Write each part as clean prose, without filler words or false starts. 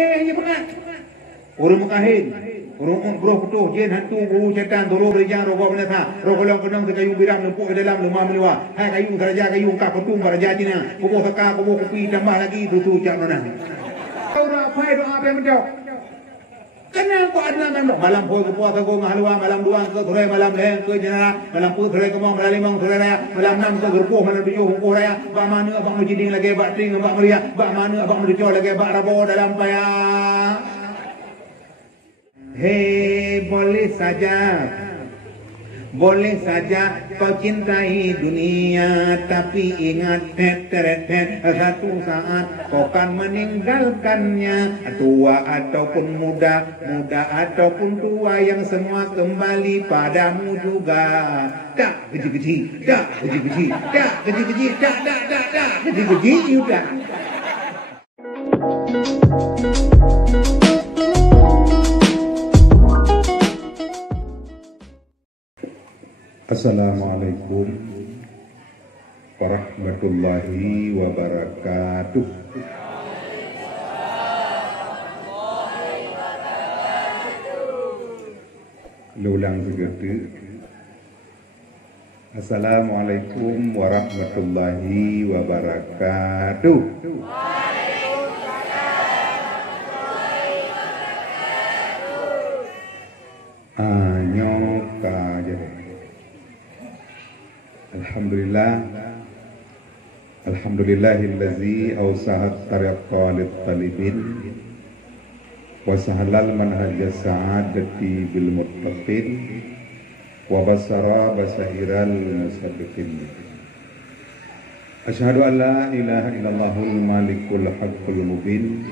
aja pengat. Urung mekahin. Urung bro putuh jen hantu guru cetan doro berjang rogo benata. Rogo long kenang te kayu biram lempuk ke dalam lemah meliwa. Hai kayu garaja kayu kak ketung garaja cina. Kubuh kaka kubuh kopi tambah lagi tutu cak nona. Kau doa apa yang menjauh? Kenapa kau ada nama malam poi ke puasa kau ngahalua malam dua ke thurai malam leh ke jana malam poi thurai ke mong malam limong thurai raya malam enam ke gerpuh malam tujuh hukum raya bak mana abang menjiding lagi bak ting bak meria bak mana abang menjual lagi bak rabo dalam paya. Hei boleh saja kau cintai dunia, tapi ingat satu saat kau kan meninggalkannya. Tua ataupun muda ataupun tua, yang semua kembali padamu juga. Tak geji-geji, udah. Assalamualaikum warahmatullahi wabarakatuh. Lulang segitu. Assalamualaikum warahmatullahi wabarakatuh. Anyoka jadi. Alhamdulillahillazi awsahat tariqa lit-talibin wa sahalal manhaja sa'adati bil muttaqin wa basara basairal musabiqin. Asyhadu an la ilaha illallahul malikul haqqul mubin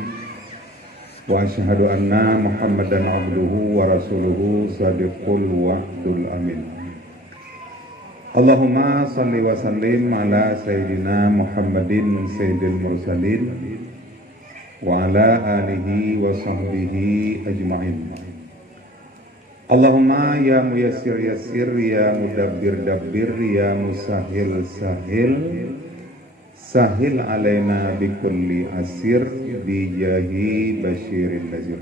wa asyhadu anna muhammadan abduhu wa rasuluhu sadiqul wa'dul amin. Allahumma salli wa sallim ala Sayyidina Muhammadin Sayyidil Mursalin wa ala alihi wa sahbihi ajma'in. Allahumma ya muyassir yassir, ya mudabbir dabbir, ya musahil sahil, sahil alaina bikulli asir bijahi basyiril lazir.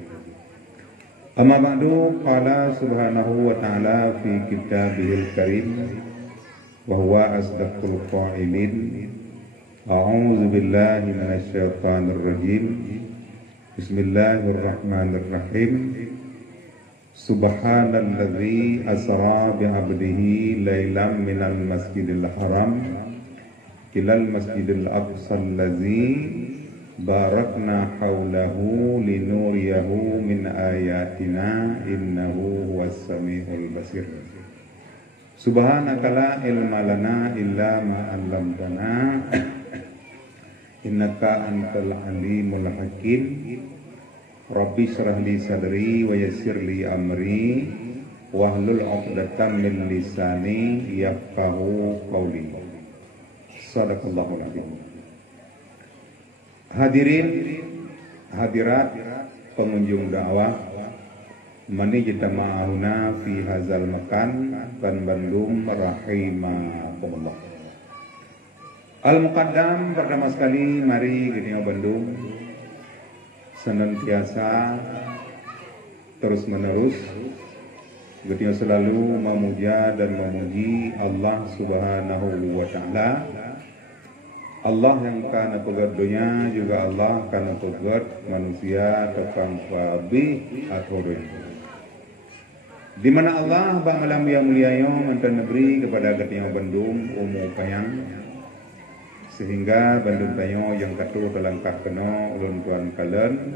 Amma ba'du, qala subhanahu wa ta'ala fi kitabihil karim wa huwa asdaqul qailin. A'udzu billahi minasyaitonir rajim. Bismillahirrahmanirrahim. Subhanalladzi asra bi 'abdihi lailan minal masjidil haram ilal masjidil aqsa allazi barakna haulahu linuriyahu min ayatina innahu huwas samiul basir. Subhanaka la ilma lana illa ma 'allamtana innaka antal alimul hakim. Rabbi shrah li sadri wa yassir li amri wahlul 'uqdatam min lisani yafqahu qawli. Shadaqallahul azim. Hadirin hadirat pengunjung dakwah mani jitama'ahuna fi hazal makan Ban Bandung rahimakumullah. Al-Muqaddam pertama sekali mari Genio Bandung senantiasa terus menerus Genio selalu memuja dan memuji Allah Subhanahu wa ta'ala. Allah yang kana pegat dunia, juga Allah kana pegat manusia tukang pabi aturin. Di mana Allah ba malam yang muliayo mantan negeri kepada Genio Bandung umu kayang, sehingga Bandung tayo yang katu telangkah keno ulun tuan kalen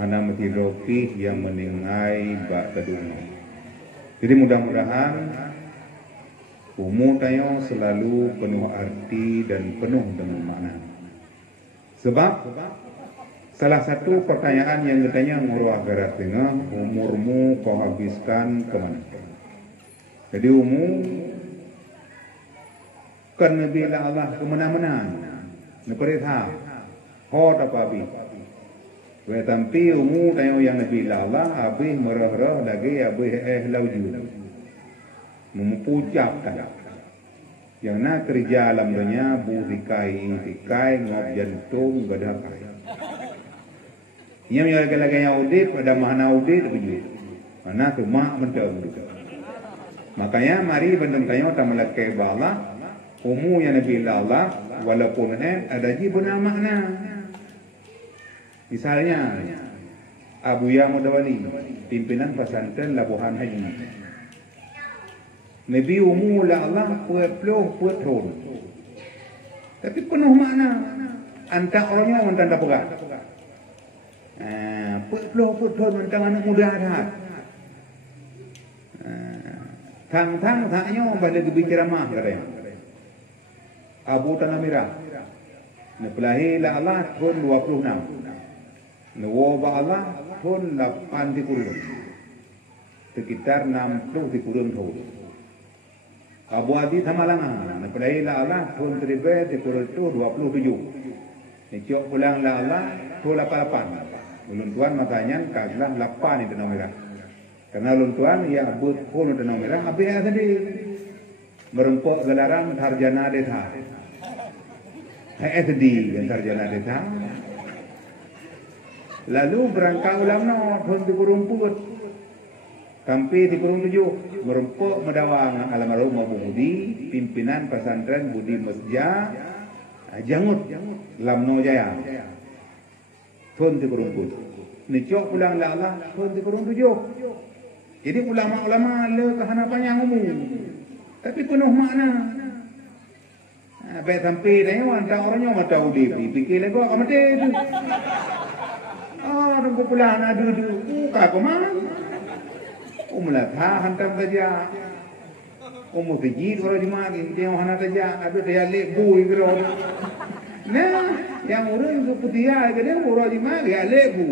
ana mati ropi yang meningai bak tadungo. Jadi mudah-mudahan umu tayo selalu penuh arti dan penuh dengan makna. Sebab salah satu pertanyaan yang katanya nguru akhirat tengah, umurmu kau habiskan kemana? Jadi umu kan Nabi Allah kemana-mana, neperita, hot apa abi? Wetampi umu tayo yang Nabi Allah, abi merah-rah lagi abi lauju, memucapkan. Yang nak kerja alam dunia bu tikai ngob jantung gadakai. Yang lagi-lagi yang udip, ada mana udip, begitu. Mana tu mak bentang juga. Makanya mari bentang kayo tamalat kay bala, umu yang Nabi Allah, walaupun ada ji benar makna. Misalnya, Abu Ya Mudawali, pimpinan pesantren Labuhan Haji. Nabi umu la Allah puat thon. Tapi penuh makna. Antara orangnya mentang tak pegang. Puat thon mentang anak muda dah. Tang taknya pada berbicara mah katanya. Abu Tanah Merah. Nepelahi la Allah thon 26. Nawa Allah thon 80. Sekitar 60 di kurun thon. Abu Adi Thamalanga, nepelahi la Allah thon teribet di kurun tu 27. Nicok pulang la Allah thon 88. Ulun tuan matanya kaglah 8 itu nomor. Karena ulun tuan ia abut pun itu nomor. Habis tadi merempok gelaran sarjana detha. SD sarjana detha. Lalu berangkat ulang no pun di kurung put. Sampai di kurung 7 merempok medawang almarhum Abu Budi, pimpinan pesantren Budi Masjid Jangut Lamno Jaya. Pun di kurung put. Nicok pulang la Allah pun di kurung 7. Jadi ulama-ulama le kehanapannya ngomong. Tapi penuh makna. Baik sampai dah antara orangnya mata udip. Fikir lagi apa mati tu. Tunggu pulang ada tu. Kau mana? Umulatha hantam saja. Umufijit orang di mana? Dia mana saja. Ada dia lebu ikro. Nah, yang orang tu putihah ke dia orang di mana dia lebu.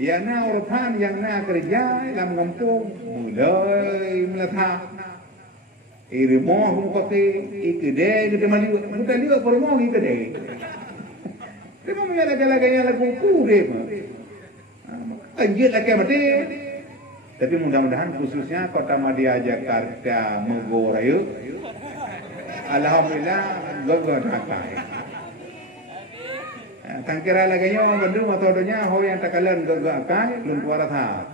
Ya na orang yang na kerja dalam kampung mulai melatah. Irmoh mukati ikede kita maliu kita lihat permoh ikede. Kita mau ada galaknya lagu kude. Anjir lagi mati. Tapi mudah-mudahan khususnya Kota Madya Jakarta Mogorayu. Alhamdulillah gagah rakai. Tangkira lagi nyo bandu matodonya ho yang takalan gagah kai lun tuara tha.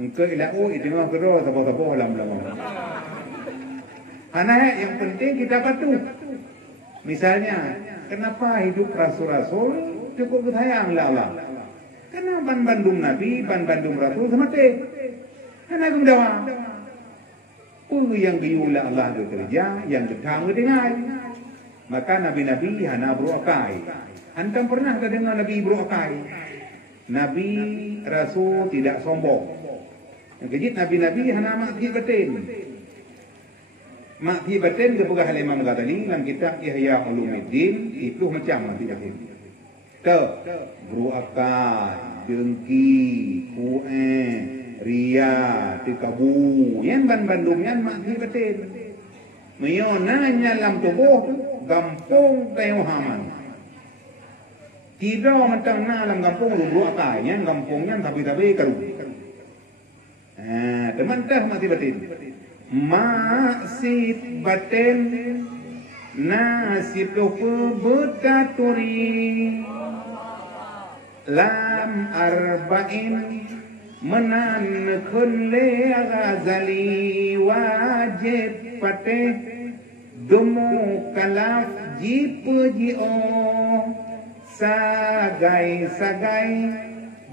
Engke ilau itu mah kero sabo-sabo lam-lam. Yang penting kita patuh. Misalnya, kenapa hidup rasul-rasul cukup sayang la Allah? Karena ban Bandung Nabi, ban Bandung Rasul semate. Karena kumdawa. Yang giyula Allah kerja, yang gedang dengar. Maka nabi-nabi hana beruakai. Antum pernah ada dengar Nabi beruakai? Nabi Rasul tidak sombong. Yang kejit nabi-nabi hana makti batin. Makti batin kepegah Imam Ghazali dalam kitab Ihya Ulumuddin itu macam makti batin. Beruakai, dengki, ku'e, ria, tikabu, yang Bandung yang makti batin. Mayonanya dalam tubuh gampung tayo haman. Tidak macam na dalam kampung lu akainya, kampungnya tapi karu. Teman dah mati batin. Masih batin nasib doku betaturi lam arba'in menan khunle Ghazali wajib pate dumu kalaf jipujio sagai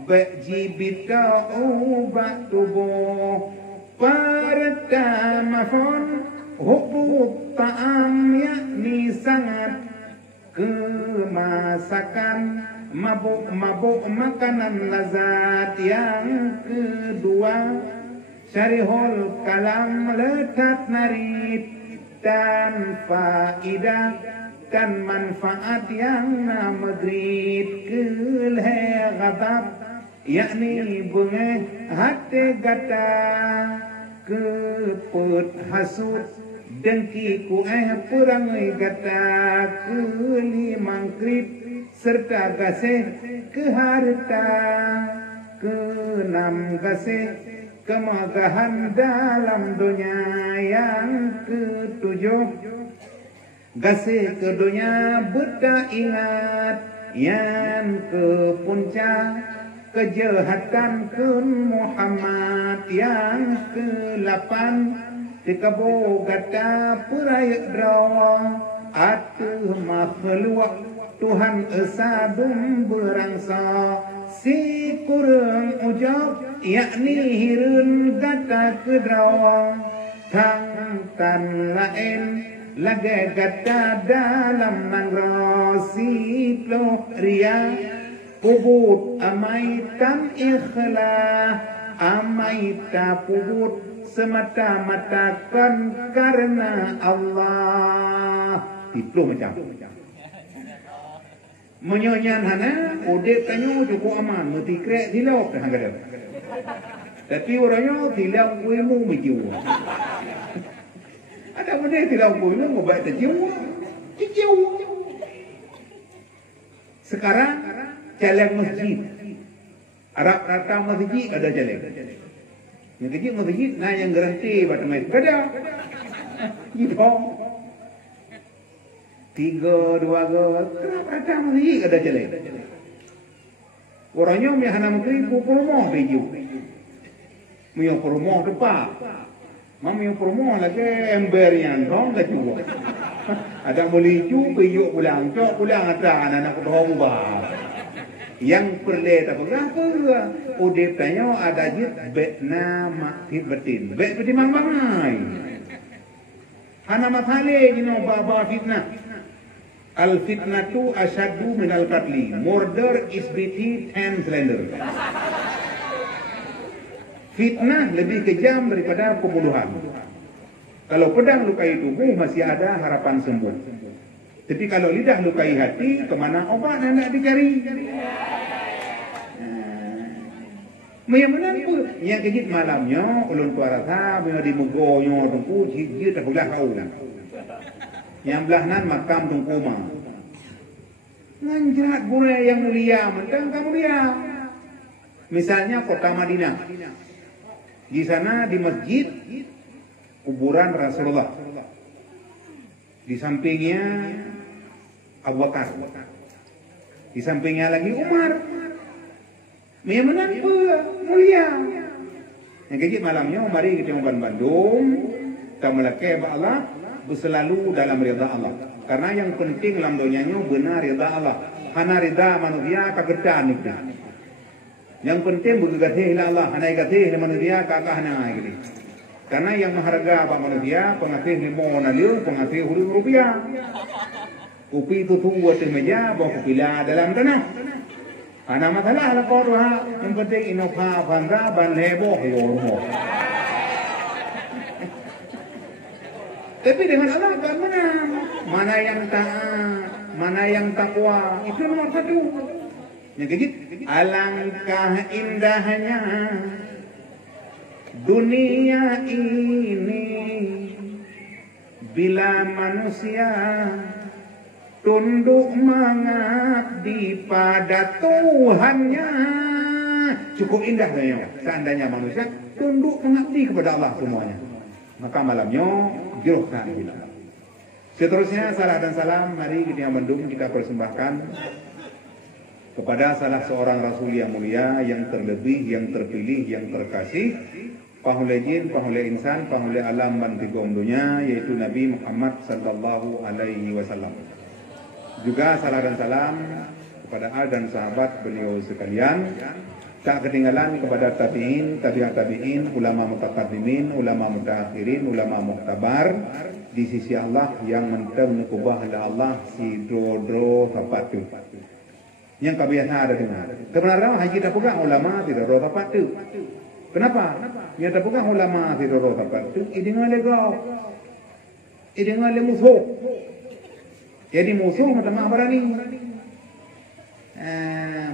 bejibita ubat tubuh pertama pun hubub ta'am yakni sangat kemasakan mabuk makanan lazat. Yang kedua syarihul kalam letak narid dan faidah dan manfaat yang namagrid kelhe ghadab yakni bunga hati gata keput hasud dengki perangai gata kelimang krip serta gaseh keharta keenam gaseh kemagahan dalam dunia. Yang ketujuh gasih ke dunia beda ingat yang ke puncak kejahatan kun Muhammad yang ke-8 dikabo gata purayak drawa atuh makhluk Tuhan esadum berangsa si kurang ujab yakni hirun gata kedrawa tangtan lain lagi gata dalam nangrosi ploh ria pubut amaitan ikhlas amaita pubut semata-mata kan karena Allah itu macam menyanyian hana udek tanyo cukup aman mesti krek dilaw dah hangga tapi orangnya dilaw kuimu mejiu ada benda dilaw kuimu ngobat terjiu ciu sekarang jalan masjid Arab rata masjid ada jalan yang kecil masjid nah yang garanti batamai kada gitu 3, 2, kenapa ada masjid ada jalan orangnya mihana menteri purmoh biju mio purmoh depan mami purmoh lagi ember yang dong lagi juga ada meliju biju pulang cok pulang ada anak kebawah bah yang perle tak berapa udip tanya ada jid betna makti betin bet betin mang-mangai hana mathale jino baba fitnah al-fitnatu asyaddu min al-qatli. Murder is beaten 10 slender. Fitnah lebih kejam daripada pembunuhan. Kalau pedang lukai tubuh masih ada harapan sembuh. Tapi kalau lidah lukai hati, kemana obat nak dicari? Yang mana pun yang kejit malamnya ulun tuara ta punya di mugonya tungku jijit tak belah kau. Yang belahanan makam tungku mah. Nganjat boleh yang mulia mentang kamu mulia. Misalnya kota Madinah. Di sana di masjid kuburan Rasulullah. Di sampingnya Abu Bakar. Di sampingnya lagi Umar. Memang mulia. Yang kecil malamnya mari kita makan Bandung. Kita melakai Allah berselalu dalam rida Allah. Karena yang penting dalam dunianya benar rida Allah. Hana rida manusia kagetan itu. Yang penting bergatih Allah. Hana gatih manusia kakahna gitu. Karena yang mengharga apa manusia pengatih limo naliu pengatih rupiah. Kopi itu tuh di meja bawa kopi lah dalam tanah. Ana masalah lah korwa yang penting inova bangga ban heboh lormo. Tapi dengan Allah kan menang. Mana yang taat, mana yang takwa itu nomor 1. Yang kejit alangkah indahnya dunia ini bila manusia tunduk mengabdi pada Tuhannya. Cukup indah ya. Seandainya manusia tunduk mengabdi kepada Allah semuanya. Maka malamnya girohkan kita. Seterusnya salah dan salam mari kita yang mendung kita persembahkan kepada salah seorang Rasul yang mulia, yang terlebih, yang terpilih, yang terkasih, pahule jin, pahule insan, pahule alam dan tigom dunia, yaitu Nabi Muhammad sallallahu alaihi wasallam. Juga salam dan salam kepada al dan sahabat beliau sekalian. Tak ketinggalan kepada tabi'in, tabi'at tabi'in, ulama mutaqaddimin, ulama mutaakhirin, ulama muktabar di sisi Allah yang mentang kubah Allah si dro tepat tu. Yang kebiasa ada dengar. Kebenaran haji tak pegang ulama tidak dro tepat tu. Kenapa? Yang tak pegang ulama tidak dro tepat tu, idingan legau. Idingan le musuh. Jadi musuh macam apa berani?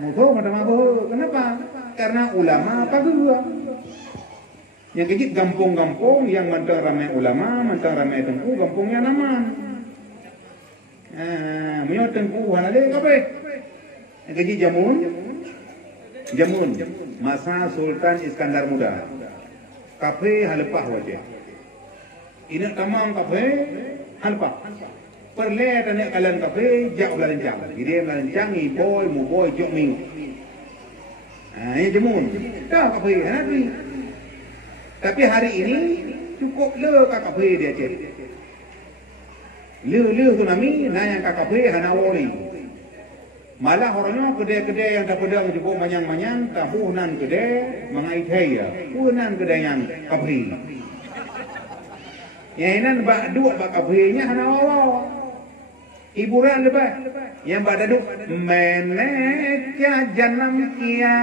Musuh macam apa? Kenapa? Karena ulama apa dua? Yang kecil gampung-gampung yang mentang ramai ulama, mentang ramai tengku, gampungnya naman. Menyo tengku halale kape. Yang kecil jamun. Masa Sultan Iskandar Muda. Kape halepah wajah. Ini tamam kape halepah. perle tane kalan kafe jauh lancang. Jadi lancang i boy mu boy jok ming. Ini jemun. Dah kafe nanti. Tapi hari ini cukup le kafe dia cek. Le tu nami nanya kafe hana woli. Malah orangnya kedai-kedai yang tak pedang cukup manyang-manyang, tahu nan kedai mengai thaya, nan kedai yang kafe. Yang nan bak duk bak kafe-nya hana Allah. Hiburan lepas. Yang bak duk menekya janam kia.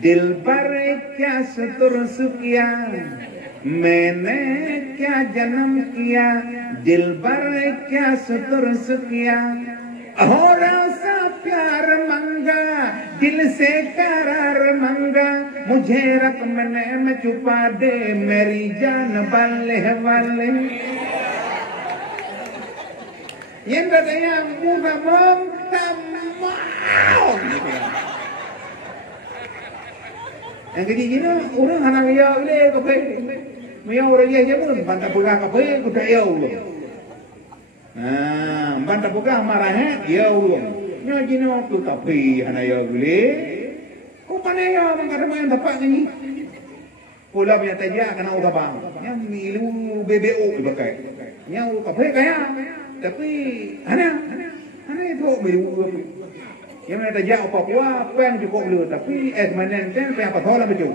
Dilbar kya sutur sukia. मैंने क्या जन्म किया दिलबर क्या सुतर सुकिया थोड़ा सा प्यार मंगा दिल से करार मंगा मुझे रकम ने में छुपा दे मेरी जान बल्ले बल्ले ये yang muda mom tamau yang gini-gini orang hana ya le kafe Maya orang ye pun bantah pegah kafe kuda ya ulung. Bantah pegah marah ya ulung. Nya gini waktu kafe hana ya gule. Ko pane ya mangkada main dapat ni. Pula punya tajak kena utabang. Nya milu BBO dipakai. Nya kafe kaya. Tapi hana itu milu. Yang mana tajak Papua pen cukup lu tapi manen kan pen apa thola becu.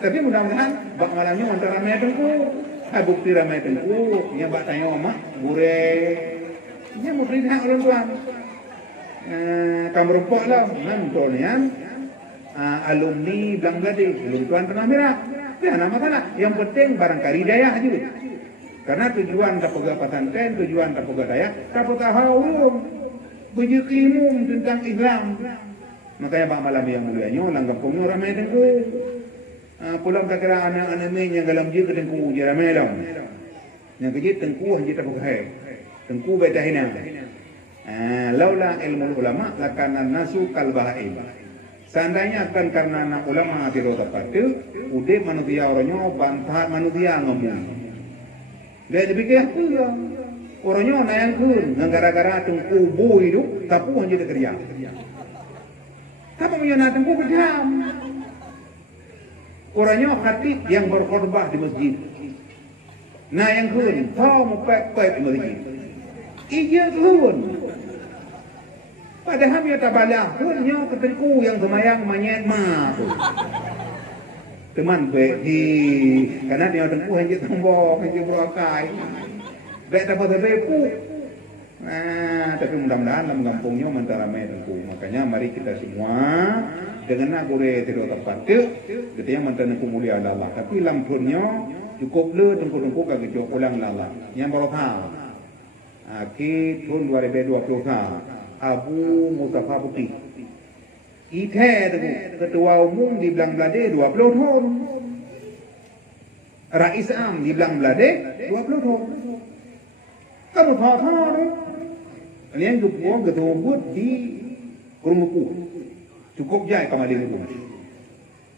Tapi mudah-mudahan bak malamnya antara ramai tengku, bukti ramai tengku, yang bak tanya mak, gure, yang mau beri hak orang tuan, kamu rumput lah, namanya alumni Bangladesh, belum tuan tengah merah, ya nama masalah, yang penting barangkali daya aja, karena tujuan tak pegawai pesantren, tujuan tak pegawai daya, tak tahu berilmu tentang Islam. Makanya bak malam yang mulianya orang kampungnya ramai tengku. Pulang tak kira anak-anak main yang dalam je ke tengku je ramai dah. Yang kerja tengku hanya tak pakai. Tengku beda hina. Laula ilmu ulama lakana nasu kal bahaim. Seandainya akan karena anak ulama tidak tepat tu, udah manusia orangnya bantah manusia ngomong. Dia dipikir apa ya? Orangnya nayang kun, gara-gara tengku boy itu, tapi hanya dia kerja. Apa punya tengku berjam? Orangnya khatib yang berkhutbah di masjid. Nah yang kun, tahu mepek-pek di masjid. Iya kun. Padahal dia tak balah kunnya ketengku yang semayang manyet mah. Teman baik di karena dia tengku hanya tombok, hanya berakai. Baik tak pada bepu. Tapi mudah-mudahan dalam kampungnya menteramai tengku. Makanya mari kita semua dengan agure tidak tepat tu, kita mantan tengku mulia Allah. Tapi lampunnya cukup le tengku-tengku kagak cukup ulang Allah. Yang baru tahu. Akhir tahun 2020 Abu Mustafa Putih. Ite tengku ketua umum di Bangladesh 20 tahun. Rais Am di Bangladesh 20 tahun. Kamu tahu ini yang ketua umum di Kurumuku. Cukup jai kembali itu.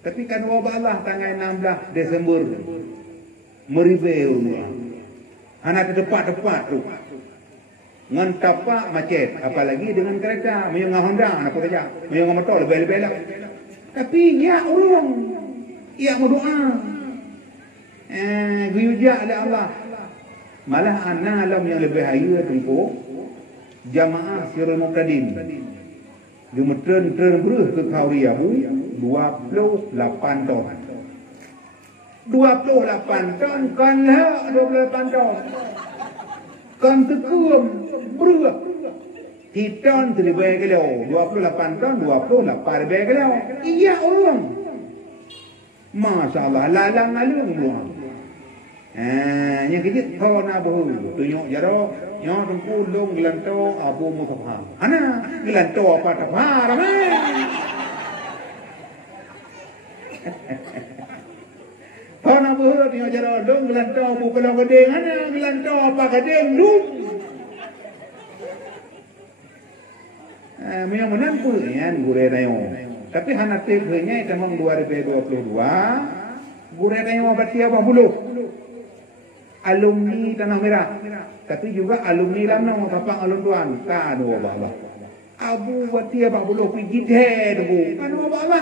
Tapi kan wabah Allah tanggal 16 Desember meribeu. Anak tepat-tepat tu. Ngan tapak macet, apalagi dengan kereta, menyong Honda anak kerja, menyong motor lebih-lebih lah. Tapi ya ulung, ya berdoa. Guyuja oleh Allah. Malah anak alam yang lebih hayat tempoh jamaah Sirul Muqtadim. Gemetren beruh ke Kauriabu 28 ton. 28 ton kan lah 28 ton. Kan tekum beruh. Hiton terlebih ke leo 28 ton 28 lebih ke leo. Iya orang. Masya Allah lalang alung buang. Yang kejit kau nak bahu tunjuk jaro yang tengku long gelanto Abu Mustafa. Ana gelanto apa tak faham kau nak bahu tunjuk jaro long gelanto Abu Kalau Gedeng. Ana gelanto apa Gedeng dum. Memang menang pun yang gure dayo. Tapi hanate punya tahun 2022 gure tanya mau batia bulu alumni Tanah Merah. Tapi juga alumni Lamnong kapang alun tuan ka do baba. Abu batia bulu pergi deh bu. Kan baba.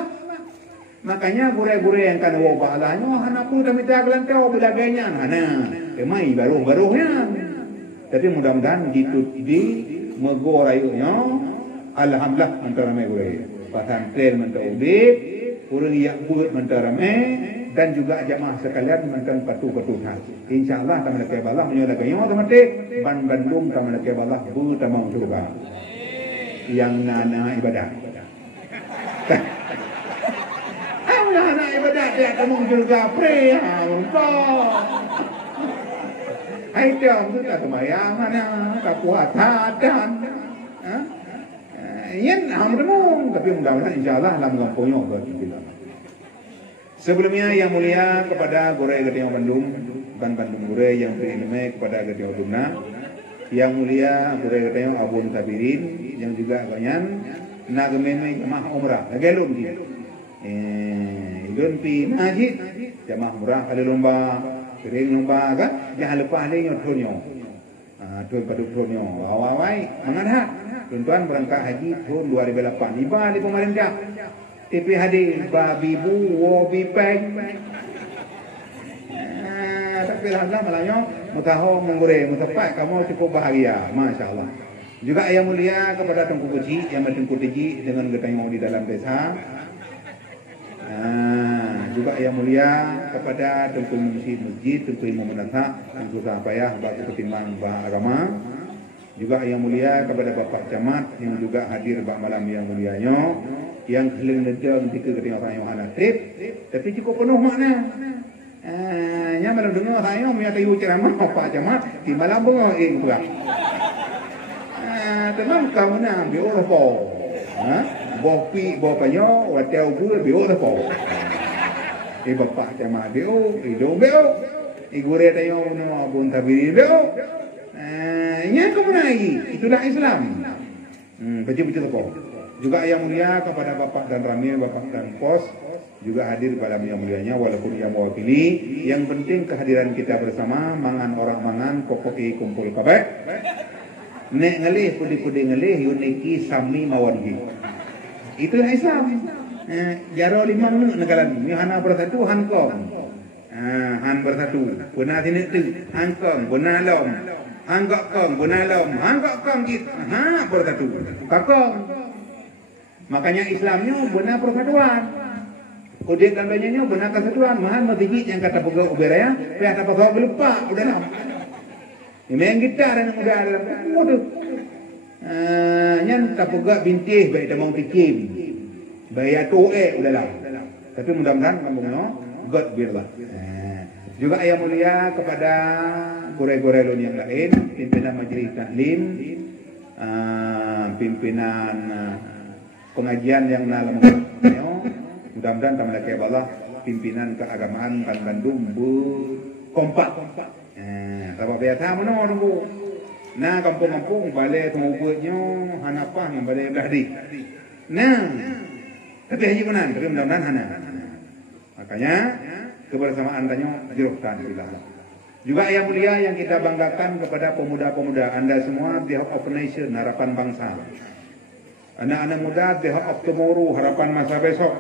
Makanya gure-gure yang kan baba nyo hanapu kami taglan teo belaganya hana. Emai baru-barunya. Tapi mudah-mudahan di megorayunya alhamdulillah antara gure. Pesantren mentaudik, urang yang buat mentarame dan juga jamaah sekalian mentan patu-patuhan. Insyaallah taman ke balah menyola kayo tamate ban Bandung taman ke balah bu tamang surga. Yang nana ibadah. Nana ibadah dia tamang surga pre Allah. Hai tiang tu tak semayang mana tak puatan. Yan hamdemong tapi mudah-mudahan insyaallah dalam gamponya kita. Sebelumnya yang mulia kepada Gure Getiong Bandung, bukan Bandung Gure yang berilmu kepada Getiong Dumna, yang mulia Gure Getiong Abun Tabirin yang juga kanyan nagememe jamaah umrah lagelun di. Idun pi majid jamaah umrah kali lomba kering lomba kan jangan lupa le nyotonyo. Tuan paduk tonyo awai mangadha tuan berangkat haji tahun 2008 iba di pemerintah TPHD babi bu wo bipeng tapi alhamdulillah malahnya mutaho menggure mutapak kamu cukup bahagia masyaallah. Juga yang mulia kepada Tengku Puji yang Tengku Teji dengan getangnya di dalam desa. Juga yang mulia kepada Tengku Masjid, Tengku Imam Menata, Tengku Sahpayah, Bapak Ketimbang Bah Agama. Juga yang mulia kepada Bapak Camat yang juga hadir pada malam yang mulianya, yang keliling ledeng di ketika orang yang anak trip, tapi cukup penuh makna. Yang malam dengar saya punya tayu ceramah Bapak Camat di malam bengong pula. Teman kamu nak biar apa? Bopi bapaknya watel gue biar apa? Bapak Camat biar, hidup biar, gure tayo no Abun Tabirin biar. Yang kemudian lagi itulah Islam. Betul-betul apa? Juga yang mulia kepada Bapak dan Ramil, Bapak dan Pos juga hadir pada yang mulianya walaupun yang mewakili. Yang penting kehadiran kita bersama mangan orang mangan pokoki kumpul kabeh. Nek ngelih pudi-pudi ngelih yuniki sami mawangi. Itulah Islam. Jaro 5 menit nekalan ni hana bersatu hankong. Han bersatu. Benar sini tu hankong benar lom. Anggap kong, benalom, anggap kong gitu, bersatu, kakong. Makanya Islamnya benar persatuan. Kode kampanyenya benar kesatuan. Mahan mati yang kata pegawai uberaya, pihak kata pegawai lupa, udah lama. Ini yang kita dan udah dalam mudah. Yang tak pegawai bintih, baik tak mau tikim, baik toe udah lama. Tapi mudah-mudahan kampungnya God birlah. Juga yang mulia kepada gure-gure yang lain, pimpinan majelis taklim, pimpinan pengajian yang dalam mudah-mudahan kami lagi Allah pimpinan keagamaan kan Bandung kompak. Sebab biasa mana nunggu. Nah kampung-kampung balai penguburnya hanapah yang balai beladi. Nah, tapi haji benar, tapi mudah-mudahan hana. Makanya kebersamaan tanya jeruhkan bila. Juga yang mulia yang kita banggakan kepada pemuda-pemuda Anda semua, the hope of nation, harapan bangsa. Anak-anak muda, the hope of tomorrow, harapan masa besok.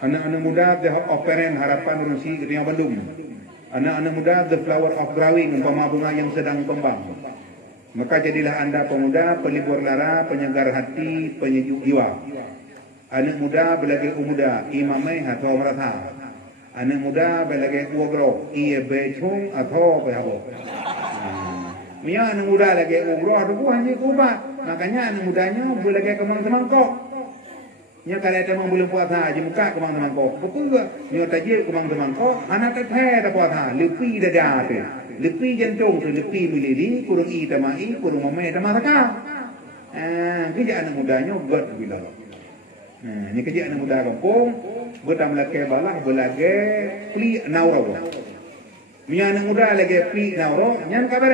Anak-anak muda, the hope of parent, harapan Rusi Ketua Bandung. Anak-anak muda, the flower of growing, umpama bunga yang sedang kembang. Maka jadilah Anda pemuda, pelibur lara, penyegar hati, penyejuk jiwa. Anak muda belagi umuda, imamai atau merata. Anak muda belagi uagro, iya becung atau behabo. Mia anak muda lagi ugro atau hanya kubat. Makanya anak mudanya belagi kemang temangkok. Nya kalau temang belum puasa aja muka kemang temangkok. Betul ke? Nya tajir kemang temangkok, anak teteh tak puasa, lepi dada tu. Lepi jantung tu, lepi miliri, kurung i tamai, kurung mamai tamataka. Kerja anak mudanya God bila. Ini kerja anak muda kampung, bertam lagi balah, berlagi pli nauro. Punya anak muda lagi pli nauro, nyan kabar.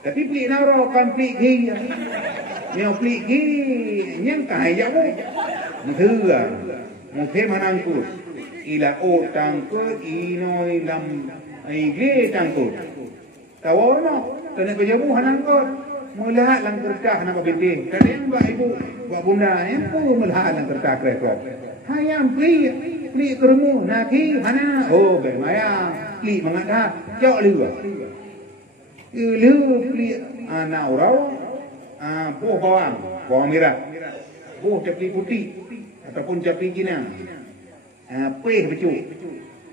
Tapi pli nauro kan pli ghi. Nyan pli ghi, nyan kaya jamu. Mthua, muthe manangkut. Ila o tangkut, inoi lam aige tangkut. Tahu no, kena berjabu hanangkut. Melihat lang kertas nak binti. Kadang buat ibu, buat bunda, yang pun melihat lang kertas kereta. Hayam beli keremu, naki mana? Oh, bermaya, beli mengadah, jauh liwa. Liwa beli anak orang, buah bawang merah, buah capi putih ataupun capi Cina, peh becu.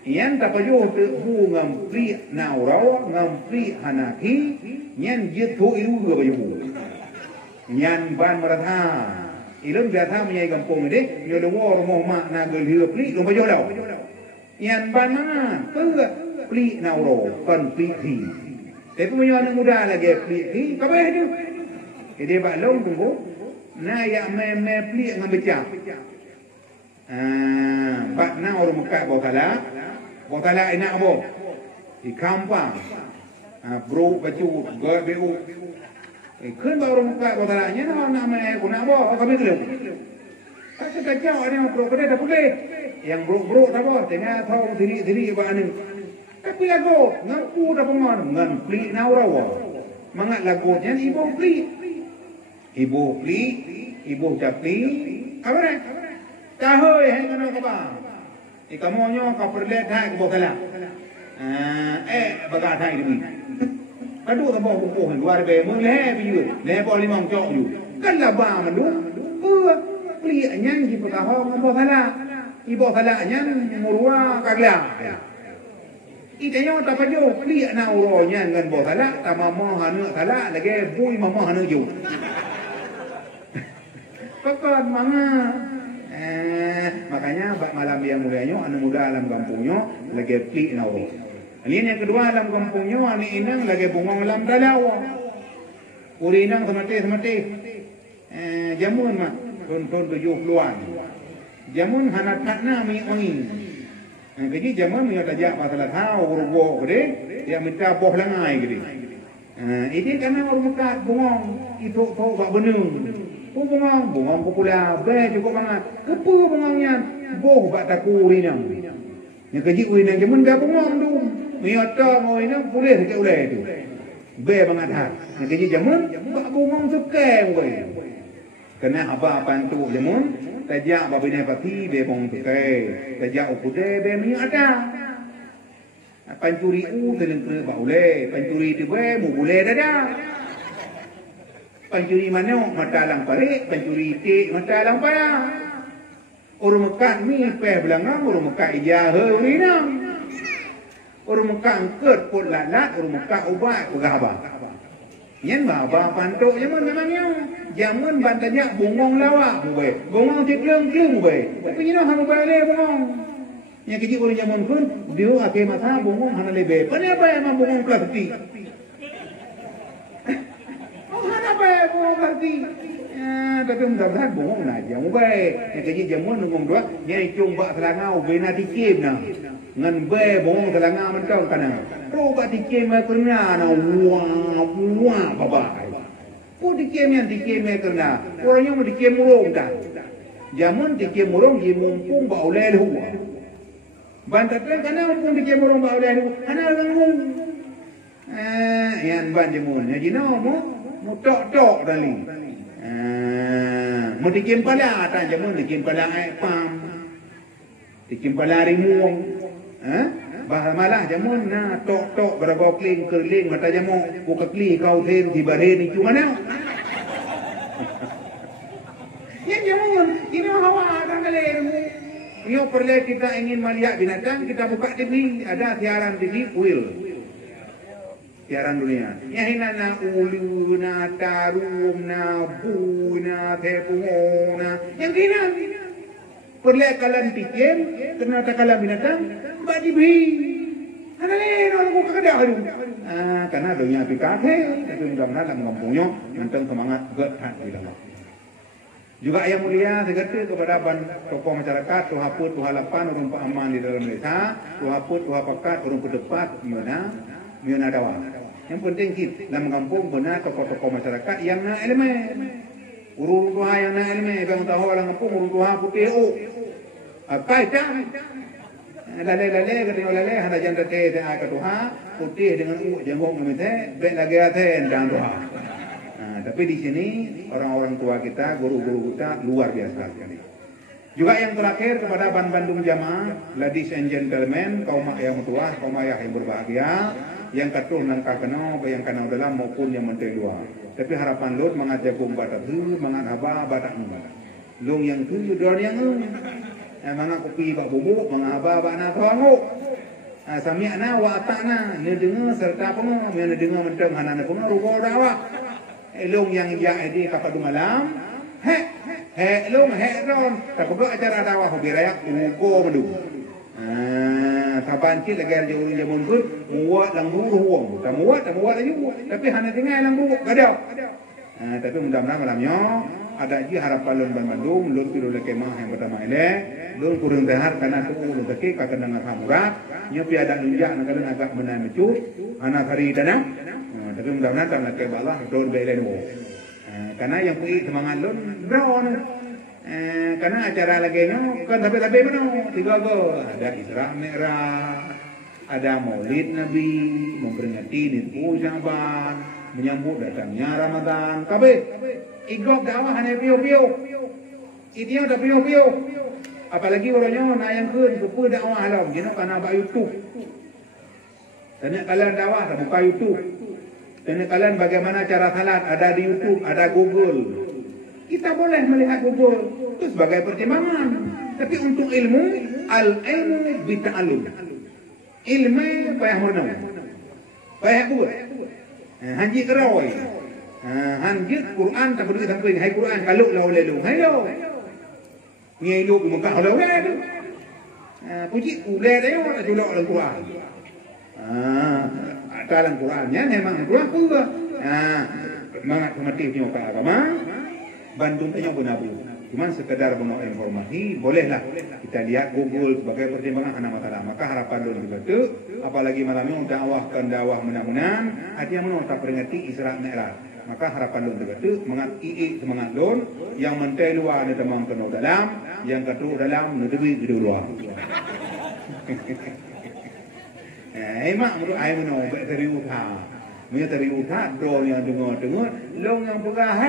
Yang tak perlu terbu ngam beli anak orang, ngam beli hanaki. Nyan jiat thu ilu dua baju, nyan ban meratha, ilun meratha menyai kampung ini, nyo luar rumah mak naga liu pli lomba jodoh, nyan ban mana, pli nauro, kan pli thi, tapi punya anak muda lagi pli thi, kapan itu? Jadi pak long tunggu, na ya me pli ngam becak, pak na orang muka botala enak apa? Di kampung. Bro baju BU kan baru muka kotarannya nama guna apa kami belum kita jauh ada bro kita dah boleh yang bro tak apa tengah tahu diri bahan tapi lagu ngaku dah pengon ngan beli naurawa mangat lagunya ibu beli ibu capi apa ni tahu yang kena apa kamu nyo kau perlet hai ke bokala bagat hai ni Aduh tak bawa bukuh luar biasa mulai biu, lepas 5 cok you. Kan lah bang aduh, beli anyan di petahong apa salah, ibu salah anyan murua kagla. Itanya tak pajo beli anak uronya dengan bawa salah, tak mama hanu salah lagi bui mama hanu ju. Pekot mana? Makanya malam yang mulianya anak muda alam kampungnya lagi beli anak uro. Ini yang kedua dalam kampungnya, ini inang lagi bungong dalam dalawa. Uri inang semati. Jamun mak, pun 70 luan. Jamun hanat hatna wangi. Jadi jamun dia tajak pasal tahu urugo gede, dia minta boh langai gede. Ini karena orang Mekah bungong itu bak benung. Bungong popular, cukup banget. Kepu bungongnya, boh bak taku uri inang. Yang keji uri inang jamun dia bungong tu. Miota mau ini boleh tak boleh itu. Be banget ha. Nak kerja jamun, bak bungong suka we. Kena apa tu jamun, tajak babine pati be bong suka. Tajak ukude be miota. Pancuri teleng ke bak boleh, pancuri tu be mu boleh dada. Pancuri mana mata lang pare, pancuri ti mata lang paya. Orang Mekah mi pe belangang, orang Mekah ijah heurinang. Orang Mekah angkat pun lalat, orang Mekah ubat pegabah. Yang bapa pantuk jamun memangnya. Jamun bantanya bungong lawak mube. Bungong tikleng mube. Tapi ini hang bale bungong. Yang kecil orang jamun pun dia akhir masa bungong hana lebe. Kenapa emang bungong plastik? Oh kenapa bungong plastik? Tapi mudah-mudahan bungong aja mube. Yang kecil jamun bungong dua. Yang coba selangau bena tikim nah. Ngan be bong telanga mentong kana roba dikem kerna na wah baba po dikem yang dikem kerna orangnya mau dikem murong dah jamun dikem murong di mumpung ba oleh lu bantatnya kana mumpung dikem murong ba oleh lu ana ngung yan ban jamun jadi no mo tok dali mo dikem pala ta jamun dikem pala pam dikem pala rimuang bahasa malah jamun na tok berapa kling kerling mata jamu buka kli kau ten di bare ni cuma mana ya jamun ini hawa tanggalnya ini perlu kita ingin melihat binatang kita buka TV ada siaran TV Will siaran dunia ya hina na ulu na tarum na bu na tepungona yang kina perlu kalian pikir kena takalan binatang Mbak Dibi, ada ni orang buka kedai tu. Karena dunia pikir, tapi mudah-mudahan dalam kampungnya mentang semangat gerak di dalam. Juga yang mulia, saya kata kepada tokoh masyarakat, tuha put, tuha lapan, orang paaman di dalam desa, tuha put, tuha pakat, orang pedepat, miona dawa. Yang penting kita dalam kampung benar tokoh-tokoh masyarakat yang na elemen. urung tuha yang na ilme bang tahu orang ngepung urung tuha putih apa itu lale ketemu lale ada janda teh ke tuha putih dengan jenggot ngemite be lagi aten dan tuha. Tapi di sini orang-orang tua kita, guru-guru kita luar biasa sekali. Juga yang terakhir kepada Bandung Jamaah, ladies and gentlemen, kaum mak yang tua, kaum ayah yang berbahagia, yang katuh nang kakeno, yang kanau dalam maupun yang menteri luar. Tapi harapan lur mengajak batak tu, mengat haba batak nu. Lung yang tu don yang nu. Mangat kopi bak bubuk, mengat haba bak na tuangu. Sami'na wa ata'na, ni dengar serta pengu, yang ni dengar menteng hanana pengu rupa dakwah. Long yang ya di kapal malam, long ron, tak kebak acara dakwah hobi raya, uko mendu. Taban kit lagi jauh jamun pun, muat langgu ruang, tak muat lagi, tapi hanya tinggal langgu, gadau. Tapi mudah-mudahan malamnya ada je harapan lon Bandung, lon piru lekemah yang pertama ini, lon kurang dahar karena tu lon kaki kata dengar hamurat, nyepi ada lunjak negara agak menan mecu, anak hari tanam. Tapi mudah-mudahan tak nak kebalah don belen wo. Karena yang pui semangat lon brown. Karena acara lagi no kan tapi mana tiga go ada Isra Mi'raj, ada Maulid Nabi, memperingati Nisfu Sya'ban, menyambut datangnya Ramadan. Kabeh igok dakwah hanya piu-piu. Itinya dah piu-piu. Apalagi orangnya nayangkeun kepu dakwah alam, gino kana ba YouTube. Tanya kalian dakwah tak buka YouTube. Dan kalian bagaimana cara salat ada di YouTube, ada Google. Kita boleh melihat Google itu sebagai pertimbangan. Tapi untuk ilmu, al-ilmu bita'alum. Ilmu payah merenung. Payah buat. Hanji kerawai. Hanji Quran tak perlu sampai hai Quran kalau lau lelu. Hai lo. Ngai lu muka lau lelu. Puji ulai dia tak julak dalam Quran. Dalam Qurannya memang Quran pula. Mangat kematiannya ke agama. Bandung tanya benabu. Cuma sekedar benar informasi, bolehlah kita lihat Google sebagai pertimbangan anak mata. Maka harapan dulu juga tu, apalagi malamnya dakwahkan dakwah menang-menang, artinya menang tak peringati Isra Mi'raj. Maka harapan dulu juga tu, mengat semangat lon, yang mentai luar ni temang kena dalam, yang katu dalam negeri di luar. Mak menurut saya menang, teri utah. Mereka teri utah, dol yang dengar-dengar, long yang pegah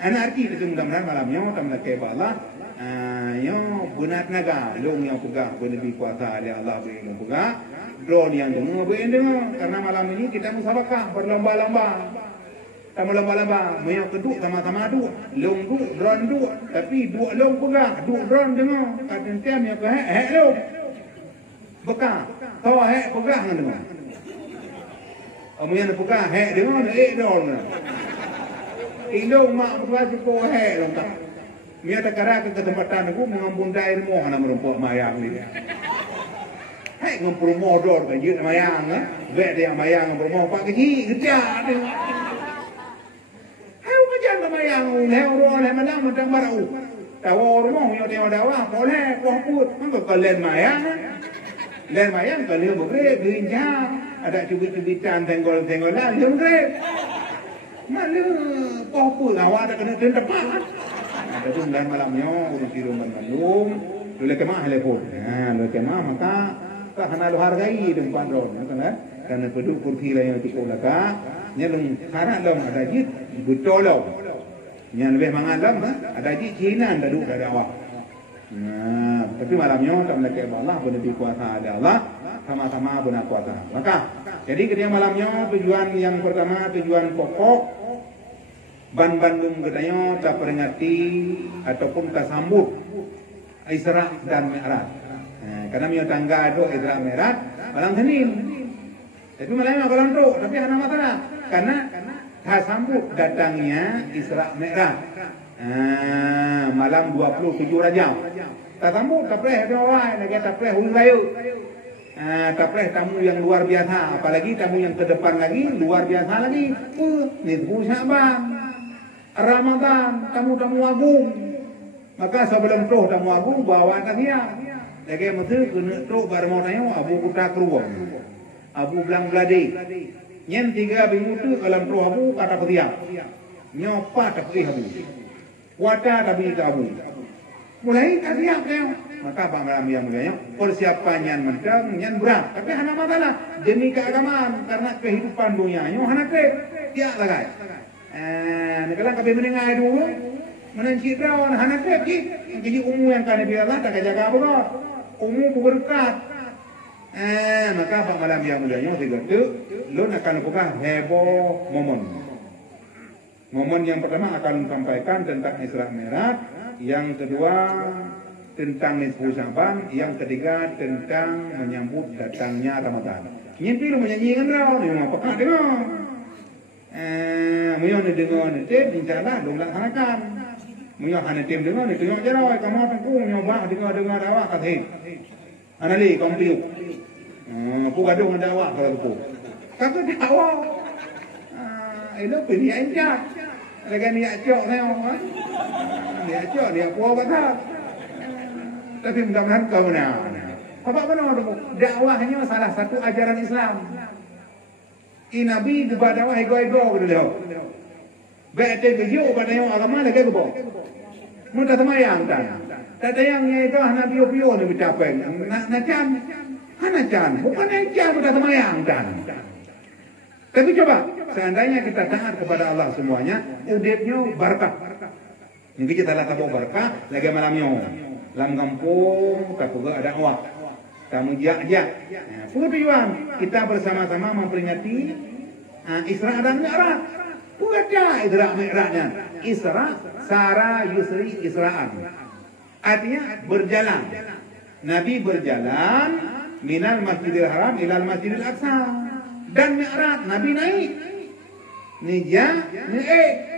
anak arti itu mudah-mudahan malamnya tamlah kebalah yang benar naga long yang pegah lebih kuasa oleh Allah yang pegah drone yang dengar karena malam ini kita musabakah berlomba-lomba sama lomba-lomba yang kedua sama-sama dua long dua drone dua tapi dua long pegah dua drone dengar kata tiam yang ke long bekah tahu pegah dengar yang pegah dengar drone Ilong mak berwajib kau long tak. Mia tak kara ke tempatan aku mengampunda ilmu hana merumpuk mayang ni. Hai ngumpul modor kan jut mayang vet dia mayang ngumpul pak kecil kerja dia. Hai macam mayang leu ro le menang mentang barau. Tahu rumah yo dia dakwah boleh kau put mangko len mayang. Len mayang kalau bebre ginjang ada cubit-cubitan tenggol-tenggolan yo bebre. Mana popo lawa ada kena tempat. Tapi bulan malamnya urus di rumah Bandung, boleh kemah telepon. Boleh kemah maka tak kena lo hargai tempat ron, kan? Karena penduduk kursi lain yang tikul laka, nyelung karat dong ada jit betul lo. Yang lebih mengalam, ada jit Cina duduk dari awak. Tapi malamnya tak lagi Allah berlebih kuasa ada Allah. Sama-sama benar kuasa. Maka jadi ketika malamnya tujuan yang pertama tujuan pokok Bandung katanya tak peringati ataupun tak sambut Isra dan Mi'raj. Karena mio tangga itu Isra Mi'raj malam Senin. Jadi malamnya malam tu tapi ada masalah karena tak sambut datangnya Isra Mi'raj. Malam 27 Rajab. Tak sambut tak boleh doa lagi tak boleh hulai. Tak boleh tamu yang luar biasa, apalagi tamu yang ke depan lagi luar biasa lagi. Nisfu Sya'ban, Ramadan, tamu-tamu agung. Maka sebelum tu tamu agung bawa tahiyat. Lagi mesti kena tu baru mau tanya Abu Kuta Keruang, Abu Belang Belade. Nyen 3 minggu tu kalau tu Abu kata tahiyat. nyopa tapi habu. Wada tapi kabu. Mulai kasiap dia. Maka Pak Malam yang mulianya persiapannya mendang nyan berat. Tapi hana masalah demi keagamaan karena kehidupan dunianya hana ke dia lagai. Nikalang kabe menengai dulu. Menenci drawan hana ke ki. Jadi umum yang kana biarlah tak jaga apa. Umum berkat. Maka Pak Malam yang mulianya tiga tu lo akan buka heboh momen yang pertama akan sampaikan tentang Isra Mi'raj, yang kedua tentang nisfu Sya'ban, yang ketiga tentang menyambut datangnya Ramadan. Nyimpi lu menyanyikan raw, ni mau pekat dengar. Muyon dengar nanti insyaallah dong laksanakan. Muyon hana tim dengar ni tengok je raw, kamu tengkung nyoba dengar awak kata. Anali kompiu. Aku gaduh dengan awak kalau tu. Kata awak. Itu pilih aja. Lagi ni acok ni orang. Ni acok ni apa betul. Tapi mudah-mudahan kau benar. Apa benar tu? Dakwahnya salah satu ajaran Islam. Nabi debat dakwah ego-ego gitu loh. Bete bejo pada yang agama lagi ke bawah. Mudah semayang kan. Tadi yang itu hana bio-bio ni bercapai. Nak can. Bukan can mudah semayang kan. Tapi coba, seandainya kita taat kepada Allah semuanya, udipnya berkah. Mungkin kita lah tahu berkah, lagi malamnya. Dalam kampung, tak juga ada awak. Kamu jak-jak. Tujuan, kita bersama-sama memperingati Isra dan Mi'raj. Ada Isra Mi'rajnya. Isra, Sara, Yusri, Isra'an. Artinya berjalan. Nabi berjalan, minal Masjidil Haram ilal Masjidil Aqsa. Dan Mi'raj, Nabi naik. Nija,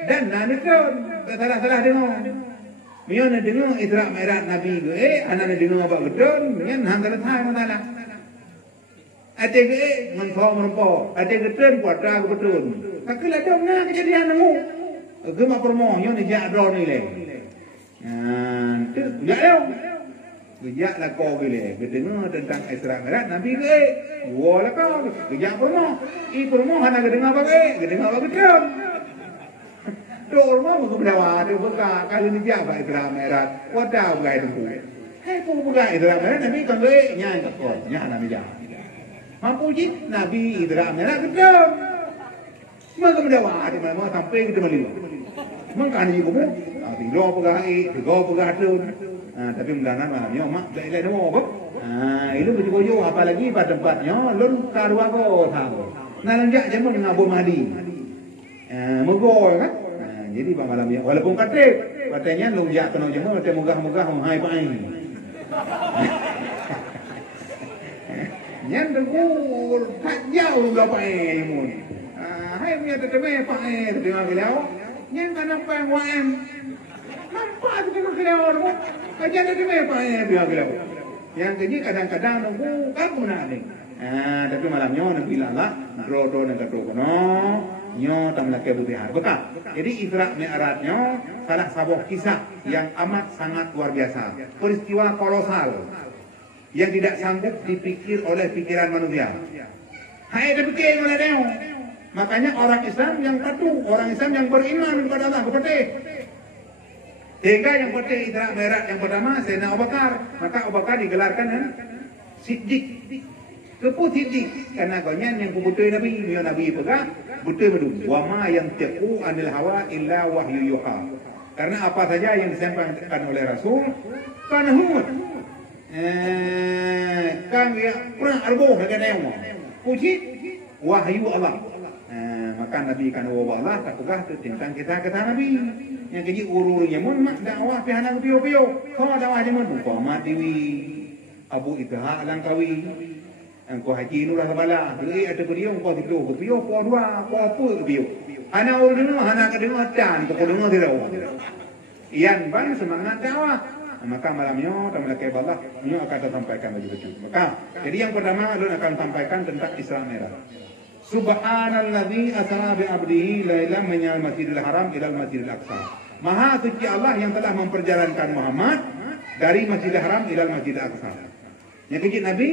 dan Nabi turun. Salah-salah dengar. Mion dengar Isra Mi'raj Nabi ke, anak dengar apa betul, mion hang terletak masalah. Ate ke, ngentau merempo. Ate ke turun, kuatra ke betul. Kakilah dong na kejadian nemu. Gemah permoh, mion nija adro ni le. Tu, enggak dong. Kejak lah kau gile, kedengar tentang Isra Mi'raj Nabi ke, wala kau, kejak permoh, permoh hana kedengar apa ke, kedengar apa betul. Dorma bukan berdawa, tu bukan kalau ni jaga Isra Mi'raj, wadah bukan itu. Hei, bukan Isra Mi'raj Nabi kan ke, nyai tak kau, nyai Nabi jaga. Mampu jin Nabi Isra Mi'raj betul. Mereka berdawa, di mana sampai kita melihat. Mereka ni kamu, tiga pegah tu. Tapi mudah-mudahan malamnya mak dah ilai demo apa? Itu betul-betul apalagi pada tempatnya lon karua ko tahu. Nalanjak je mun ngabo madi. Megoi kan? Jadi bang malamnya walaupun katanya lonjak kena je mun megah-megah hai pai. Nyan dengul tak jauh enggak pai mun. Hai punya teteme pai dengan beliau. Nyan kana pai wan. Nampak tu dengan beliau. Kajian itu apa yang dia bilang? Yang keji kadang-kadang nunggu kamu nak ni. Tapi malamnya nak bilang lah, rodo nak kata kono, nyo tam laki berpihak. Betul. Jadi Isra Mi'rajnya salah sebuah kisah yang amat sangat luar biasa. Peristiwa kolosal yang tidak sanggup dipikir oleh pikiran manusia. Hai dipikir oleh dia. Makanya orang Islam yang patuh, orang Islam yang beriman kepada Allah kepada Hingga yang pertama Isra Mi'raj yang pertama Sayyidina Abu Bakar, maka Abu Bakar digelarkan Siddiq. Kepu Siddiq karena agaknya yang kebutuhan Nabi, yang Nabi pegang betul betul. Wa ma yantiqu anil hawa illa wahyu yuha. Karena apa saja yang disampaikan oleh Rasul kan hud. Kan ya kurang arbo dengan yang puji wahyu Allah. Maka Nabi kan Allah tak pegah tentang kita Nabi. Yang keji ururnya mun mak dakwah pihana pio-pio. Kalau dakwah je mun Muhammad Dewi Abu Ithaq Langkawi. Engkau haji nurah bala. Ada beliau engkau tidur ke pio, po dua, po apa ke pio. Hana urun hana kedengar dan ke dengar tidak. Ian ban semangat dakwah. Maka malamnya tamu laki Allah nyo akan sampaikan begitu. Maka jadi yang pertama ulun akan sampaikan tentang Isra Mi'raj. Subhanalladzi asra bi 'abdihi lailan minal Masjidil Haram ilal Masjidil Aqsa. Maha suci Allah yang telah memperjalankan Muhammad dari Masjidil Haram ilal Masjidil Aqsa. Yang kecil Nabi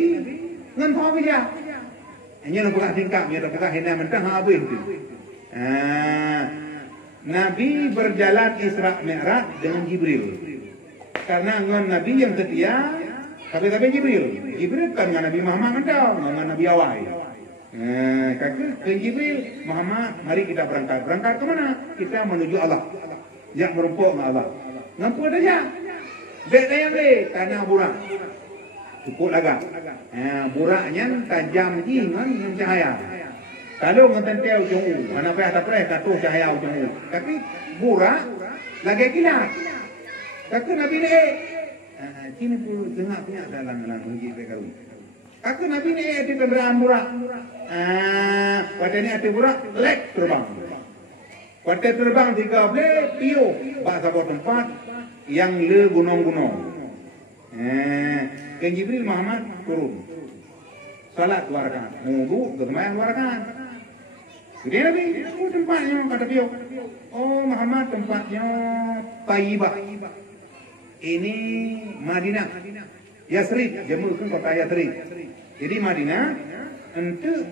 ngan tahu aja. Hanya nak buka tingkap, dia nak buka hina mentah habis tu. Nabi berjalan Isra Mi'raj dengan Jibril. Karena ngon Nabi yang setia, tapi Jibril. Jibril kan dengan Nabi Muhammad kan dengan Nabi awal. Kata ke Jibril, Muhammad, mari kita berangkat. Berangkat ke mana? Kita menuju Allah. Jak merumpuk dengan Allah. Ngampu ada jak? Bek dayang le, tanya burak. Cukup lagak. Buraknya tajam jingan yang cahaya. Kalau ngetentel jauh, anak payah tak payah katuh cahaya jauh. Tapi burak lagi kilat. Kata Nabi ni, kini pun tengah punya dalam uji berkau. Kata Nabi ni di kenderaan burak. Pada ni ada burak, lek terbang. Pada terbang 13 pio, bahasa tempat yang le gunung-gunung. Ke Jibril Muhammad turun. Salat 2 rakaat. Wudu bersemayam 2 rakaat. Kemudian Nabi, tempatnya kata pio. Oh Muhammad tempatnya Taibah. Ini Madinah. Yasrib, Jammu kan kota Yasrib. Jadi Madinah, untuk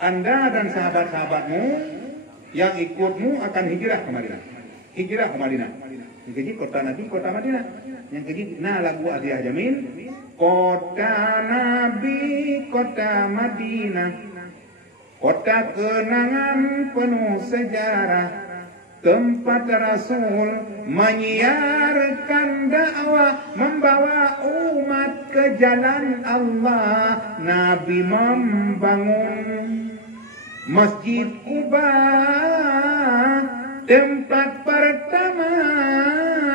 Anda dan sahabat-sahabatmu yang ikutmu akan hijrah ke Madinah. Hijrah ke Madinah. Yang keji kota Nabi, kota Madinah. Yang keji, lagu Atiyah Jamil. Kota Nabi, kota Madinah. Kota kenangan penuh sejarah. Tempat Rasul menyiarkan dakwah, membawa umat ke jalan Allah. Nabi membangun Masjid Quba, tempat pertama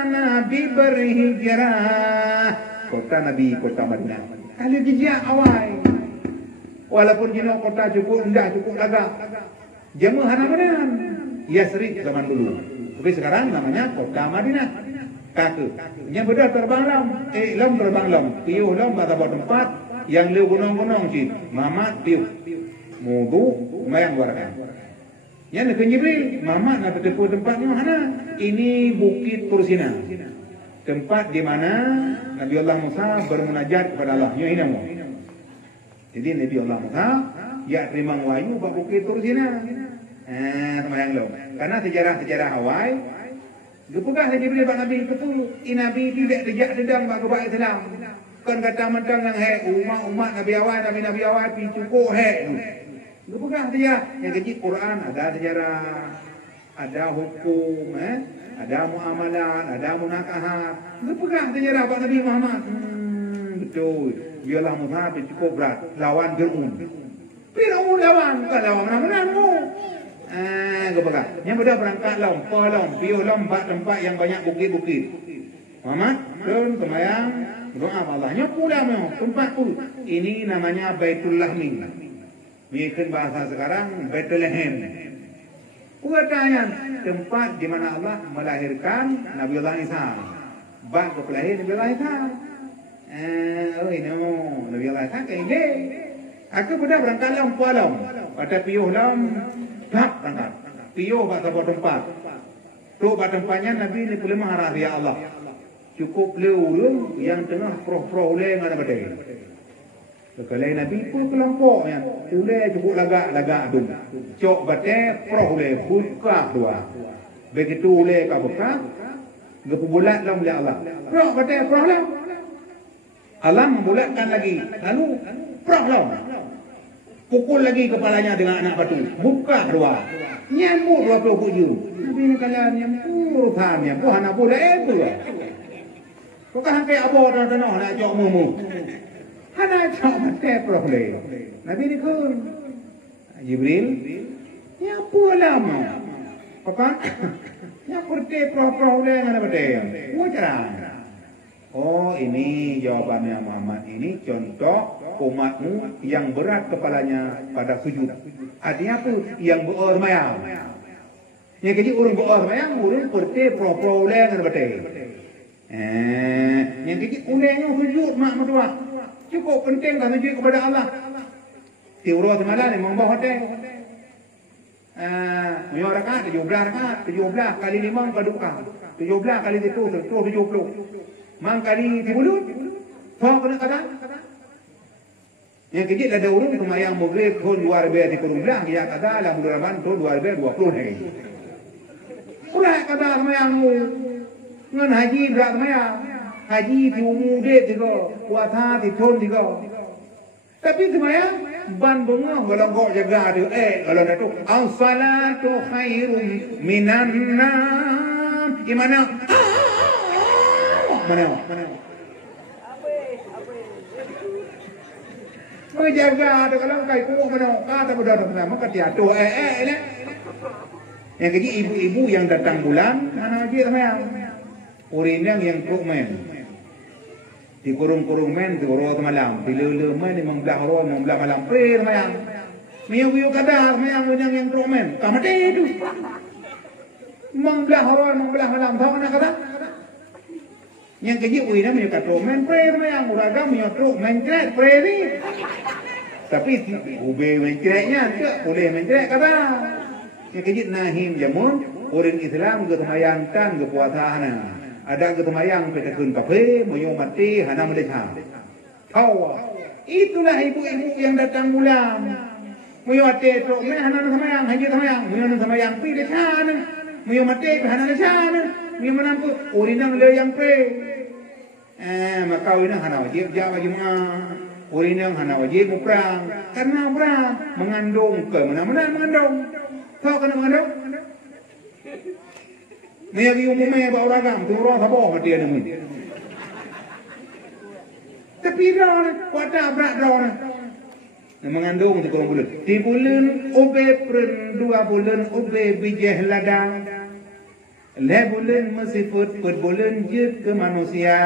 Nabi berhijrah. Kota Nabi, kota Madinah. Kali jejak awal. Walaupun jenuh kota cukup rendah, cukup lagak. Jemaah Ramadan. Yasrib zaman dulu. Tapi sekarang namanya kota Madinah. Kata, yang beda terbang lam terbang lam. Piuh lam pada tempat yang leu gunung-gunung sih. Muhammad piuh. Mudu mayang warakan. Yang ke Jibril, Muhammad nak tepu tempatnya mana? Ini Bukit Tursina. Tempat di mana Nabi Allah Musa bermunajat kepada Allah. Ini nama. Jadi Nabi Allah Musa ya terima wahyu bab Bukit Tursina. Semayang lo. Karena sejarah-sejarah awal, dia pegang saja bila Nabi betul. Nabi tidak dijak dedang bagi umat Islam. Kan kata mentang yang umat Nabi awal, Nabi awal pi cukup dia pegang saja. Yang kecil Quran ada sejarah, ada hukum, ada muamalah, ada munakahat. Dia pegang sejarah bagi Nabi Muhammad. Betul. Biarlah Musa cukup berat lawan Fir'aun. Fir'aun lawan, bukan lawan mana-mana. Yang beda berangkat lom, piuh lom, tempat yang banyak bukit-bukit. Muhammad, turun semayang, doa Allahnya pula tempat pun. Ini namanya Baitul Lahmi. Mungkin bahasa sekarang Baitul Lahem. Katanya tempat di mana Allah melahirkan Nabi Allah Isa. Bak kepelahiran Nabi Allah Isa. Ini Nabi Allah Isa kaini. Aku beda berangkat lom, pualam. Pada piuh lom. Tak berangkat. Piuh bahasa buat tempat. Tu buat tempatnya Nabi ni boleh marah ya Allah. Cukup leu yang tengah proh-proh oleh dengan badai. Sekali Nabi pun kelompok yang oleh cukup lagak tu. Cok badai proh oleh buka dua. Begitu oleh ka buka, gepubulat lah oleh Allah. Proh badai proh lah. Allah membulatkan lagi. Lalu proh lah. Pukul lagi kepalanya dengan anak batu. Buka dua. Nyambut 20 kuju. Nabi ni kalian nyambut. Nyambut anak budak itu. Kau kan kayak abor dan tanah nak jauh mumu. Anak jauh mati problem. Nabi ni kun. Jibril. Nyambut lama. Apa? Nyambut problem dengan anak batu. Wajar. Oh ini jawabannya Muhammad. Ini contoh umatmu yang berat kepalanya pada sujud. Artinya apa? Yang bermayang. Yang kecil orang bermayang, orang perti pro-pro oleh dengan betul. Yang kecil olehnya sujud mak mertua. Cukup penting kan sujud kepada Allah. Tiura semalam ni membawa hotel. 5 rakaat, 17 rakaat, 17 kali 5 paduka. 17 kali itu 70. Mang kali 30. Faham kena kata? Yang kecil ada orang semayang maghrib tahun 2013 dia kata lah bulan Ramadan tahun 2020 hari. Berat kata semayang ngan haji berat semayang. Haji di umum dek juga, puasa di thon juga. Tapi semayang ban bengah kalau kau jaga tu kalau dah tu as-salatu khairum minan nam. Gimana? Mana? Menjaga tu kalau kai ku mana? Kata pada sama kata tu ni. Yang keji ibu-ibu yang datang bulan, anak haji semayang. Orang yang kurmen. Di kurung-kurung men tu roh malam, bila men memang belah roh, memang belah malam prayer semayang. Miu kadar semayang yang kurmen. Kamate tu. Memang belah roh, memang belah malam. Tahu nak kata? Yang keji uina miu kata men prayer semayang, uraga miu tu men cerai prayer ni. Tapi ube men cerainya, tak boleh men cerai kata. Yang keji nahim jamun, orang Islam ke semayang tan ke puasana. Ada ketemayang kita kun kafe, moyo mati, hana Malaysia. Tahu? Itulah ibu-ibu yang datang bulan. Moyo mati, trok me hana semayang, haji semayang, moyo semayang pi de sana, moyo mati pi hana de sana, moyo menampu orinang le yang pre. Maka orinang hana wajib jaga Jumaat, orinang hana wajib perang, karena perang mengandung ke mana-mana mengandung. Tahu kan mengandung? Mayagi umumnya bawa ragam, tu orang sabah dia ni. Tapi dah, wadah berat dah. Mengandung tu kurang bulan. Di bulan ube peren, 2 bulan ube bijih ladang. Le bulan mesifut, per bulan jut ke manusia.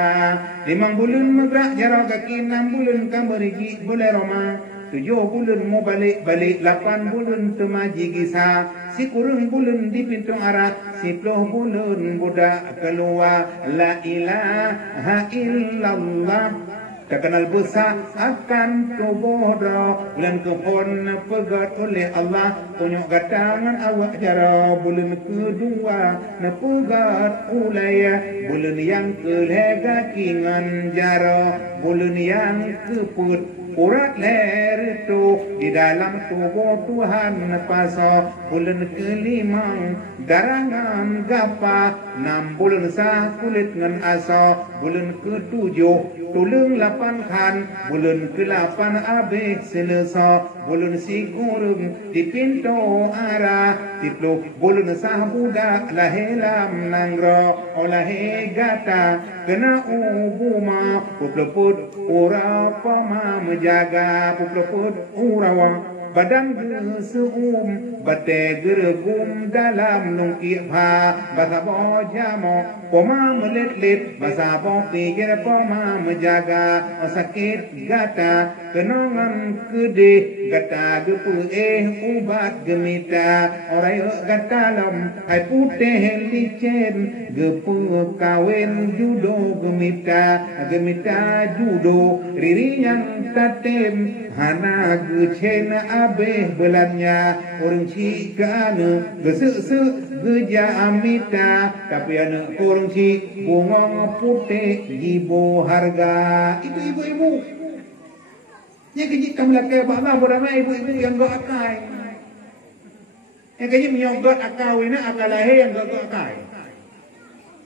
5 bulan megrak jarak kaki, 6 bulan kameriki boleh Roma. 7 bulan mau balik, 8 bulan temaji kisah. Si kurang bulan di pintu arah, 10 bulan budak keluar. La ilaha illallah. Tak kenal besar akan tubuh dah. Bulan kepon pegat oleh Allah. Punyok gatangan awak jara. Bulan kedua pegat ulaya. Bulan yang kelega kingan jara. Bulan yang keput urat leher itu di dalam tubuh Tuhan pasal. Bulan kelima darangan gapa, 6 bulan sah kulit ngan asa. Bulan ketujuh tulung 8 kan, bulan ke-8 habis selesa. Bulan sigurung di pintu arah, 10 bulan sah budak lahelam nangra. Olahe gata kena ubuma, pupleput ura pama menjaga, pupleput urawa badan geseum, bate geregum dalam nungki ha. Basa bo jamo, poma melet-let, basa bo pikir poma menjaga. O sakit gata, kenongan kede, gata gepu ubat gemita. Orai gata lam, hai putih licin, gepu kawin judo gemita. Gemita judo, riri yang tatem, hana gecen abeh belannya. Orang cikana gesek-sek geja amita. Tapi anak orang cik bunga putih jibo harga. Itu ibu-ibu. Yang kejik kamu lakai baklah beramai ibu-ibu yang gak akai. Yang kejik menyogot akau ini akal lahir yang gak akai.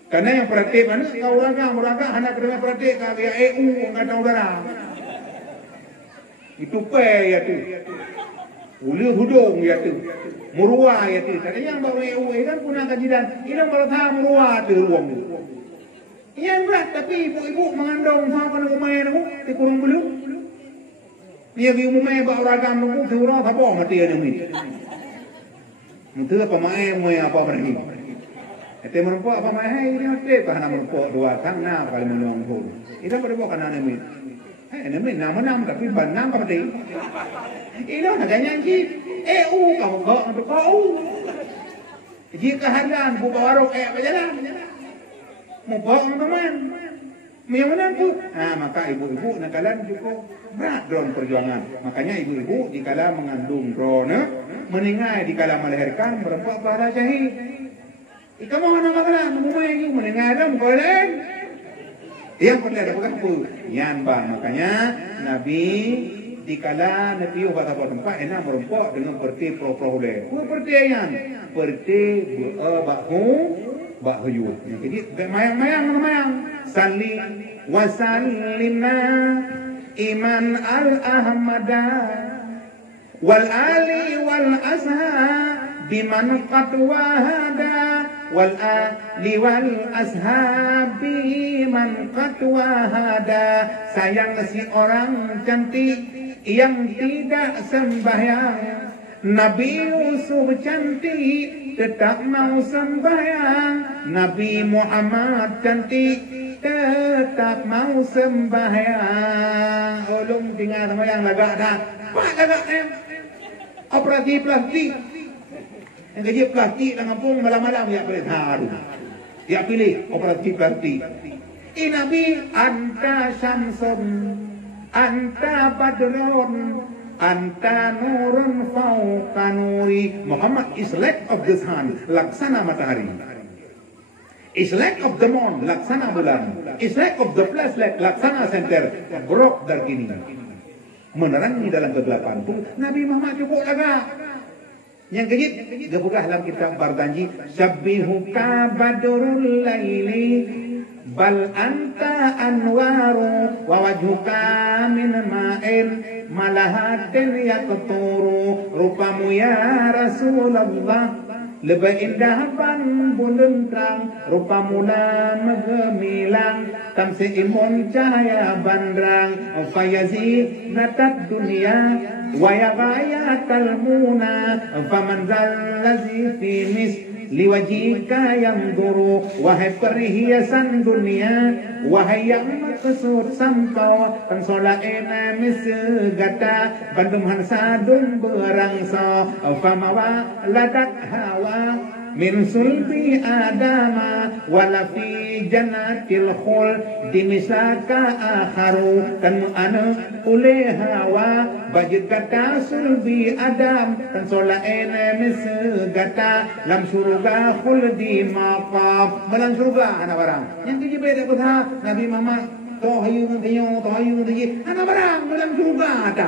Karena yang praktik mana kau raga anak kena praktik kaya EU kata udara. Itu pe ya tu. Ulu hudung ya tu. Murua ya tu. Tadi yang bawa EU kan punang kajian. Ilang baratha murua tu ruang tu. Yang berat tapi ibu-ibu mengandung sama dengan umai tu di kurung bulu. Dia bi umai bawa ragam tu tu orang thabong mati ada ni. Mutu apa mai moi apa berani. Ete merempok apa mai hai dia mati kana merempok 2 kang na kali menong pun. Ida pada bawa kana ni. Ini nama tapi banam apa tadi? Ini nak janji EU kamu kau untuk kau. Jika hadian buka warung berjalan, mau bawa teman, yang mana tu? Maka ibu-ibu nakalan cukup berat dalam perjuangan. Makanya ibu-ibu dikala mengandung drone, meningai dikala melahirkan berempat para syahid. Ikamu mana nakalan? Mumai itu meningai dalam kolen. Yang perlu ada apa? Yan bang. Makanya Nabi dikala Nabi kata tempat enak merempok dengan perti pro-pro le. Pertian, perti bahu. Jadi mayang. Salli wa sallimna iman al-ahmada wal ali wal ashab biman qad wahada wal ali wal ashab biman qad wahada. Sayang si orang cantik yang tidak sembahyang, Nabi Yusuf cantik tetap mau sembahyang, Nabi Muhammad cantik tetap mau sembahyang. Ulung tinggal sembahyang lagak dah. Pak lagak operasi plastik. Yang gaji plastik dengan pun malam-malam ya boleh taruh. Ya pilih operasi plastik. Nabi anta syamsun, anta badrun, anta nurun fauqa nuri. Muhammad is light of the sun, laksana matahari. Is light of the moon, laksana bulan. Is light of the flashlight, laksana center. Brok dargini. Menerangi dalam kegelapan pun Nabi Muhammad cukup laga. Yang kejit, gabugah dalam kitab Bardanji, Syabbihuka badrul laili bal anta anwaru wa wajhuka min ma'in malahatin yaqturu. Rupamu ya Rasulullah lebih indah pan bulan terang, rupamu lan megemilang tamsi imun cahaya bandrang. Fayazi natat dunia wa yaghayatal muna faman zallazi fi mis liwajika yang guru. Wahai perhiasan dunia, wahai yang maksud sampau, pensolaena misegata bandum hansadum berangsa. Famawa ladak hawa min sulbi adama wala fi jannatil khul dimisaka akharu. Dan anu ule hawa bajit kata sulbi adam pensolaena misegata lam surga khul di maqam. Malam surga anak barang yang tujuh beda kata Nabi Muhammad tohayu tujuh anak barang malam surga ada.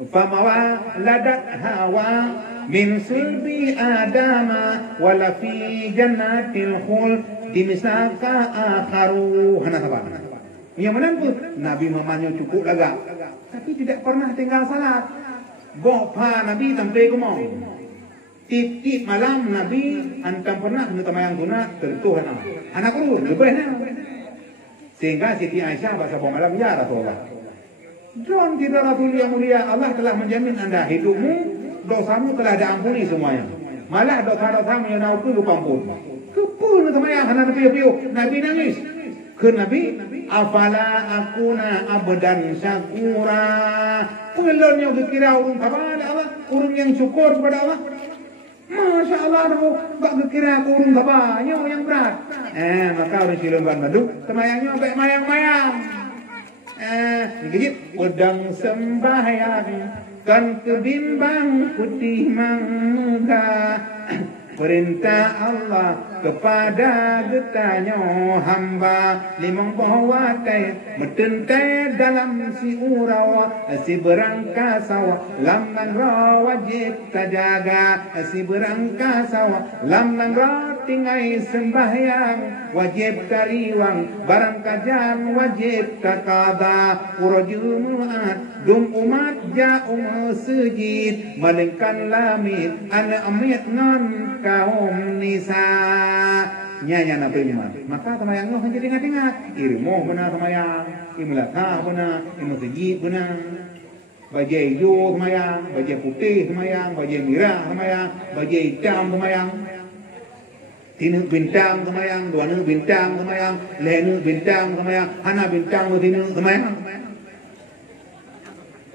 Famawa ladak hawa min sulbi adama wala fi jannatil khul dimisaka akharu. Hana sabar. Yang mana pun Nabi Muhammad cukup laga, tapi tidak pernah tinggal salat. Gopa Nabi sampai kumau. Tip malam Nabi antam pernah nutamayang guna tertuh anak urun lebih. Sehingga Siti Aisyah bahasa malam ya Rasulullah. John tidak Rasul yang mulia, Allah telah menjamin anda hidupmu, dosamu telah diampuni semuanya. Malah dosa-dosamu yang nauku lupa ampun. Kepul temayang anak piu-piu. Nabi nangis. Ke Nabi, afala akuna abdan syakura. Pengelon yang dikira urung kepada Allah, urung yang syukur kepada Allah. Masya Allah, bak dikira urung kepada yang berat. Maka orang silumban madu, temayangnya baik mayang-mayang. Dikit pedang sembahyang kan kebimbang putih mangga. Perintah Allah kepada getanya hamba limang bawatai metentai dalam si urawa si berangkasawa lamang ra wajib tajaga si berangkasawa lamang ra tingai sembahyang wajib tariwang barang kajan wajib takada urajumuat dum umat ja'um sujid malingkan lamit ana amit non kaum nisa nyanya Nabi Muhammad. Maka tamayang noh jadi ingat-ingat irmoh benar tamayang imlaka benar imusjid benar baju hijau tamayang baju putih tamayang baju merah tamayang baju hitam tamayang tinu bintang tamayang dua nu bintang tamayang lenu bintang tamayang hana bintang tinu tamayang.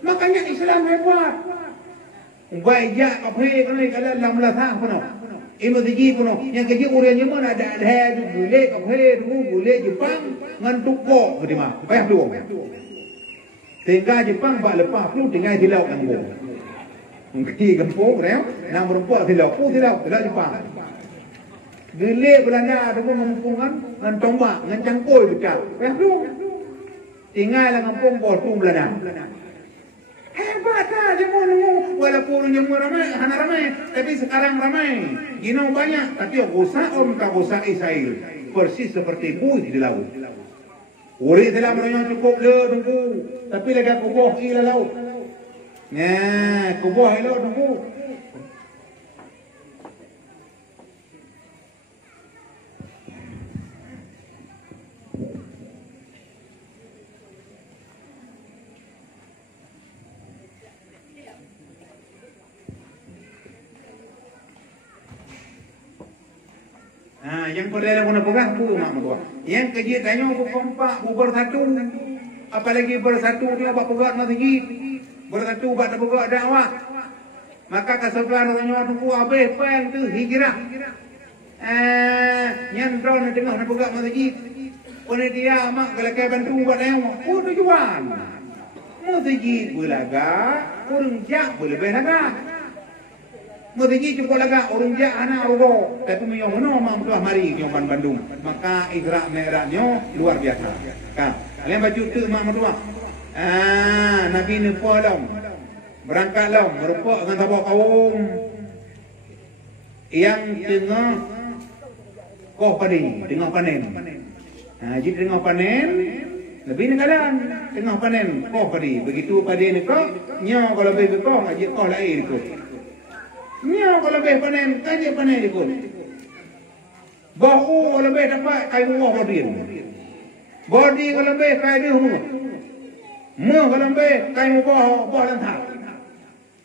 Makanya Islam hebat. Baiknya apa yang kalau dalam latah penuh, ini tujuh penuh. Yang kecil urangnya mana ada gule, apa gule Jepang ngantuk kok, kedima, bayar dua. Tinggal Jepang bak lepas flu tinggal di laut nanggung. Mungkin gempung, rem, nang berempat di laut Jepang. Gule Belanda ada pun mempungan ngan tombak, ngan cangkul dekat, bayar dua. tinggal ngampung botung beladang. Hebat lah jemur walaupun jemur ramai, hana ramai, tapi sekarang ramai. Ginau banyak, tapi gosa tak gosa Israel. Persis seperti buih di laut. Uri dalam ronyong cukup le nunggu, tapi lagi kubuh ila laut. Nah, kubuh ila laut nunggu. Yang perdana guna pegang tu mak mertua. Yang kerja tanya kompak bersatu. Apalagi bersatu dia buat pegang masjid. Bersatu buat pegang dakwah. Maka kesebelah orang tu habis peng tu hijrah. Nyandron tengah nak pegang masjid. Panitia mak kalau kau bantu buat dakwah. Oh tujuan. Masjid belaga, orang jak boleh belaga. Mereka cukup lagak orang jak anak rogo, tapi menyong mana mak tuah mari nyoban Bandung. Maka Isra Mi'rajnya luar biasa. Kan? Kalian baju tu mak mertua. Nabi ni pulang. Berangkat long, merupa dengan tabak kaum yang tengah koh padi, tengah panen. Jadi tengah panen, lebih negalan tengah panen koh padi. Begitu padi ni kau, nyaw kalau lebih kau, ajak kau lain ikut. Nya kalau lebih panen, kaji panen ikut. Bahu kalau lebih dapat, kayu buah bodi. Bodi kalau lebih, kayu dia semua. Muh kalau lebih, kayu buah lantar.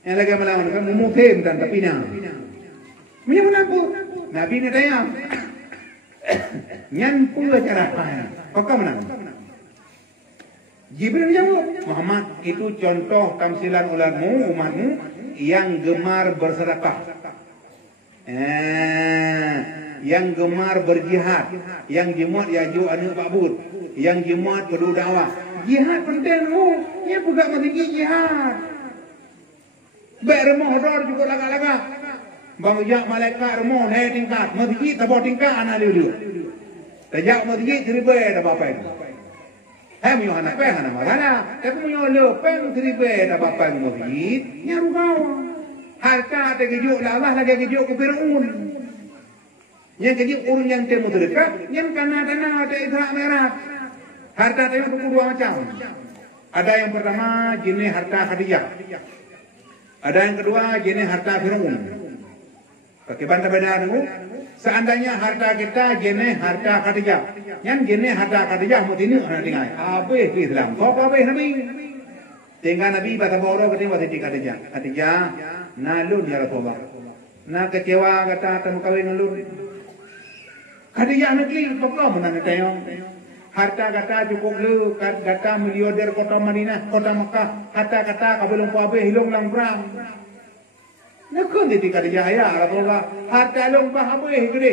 Yang lagi melawan, kan memutim dan terpinang. Macam mana pun? Nabi ni tanya. Nyan pula cara payah. Kau menang. Jibril jawab, Muhammad itu contoh tamsilan ulatmu, umatmu yang gemar bersedekah, yang gemar berjihad, yang jemaat yaju anu kabut, yang jemaat perlu dakwah. Jihad penting dia pegang masjid jihad. Baik rumah hodor juga lagak-lagak. Bang ujak malaikat rumah naik tingkat, masjid tabah tingkat anak liu-liu. Tajak masjid seribu dah bapa itu. Yo anak pe anak mana? Tapi yo lepeng seribu dah bapa masjid. Nyaru kau. Harta ada kejuk lah Allah lagi kejuk ke Fir'aun. Yang kejuk urun yang temu terdekat, yang tanah-tanah ada Isra Mi'raj. Harta ada yang dua macam. Ada yang pertama jenis harta Khadijah. Ada yang kedua jenis harta Fir'aun. Pakai bantah beda dulu. Seandainya harta kita jenis harta Khadijah. Yang jenis harta Khadijah mau tini orang tinggal. Habis Islam. Kau habis Nabi. Tinggal Nabi bahasa Boro ketika waktu Khadijah. Khadijah, nalun ya Rasulullah. Nak kecewa kata temu kawin nalun. Khadijah negeri pokok menang tayong. Harta kata cukup lu, kata miliarder kota Madinah, kota Mekah. Kata kabelum habis hilong lang perang. Nakon di Khadijah ya Rasulullah. Harta long habis gede.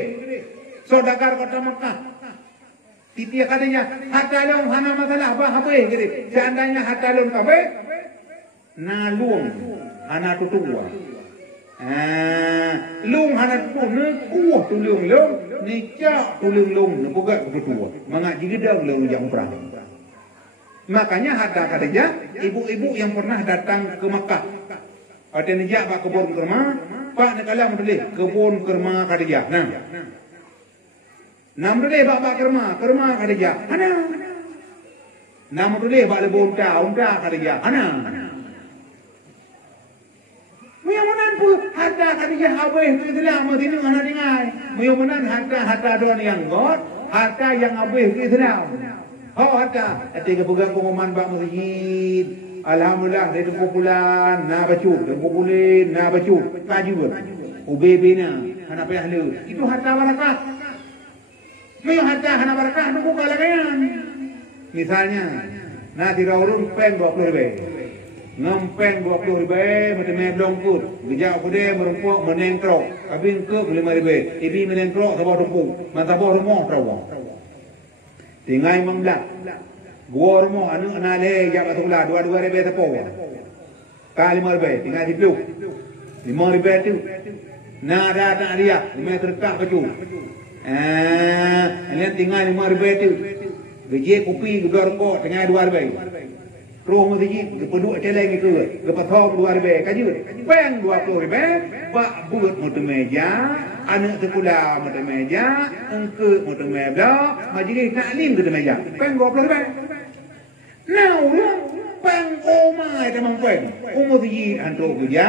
Saudagar kota Mekah. Titi Khadijah, harta long hana masalah habis gede. Seandainya harta long habis, nalung hana tutua. Lung hana tutua, kuah tulung long, nica tulung long, nebugat tutua. Mengaji gedang long yang perang. Makanya harta Khadijah, ibu-ibu yang pernah datang ke Mekah. Ada nejak pak kebun kurma, pak nak kalah mendeli kebun kurma Khadijah. Nam mendeli pak kurma Khadijah. Ana. Nam mendeli pak lebon unta Khadijah. Ana. Muyamunan pun harta Khadijah habis tu Islam mesti ni ana dengar. Muyamunan harta don yang god, harta yang habis tu Islam. Harta ketika pegang pengumuman bak masjid. Alhamdulillah dari kumpulan na bacu, kumpulan na bacu, kaju ber. Ubebina, hana payah lu. Itu harta barakah. Meo harta hana barakah nunggu kalangan. Misalnya, na diraurum peng 20 ribu. Ngempeng 20 ribu, macam meblong pun. Gejak aku dia merumpuk menengkrok. Kabin ke 5 ribu. Ibi menengkrok sabah dumpuk. Mantabah rumah terawang. Tinggal memblak. Gua rumah anu anale jak atulah 2 ribu tepo. Kali 5 ribu tinggal di peluk. 5 ribu tu. Nak ada tak dia 5 terkak baju. Lihat tinggal 5 ribu tu. Gaji kopi ke rokok tengah 2 ribu. Roh masjid kedua celeng itu ke pathau 2 ribu kaji peng 20 ribu pak buat motor meja anak sekolah motor meja engke motor meja majlis taklim motor meja peng 20 ribu now peng omai tamang peng masjid antro kerja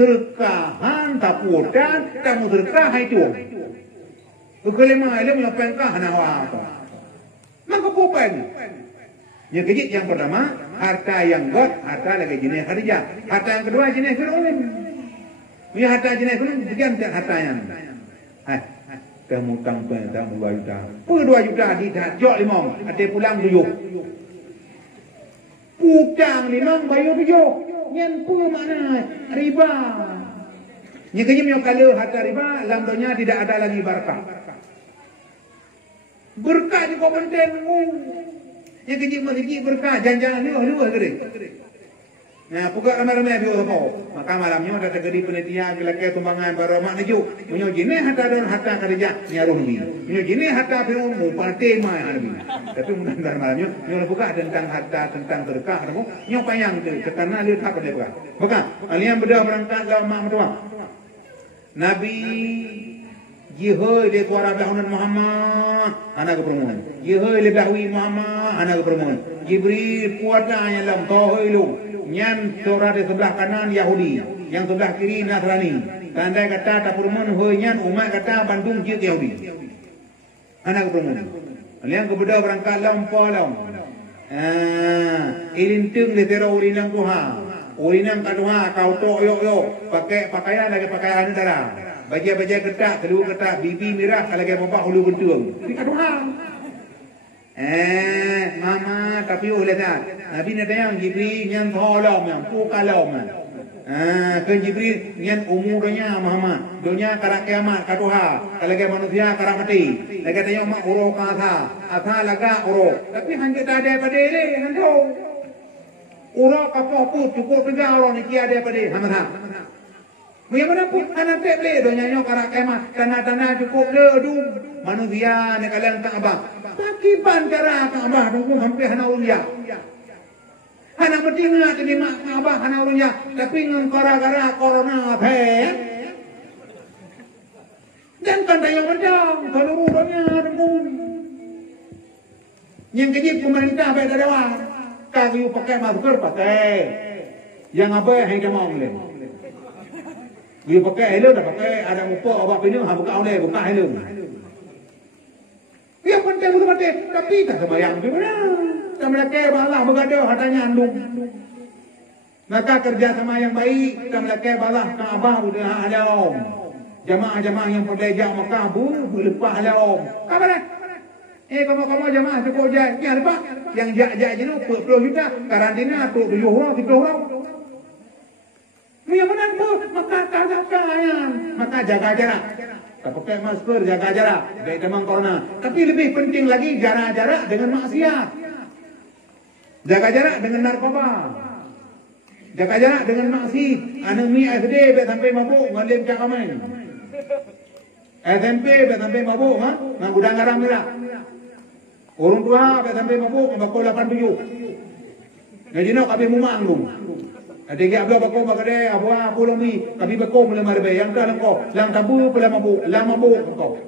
terkahan taputan kamu terkah itu kelima ilmu yang pengkah nawa maka pupeng yang kejit yang pertama harta yang god, harta lagi jenis kerja. Harta yang kedua jenis Fir'aun. Ya harta jenis Fir'aun sekian hartanya. Kamu tanggung 2 juta. 2 juta ditajak 5. Ada pulang 7. Utang 5 bayar 7. Yang pun mana riba. Yang kejit yang kalau harta riba, dalam dunia tidak ada lagi barakah. Berkah juga penting. Yang kecil masih berkah, jangan-jangan luah gede. Nah, pukul ramai-ramai biar apa? Maka malamnya ada terjadi penelitian belakang tumbangan baru mak neju. Menyo jenis harta dan harta kerja nyaruh ni. Menyo jenis harta firman mu partai mai hari. Tapi mudah-mudahan malamnya nyo buka tentang harta tentang berkah kamu. Nyo payang tu kerana dia tak boleh buka. Maka alian bedah berangkat dalam mak mertua. Nabi Jihoi le kuara bahunan Muhammad anak perempuan. Jihoi le bahwi Muhammad anak perempuan. Jibril kuatanya dalam tohoi lu. Nyan surah di sebelah kanan Yahudi, yang sebelah kiri Nasrani. Tandai kata tak perempuan hoi nyan umat kata Bandung jik Yahudi. Anak perempuan. Yang kebedah berangkat lampau lam. Ilintung le tero ulinang Tuhan. Ulinang kaduha kau tok yo pakai pakaian lagi pakaian darah. Baca-baca ketak, kedua ketak, bibi merah, kalau lagi bapak hulu bentung. Aduh hang. Mama, tapi oleh tak. Nabi nak tanya Jibril yang tolong, yang pukalom. Ke Jibril yang umurnya Muhammad. Dunia karak kiamat, katuha. Kalau lagi manusia karak mati. Lagi tanya mak uruk asa. Asa laga uruk. Tapi hanya tak ada pada ini, hanya uruk kapal pun cukup juga orang ni kia ada pada hamad. Bagaimana pun anak tak boleh donyanya karak kemah tanah-tanah cukup ledu manusia ni kalian tak abah pakiban cara tak abah tunggu hampir hana ulia hana bertinggal jadi mak abah hana ulia tapi dengan gara-gara corona teh dan pandai yang berjang seluruh dunia tunggu yang kejip pemerintah baik dari awal kaki pakai masker pakai yang apa yang kita mau boleh dia pakai helm dah pakai ada muka awak pinang ha buka oleh buka helm. Dia penting betul mati tapi tak sembahyang juga. Tak melake balah begaduh hatanya andung. Maka kerja sama yang baik tak melake balah ka abah udah ada om. Jamaah-jamaah yang belajar Makkah bu lepas ada om. Apa dah? Kamu jamaah cukup je. Ya lepas yang jak-jak je tu 10 juta karantina tu 7 orang 3 orang. Yang benar pun, maka kagak-kagayan. Maka jaga jarak. Tak pakai masker, jaga jarak. Baik demam corona. Tapi lebih penting lagi, jarak-jarak dengan maksiat. Jaga jarak dengan narkoba. Jaga jarak dengan maksiat. Anak mi SD, baik sampai mabuk, ngalim cakaman. SMP, baik sampai mabuk, nang gudang garam merah. Orang tua, baik sampai mabuk, bakul 87. Ngaji nak, habis mumang tu. Ada yang abla bakau bagade abwa pulomi kami bakau mula marbe yang ka langko lang tabu pula mabuk kau.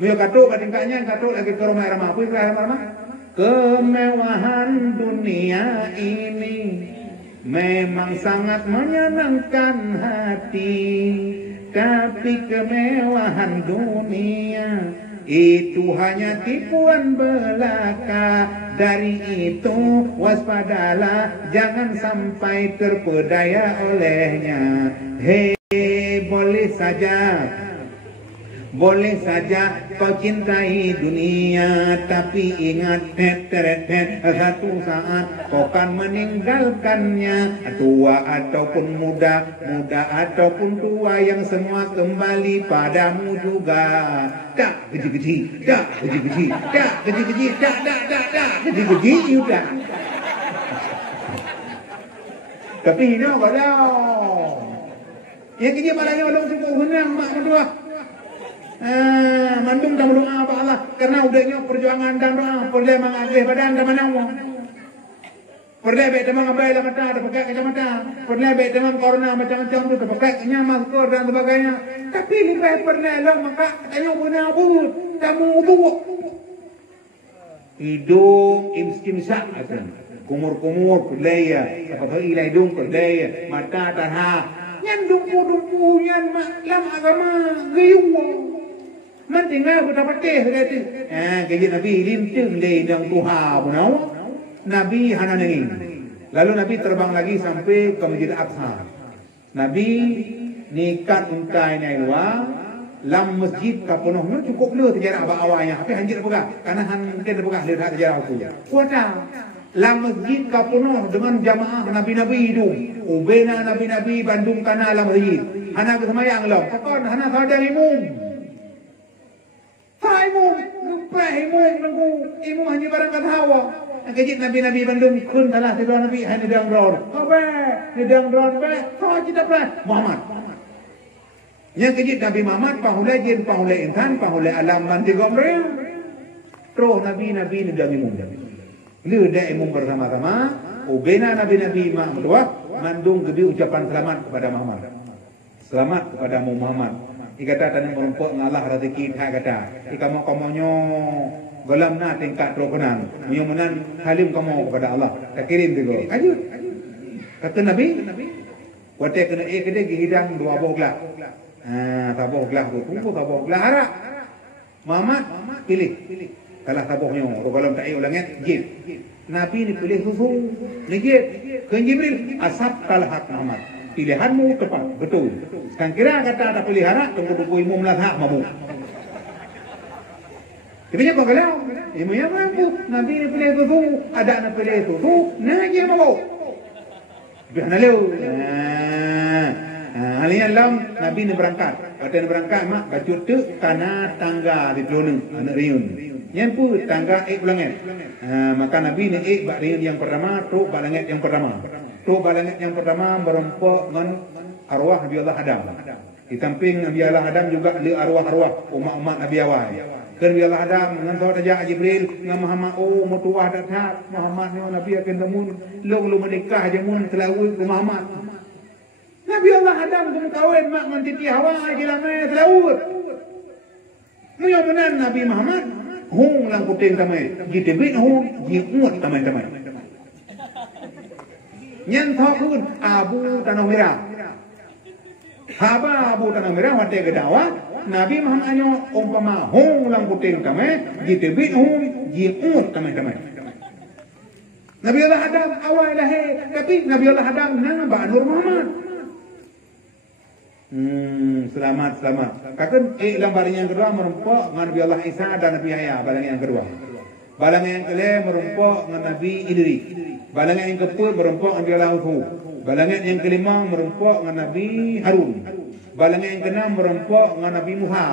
Mio kato katingkanya kato lagi ke rumah ramah apa ramah kemewahan dunia ini memang sangat menyenangkan hati tapi kemewahan dunia itu hanya tipuan belaka. Dari itu waspadalah jangan sampai terpedaya olehnya. Hei boleh saja kau cintai dunia tapi ingat satu saat kau kan meninggalkannya. Tua ataupun muda ataupun tua yang semua kembali padamu juga. Tak geji-geji, tak geji-geji, tak geji-geji, tak geji-geji juga. Tapi ini apa dah? Yang kerja malahnya orang cukup senang mak mertua. Mandung kamu doa apa Allah karena udahnya perjuangan dan doa perle mengagreh badan dan menawang perle bet demang abai la mata pakai kacamata perle bet demang corona macam-macam tu pakai masker dan sebagainya tapi lebih perle lah maka katanya guna abut kamu ubuk hidung imsak asan kumur-kumur perle apa ilai hidung perle mata tarha nyan dumpu nyan lam agama gayung man tinggal kita patih kata kerja Nabi lincing le dang Tuhan punau Nabi hana nanging lalu Nabi terbang lagi sampai ke Masjid Aqsa Nabi nikat untai nai luar lam masjid ka penuh cukup le terjarah ba awalnya tapi hanjir pegah karena han kita pegah le terjarah aku kuata lam masjid ka penuh dengan jamaah nabi-nabi hidung ubena nabi-nabi Bandung kana lam masjid hana ke semayang lam pakon hana sada imum imum lupa imum nunggu imum hanya barang kata hawa kejit nabi-nabi Bandung kun salah sedua nabi hanya dang ron apa dang ron apa kau cita apa Muhammad yang kejit Nabi Muhammad pahulai jin pahulai insan pahulai alam banti gomre roh nabi-nabi ni dang imum lu dah imum bersama-sama ubena nabi-nabi Muhammad mandung gede ucapan selamat kepada Muhammad selamat kepada Muhammad ikata tanang merumpuk ngalah rezeki tak kata ikamu-kamunya golam na tingkat rokonan menyumenan halim kamu kepada Allah tak kirim tu ajut kata Nabi wate kena kede hidang dua boglah taboh gelah tu taboh gelah harak Muhammad pilih kalah tabohnya rokolam tak ulangnya jib Nabi ni pilih susu ni jib ke Jibril asap kalah hak Muhammad pilihanmu tepat betul kan kira kata ada pelihara tunggu buku imum lah hak mamu tapi apa kalau imam yang mampu Nabi ni pilih tu ada nak pilih tu nah dia mau biar leu halian lam Nabi ni berangkat kata berangkat mak baju tu kana tangga di pelunung anak riun yang pun tangga ulangan maka Nabi ni bak riun yang pertama tu balangit yang pertama tu balangit yang pertama berempuk dengan arwah Nabi Allah Adam. Di samping Nabi Allah Adam juga le arwah-arwah umat-umat Nabi awal. Kan Nabi Allah Adam dengan tahu saja Jibril dengan Muhammad mutuah datang Muhammad ni Nabi akan temun lu menikah je mun selalu ke Muhammad. Nabi Allah Adam tu kahwin mak dengan Siti Hawa je lama selalu. Muyamunan Nabi Muhammad hung lang kuting tamai. Jitibit hung jiut tamai-tamai. Nyan thakun Abu Tanah Merah haba Abu Tanah Merah wate gedawa Nabi Muhammad anyo umpama hong lang kuting kame jitibit hong jiut kame-kame Nabi Allah Adam awal lahir tapi Nabi Allah Adam nang ba Nur Muhammad selamat kakun lambaran yang kedua merumpuk dengan Nabi Allah Isa dan Nabi Yahya balang yang kedua balang yang kelima merumpuk dengan Nabi Idris balangan yang keempat merumpuk Nabi Allah Hud. Balangan yang kelima merumpuk dengan Nabi Harun. Balangan yang keenam merumpuk dengan Nabi Musa.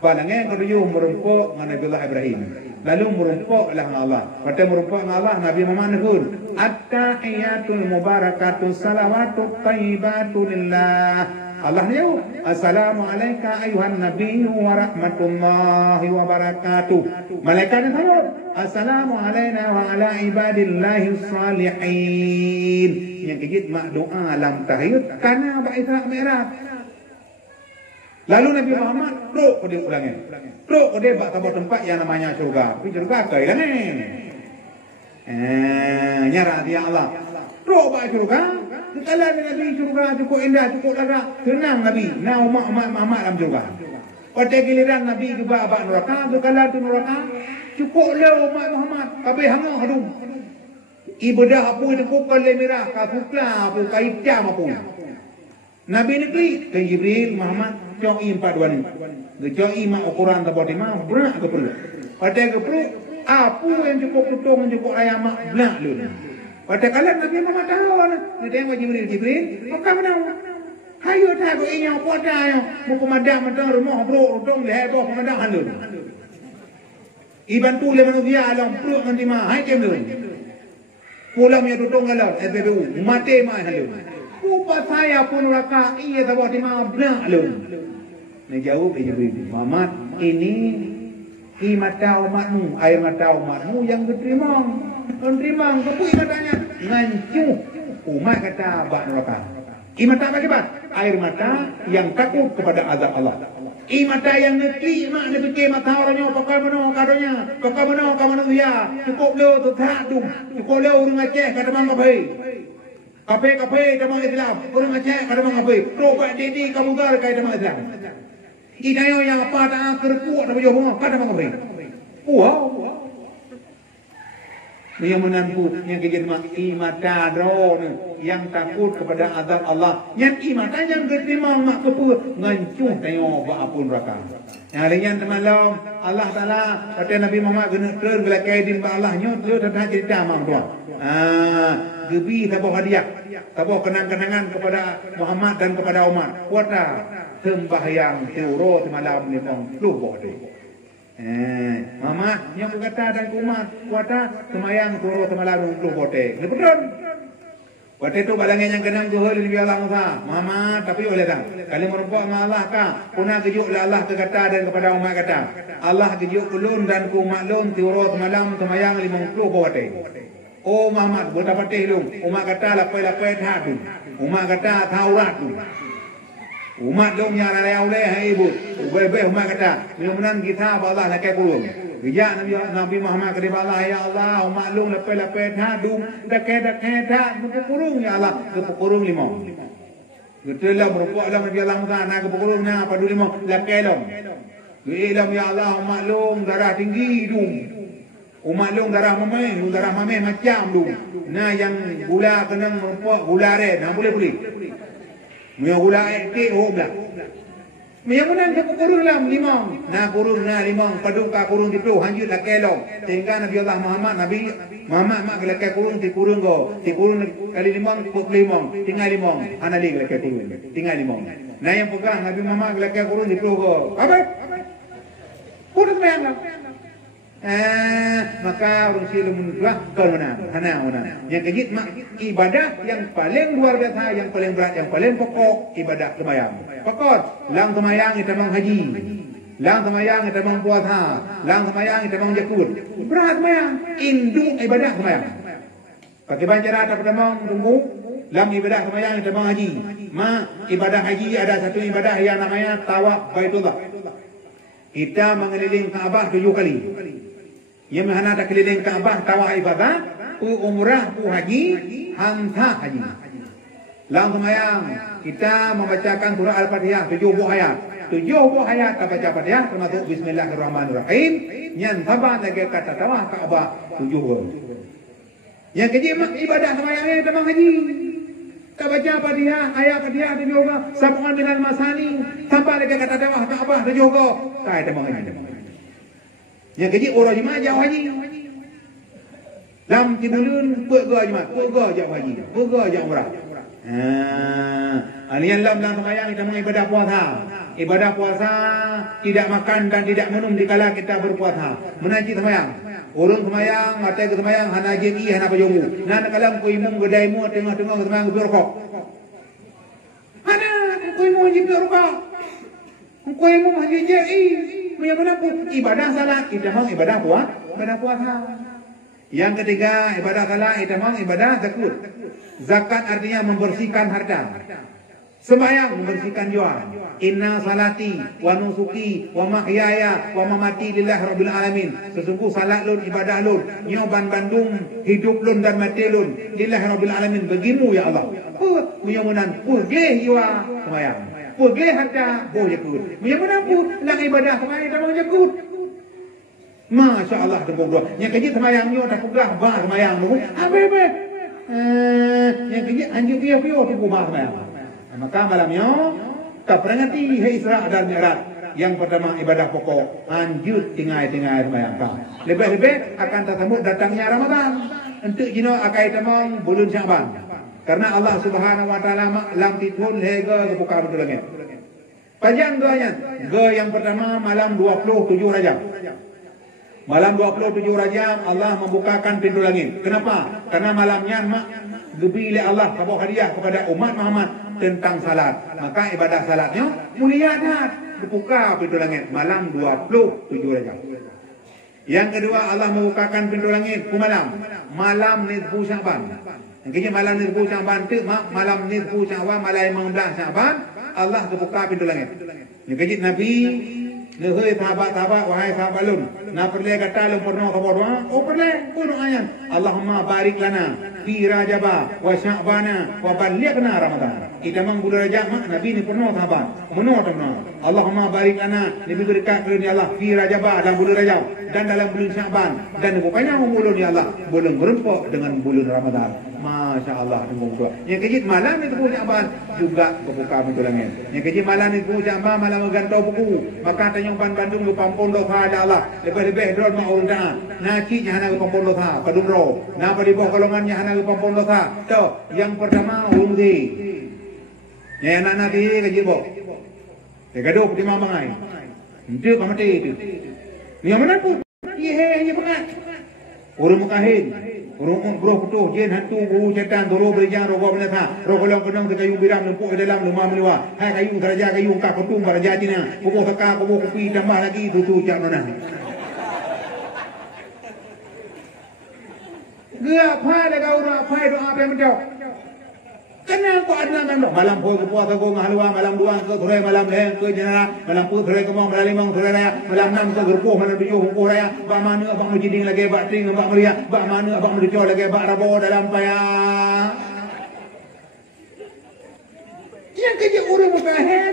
Balangan yang ketujuh merumpuk dengan Nabi Allah Ibrahim. Lalu merumpuklah dengan Allah. Kata merumpuk dengan Allah Nabi Muhammad Nahur. At-tahiyatul mubarakatus salawatut thayyibatu lillah. Allah ni assalamualaikum ayuhan nabi wa rahmatullahi wa barakatuh. Malaikat ni sayur assalamualaikum wa ala ibadillahi salihin. Yang kejit mak doa alam tahiyud karena Isra Mi'raj. Lalu Nabi Muhammad duduk pada ulangnya. Duduk pada bak sebuah tempat yang namanya syurga. Tapi syurga ke ilang ni. Nyara dia Allah. Duduk bak syurga. Kalau Nabi syurga cukup indah, cukup lega. Tenang Nabi. Nah umat dalam syurga. Pada giliran Nabi juga abad neraka. Kalau tu neraka. Cukuplah umat Muhammad. Tapi hangah hadum. Ibadah apa itu kukal merah. Kakuklah apa. Kaitam apa. Nabi ni klik. Ke Jibril Muhammad. Coi 4 ni. Coi mak ukuran tabot lima. Berak ke perut. Pada ke perut. Apa yang cukup tutung. Cukup ayam mak. Berak lu. Pada kalian Nabi Muhammad tahu lah. Dia tengok Jibril. Maka mana? Hayo tak kau inyau pada yang. Muka madak matang rumah bro. Rutong leher bawah pemadak halun. Iban tu le manusia alam perut nanti mah. Hai kem lu. Pulang yang rutong alam. SPBU. Mati mah halun. Rupa saya pun raka. Iya tabah di mah. Berak halun. Dia jawab Jibril, Muhammad, ini mata umatmu, air mata umatmu yang diterima. Menerima, kepui matanya, ngancuh. Umat kata bak neraka. Mata apa akibat? Air mata yang takut kepada azab Allah. Mata yang ngerti, mak dia fikir mata orangnya, pakai mana kadonya, pakai mana manusia, cukup lo tu tak tu, cukup lo orang Aceh kata bang kapai. Kapai tamang Islam, orang Aceh kata bang kapai. Robat dedi kamu gar kata tamang Islam. Idayo yang apa tak terkuat apa jauh kata bang kapai. Wow. Yang menampu yang kejadian imata drone yang takut kepada azab Allah. Yang imata yang terima mak kepu ngancuh tengok buat apun neraka. Yang lain teman Allah Taala kata Nabi Muhammad kena turun belakang din ba Allah nyo tu tentang cerita mang tuan. Gebi tabuh hadiah, tabuh kenang-kenangan kepada Muhammad dan kepada umat. Kuata sembahyang teuro semalam ni pun lupa tu. Mama yang berkata dan umat kuata semayang turut semalam untuk bote. Ini betul. Bote itu balangnya yang kenang Tuhan Nabi Allah Musa. Mama tapi oleh tak. Kalau merupakan Allah kah? Punah kejuk Allah kata dan kepada umat kata. Allah kejuk ulun dan umat lun turut semalam semayang 50 bote. Oh Muhammad betapa tehlung. Umat kata lapai-lapai tak tu. Umat kata Taurat tu. Umat dong yang ada oleh hai ibu. Ubay umat kata, mudah-mudahan kita Allah nak kurung. Bijak Nabi Muhammad kata Allah, ya Allah, umat long lepai-lepai tak dung, dekat-dekat tak kurung ya Allah, kurung lima. Betul lah berpuak lah Nabi Allah Musa nak kurung na pada lima lekai long. Ilam ya Allah, umat long darah tinggi dung. Umat long darah mamai macam dung. Nah yang gula kena berpuak gula red, nah boleh. Mia gula ke hobla. Mia mana ke kurung lam limang. Na kurung na limang padung ka kurung di pro hanjut la kelong. Tinggal Nabi Allah Muhammad mak ke kurung di kurung go. Di kurung kali limang puk limang tinggal limang. Anali ke kurung. Tinggal limang. Na yang pegang Nabi Muhammad ke kurung di pro go. Apa? Kurung yang maka orang silam menudlah kalau mana yang kejit mak ibadah yang paling luar biasa, yang paling berat, yang paling pokok ibadah sembahyang. Pokok lang sembahyang itu memang haji, lang sembahyang itu memang puasa, lang sembahyang itu memang jakut. Berat sembahyang, induk ibadah sembahyang. Pakai cara tak pertama tunggu lang ibadah sembahyang itu memang haji. Ibadah haji ada satu ibadah yang namanya tawaf Baitullah. Kita mengeliling Kaabah 7 kali. Yang mana ada keliling Kaabah tawaf ibadah, umrah, haji, hanta haji. Lang semayang kita membacakan surah Al-Fatihah 7 buah ayat. 7 buah ayat kita baca Fatihah termasuk Bismillahirrahmanirrahim. Yang sabar lagi kata tawaf Kaabah 7 buah. Yang kejima ibadah semayang ini memang haji. Kita baca Fatihah, ayat Fatihah 7 buah, sambungan dengan masani, sampai lagi kata tawaf Kaabah 7 buah. Saya memang haji. Yang kecil orang jemaah jauh haji. Lam tibulun perga jemaah, perga jauh haji, perga jauh umrah. Alian lam semayang kita mengibadah puasa. Ibadah puasa tidak makan dan tidak minum dikala kita berpuasa. Menajik semayang. Orang semayang, mata ke semayang, hana jeki, hana pajomu. Nan kalam ku imum gedaimu tengah-tengah semayang berokok. Hana ku imum haji berokok. Ku imum haji jeki. Yang mana ibadah salat kita memang ibadah puasa. Yang ketiga ibadah salat kita memang ibadah zakat. Zakat artinya membersihkan harta. Sembahyang membersihkan jiwa. Inna salati wa nusuki wa mahyaya wa mamati lillahi rabbil alamin. Sesungguh salat lun ibadah lun, nyoban bandung hidup lun dan mati lun lillahi rabbil alamin. Bagimu ya Allah. Mudah-mudahan pulih jiwa sembahyang. Pulih harta boleh jakut. Yang menampu lang ibadah sembahyang tak mau jakut. Masya Allah tembok dua. Yang kejit sembahyang nyo tak pegah bah sembahyang tu. Apa? Yang kejit anjing dia pio tu bah sembahyang. Maka malamnya tak pernah ngerti hai Isra dan Mi'raj. Yang pertama ibadah pokok, lanjut tinggal-tinggal sembahyang. Lebih-lebih akan tersambut datangnya Ramadan. Untuk jino akai temang bulan Syaban. Karena Allah Subhanahu wa taala lam titun lega kebuka betul lagi. Panjang doanya. Yang pertama malam 27 Rajab. Malam 27 Rajab Allah membukakan pintu langit. Kenapa? Karena malamnya lebih oleh Allah kabur hadiah kepada umat Muhammad tentang salat. Maka ibadah salatnya mulia dah. dibuka pintu langit malam 27 Rajab. Yang kedua, Allah membukakan pintu langit ke malam nisfu Syaban. Yang ketiga, malam nisfu Syaban tu malam nisfu Syaban malam 15 Syaban Allah buka pintu langit. Yang ketiga, Nabi Nehoi sahabat-sahabat, wahai sahabat lun, nak perlu kata lun pernah kau doa? Oh perlu, pun doanya. Allahumma barik lana fi Rajaba wa Sya'bana wa ballighna Ramadan. Kita memang bulan Rajab mak Nabi ni pernah sahabat, menua pernah. Allahumma barik lana, Nabi berkat kepada Allah fi Rajaba dalam bulan Rajab dan dalam bulan Sya'ban dan rupanya bulan ya Allah bulan berempuk dengan bulan Ramadan. Masya Allah tunggu doa. Yang kejit malam itu pun Sya'ban juga kebuka pintu langit. Yang kejit malam itu Sya'ban malam gantau buku. Maka tanya ban Bandung ke pampun dosa ada Allah. Lebih-lebih drone mak urun dah. Naci hana ke pampun dosa. Kadung ro. Napa di bawah golongannya hana ke pampun dosa. Tu yang pertama urun di. Yang anak nanti kejit bo. Gaduh di mamangai. Itu kamati itu. Ni yang mana tu? Ye ye pengat. Urun mukahin. Urun bro putuh jen hantu guru setan doro berjang rogo benasa rogo long kenong te kayu biram lempuk ke dalam lema meliwa hai kayu geraja kayu ka ketung geraja tina kubo seka kubo kopi tambah lagi tutu cak nona gua apa le kau apa doa apa menjauh kenal kau ada memang malam poi ke puasa ko ngahalwa malam dua ke thurai malam leh ke jana malam poi thurai ke mong malam limong thurai raya malam enam ke gerpuh malam tujuh hukum raya ba mana abang mujiding lagi ba ting ba meria ba mana abang mencuci lagi ba rabo dalam paya yang kerja urung mukahen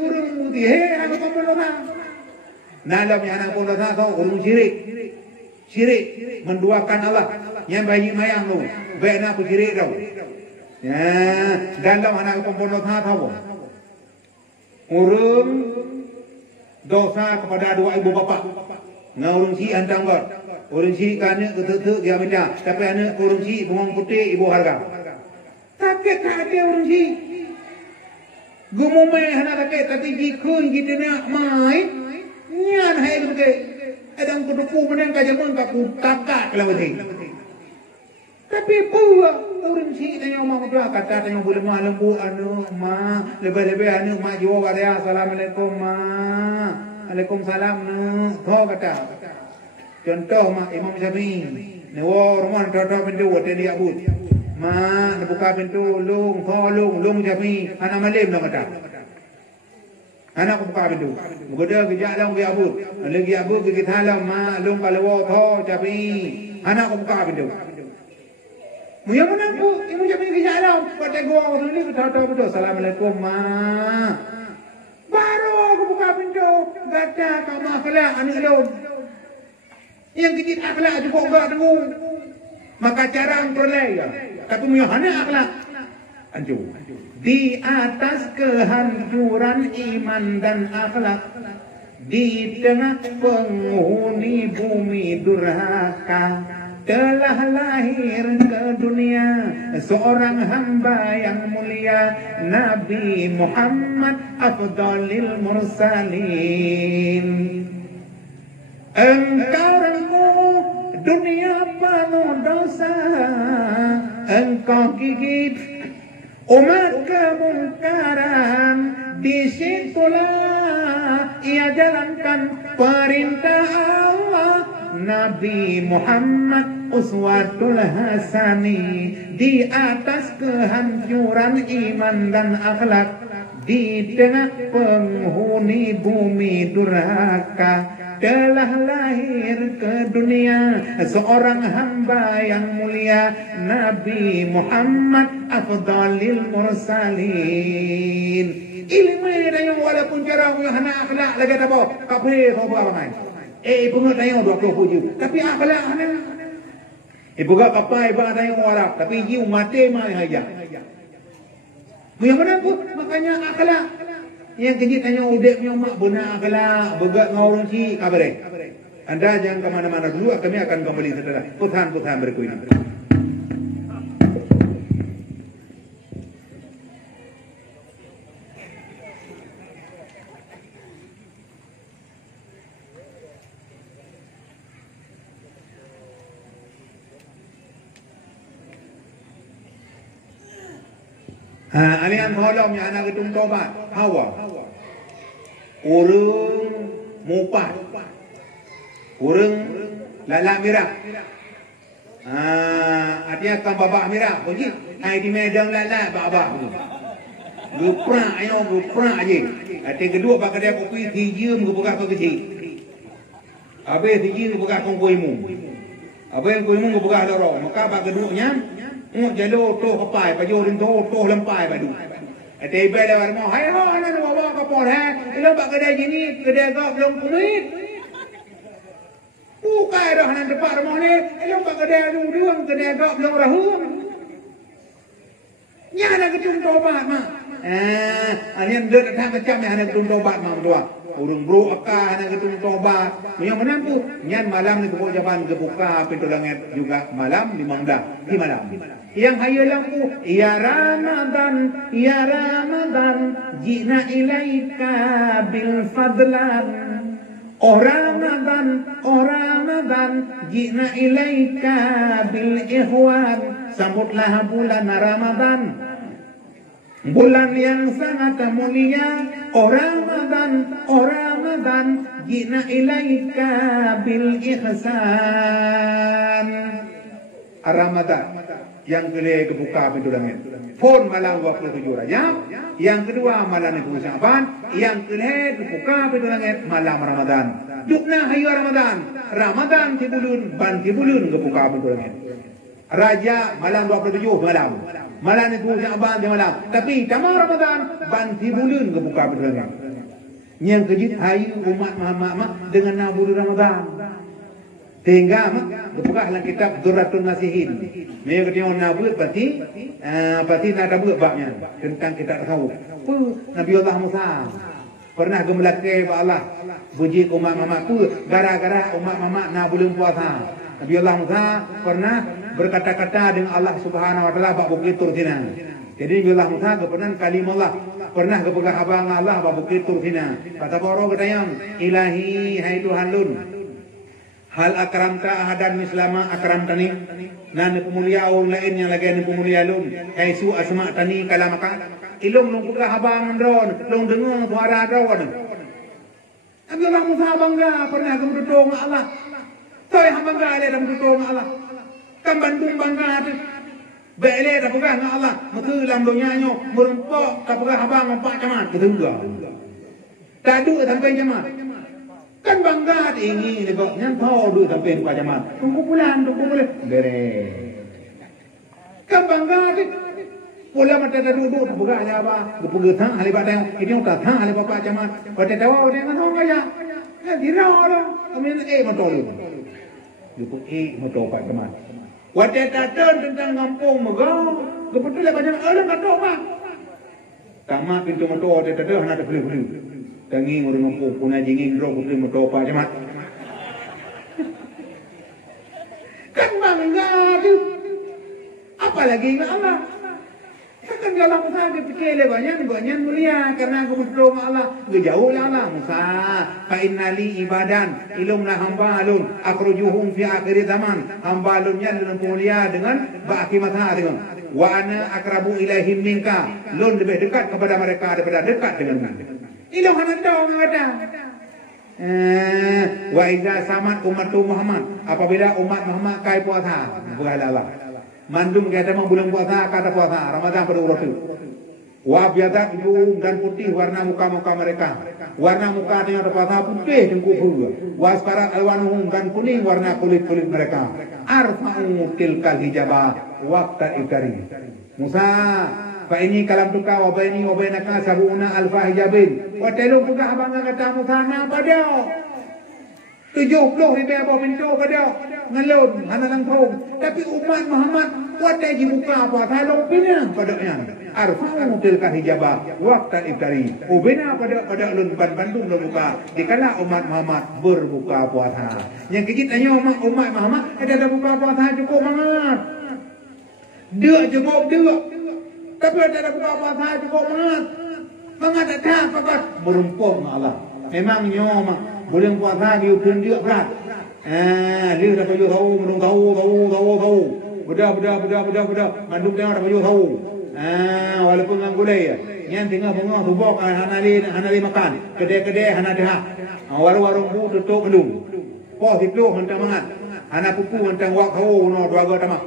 urung mutihe aku pembelona nalam yang anak pun dosa kau urung syirik menduakan Allah yang bayi mayang lu baik nak syirik tau. Ya, dalam anak pembunuh tahu. Urung dosa kepada dua ibu bapa. Ngurung si antang ber. Urung si kana ketetek dia benda. Tapi anak urung si bungong putih ibu harga. Tapi tak ada urung si. Gumume anak tak tapi jikun kita nak mai. Nyan hai ke. Adang kuduku menang kajaman kaku takak lawati. Tapi buah urang si tanya omong doa kata tanya boleh mah lembu anu ma lebih-lebih anu ma jiwa wadaya assalamualaikum ma waalaikumsalam nu tho kata contoh ma Imam Syafi'i ne wo rumah toto pintu wate dia abut ma buka pintu lung tho lung Syafi'i anak malim dah kata anak buka pintu muda kerja dalam dia abut lagi abut kita dalam ma lung kalau tho Syafi'i anak buka pintu Yang mana bu, ibu jadi kejalan. Pada gua waktu ini tahu betul. Assalamualaikum ma. Baru aku buka pintu, kata kamu akhlak anak lo. Yang kecil akhlak juga enggak tunggu. Maka cara memperoleh ya. Kata muyohana akhlak. Anju. Di atas kehancuran iman dan akhlak, di tengah penghuni bumi durhaka. Telah lahir ke dunia seorang hamba yang mulia Nabi Muhammad afdalil mursalin. Engkau remuk dunia penuh dosa, engkau gigit umat kemungkaran, disitulah ia jalankan perintah Allah. Nabi Muhammad uswatul hasani, di atas kehancuran iman dan akhlak, di tengah penghuni bumi durhaka, telah lahir ke dunia seorang hamba yang mulia Nabi Muhammad afdalil mursalin. Ilmu yang walaupun cara hana akhlak lagi apa kabeh apa bangai. Ibu tanya 27. Tapi akhlak ana. Ibu gak apa ibu tanya orang, tapi jiu mati mah aja. Yang mana pun makanya akhlak. Yang kejit tanya udek punya mak benar akhlak, begat ngawurun si kabare. Anda jangan ke mana-mana dulu, kami akan kembali setelah putan-putan berikut ini. Alian tolong yang anak itu tobat Hawa. urang mupat, urang lalak merah. Artinya kan babak merah, pergi. Hai di medan lalak babak tu. Geprak ayo geprak je. Artinya kedua pak kedai kopi tiga buka kau kecil. Habis tiga buka kau kuimu. Habis kuimu buka lorong. Maka pak keduanya jalur tu kepai, pajo tu lempai padu. Tiba dah warmo, hai ho, nak bawa kapal hai. Ilo pak kedai gini, kedai kau belum kumit. Bukai dah nak depan rumah ni. Ilo pak kedai dung, kedai kau belum rahum. Nya nak ketum tobat mak. Anian dia datang macam ni nak ketum tobat mak tua. Urung bro akah nak ketum tobat. Yang mana pun, nyan malam ni pokok jaban kebuka pintu langit juga malam 15 di malam. Yang hayo lampu ya Ramadan jina ilaika bil fadlan Ramadan jina ilaika bil ikhwan sambutlah bulan Ramadan bulan yang sangat mulia Ramadan jina ilaika bil ihsan Ramadan yang kedua kebuka pintu langit. Phone malam 27 Rajab. Yang kedua malam 20 Syaban. Yang kedua kebuka pintu langit malam Ramadan. Dukna hayu Ramadan. Ramadan tibulun ban tibulun kebuka pintu langit. Raja malam 27 malam. Malam 20 Syaban di malam. Tapi tamar Ramadan ban tibulun kebuka pintu langit. Yang kejit hayu umat Muhammad dengan nabur Ramadan. Sehingga buka dalam kitab Durratun Nasihin. Mereka kata nak buat pasti nak buat babnya tentang kita tahu. Nabi Allah Musa pernah gemelakai Allah puji umat Muhammad gara-gara umat Muhammad nak belum puasa. Nabi Allah Musa pernah berkata-kata dengan Allah Subhanahu Wa Taala bab bukit Tur Sina. Jadi Nabi Allah Musa kepenan kalim Allah pernah kepegang abang Allah bab bukit Tur Sina. Kata boro katanya ilahi hai Tuhan lun. Hal akramta ahadan mislama akramtani nan pemulia orang lain yang lagi ni pemulia lun haisu asma tani kalamaka ilung lung pugah abang ndron lung dengung suara dron Nabi Allah Musa bangga pernah gemudung Allah toy bangga le dalam gedung Allah kan Bandung bangga bele dah pugah Allah mutu lam donyanyo merempok ka pugah abang empat camat ketengga tadu sampai camat kan bangga tinggi legok nyan thau duit sampai buka jaman tunggu bulan beres kan bangga pula mata duduk buka aja apa buka thang hali batang ini udah thang hali bapak jaman pada tahu dengan orang kaya dirau orang amin motor lu motor pak jaman pada datang tentang kampung megau kebetulan banyak orang kata apa kamar pintu motor ada hana ada beli tangi orang kampung punah jinging bro putri motor apa jaman kan bangga tu apalagi dengan Allah kan dia Allah Musa dipikir banyak mulia karena aku berdoa Allah jauh lah Allah Musa fa innali ibadan ilumna hamba alun akhrujuhum fi akhir zaman hamba alunnya dalam mulia dengan ba'ki mata dengan wa ana akrabu ilaihim minka lun lebih dekat kepada mereka daripada dekat dengan ilau hanan dong ada. Wa idza samat ummatu Muhammad apabila umat Muhammad kai puasa Allah. Mandum kata mau bulan puasa kata puasa Ramadan pada waktu. Wa biadak hidung dan putih warna muka-muka mereka. Warna muka yang puasa putih dan kufu. Wa asfarat alwanuhum dan kuning warna kulit-kulit mereka. Arfa'u tilkal hijabah waqta ikari. Musa fa ini kalam tuka wa baini wa bainaka sabuna alfa hijabin wa telu pugah abang kata Musa na pada 70 ribu apa pintu pada ngelun hana lang thong tapi umat Muhammad wata jibuka apa thalong pina padanya arfa'u tilka hijabah waqta iftari ubina pada lun Bandung lo buka dikala umat Muhammad berbuka puasa yang kejit hanya umat Muhammad ada buka puasa cukup banget dia cukup dia tapi ada buka puasa cukup banget tak apa berumpung Allah memang nyoma boleh puasa dia pun dia berat dia dah baju tahu menung tahu bedah manduk dia dah baju tahu walaupun nganggu leh Yang tinggal bunga subok hanali makan. Kedai-kedai hanadah. Warung-warung bu tutup gedung. Pos itu hentang mangat. Hana pupu hentang wak kau no dua ga tamak.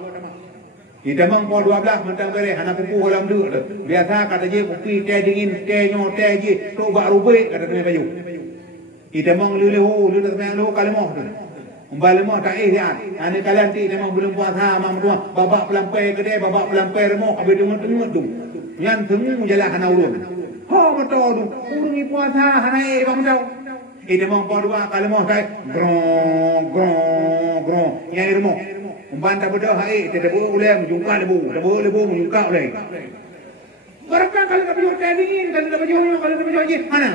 Kita mang pos 12 hentang bere hana pupu dalam duk. Biasa kata je kopi teh dingin, teh nyo teh je tu bak rubai kata tengah baju. Kita mang lulu tengah lu kalimoh tu. Umbalemo tak dia. Ane kalian ti memang belum puasa mang tua. Babak pelampai kedai, babak pelampai remok habis dengar tu. Yang temu jalan hana ulun. Ha betul tu. Urung ni puasa hana bang tau. Ida mang pos 2 kalimoh tai grong. Yang remok. Umban tak bedah hai tidak boleh ulai menjungkak lebu. Tak boleh lebu menjungkak ulai. Berapa kali tak baju teh dingin, kali tak baju kalau tak baju je. Mana?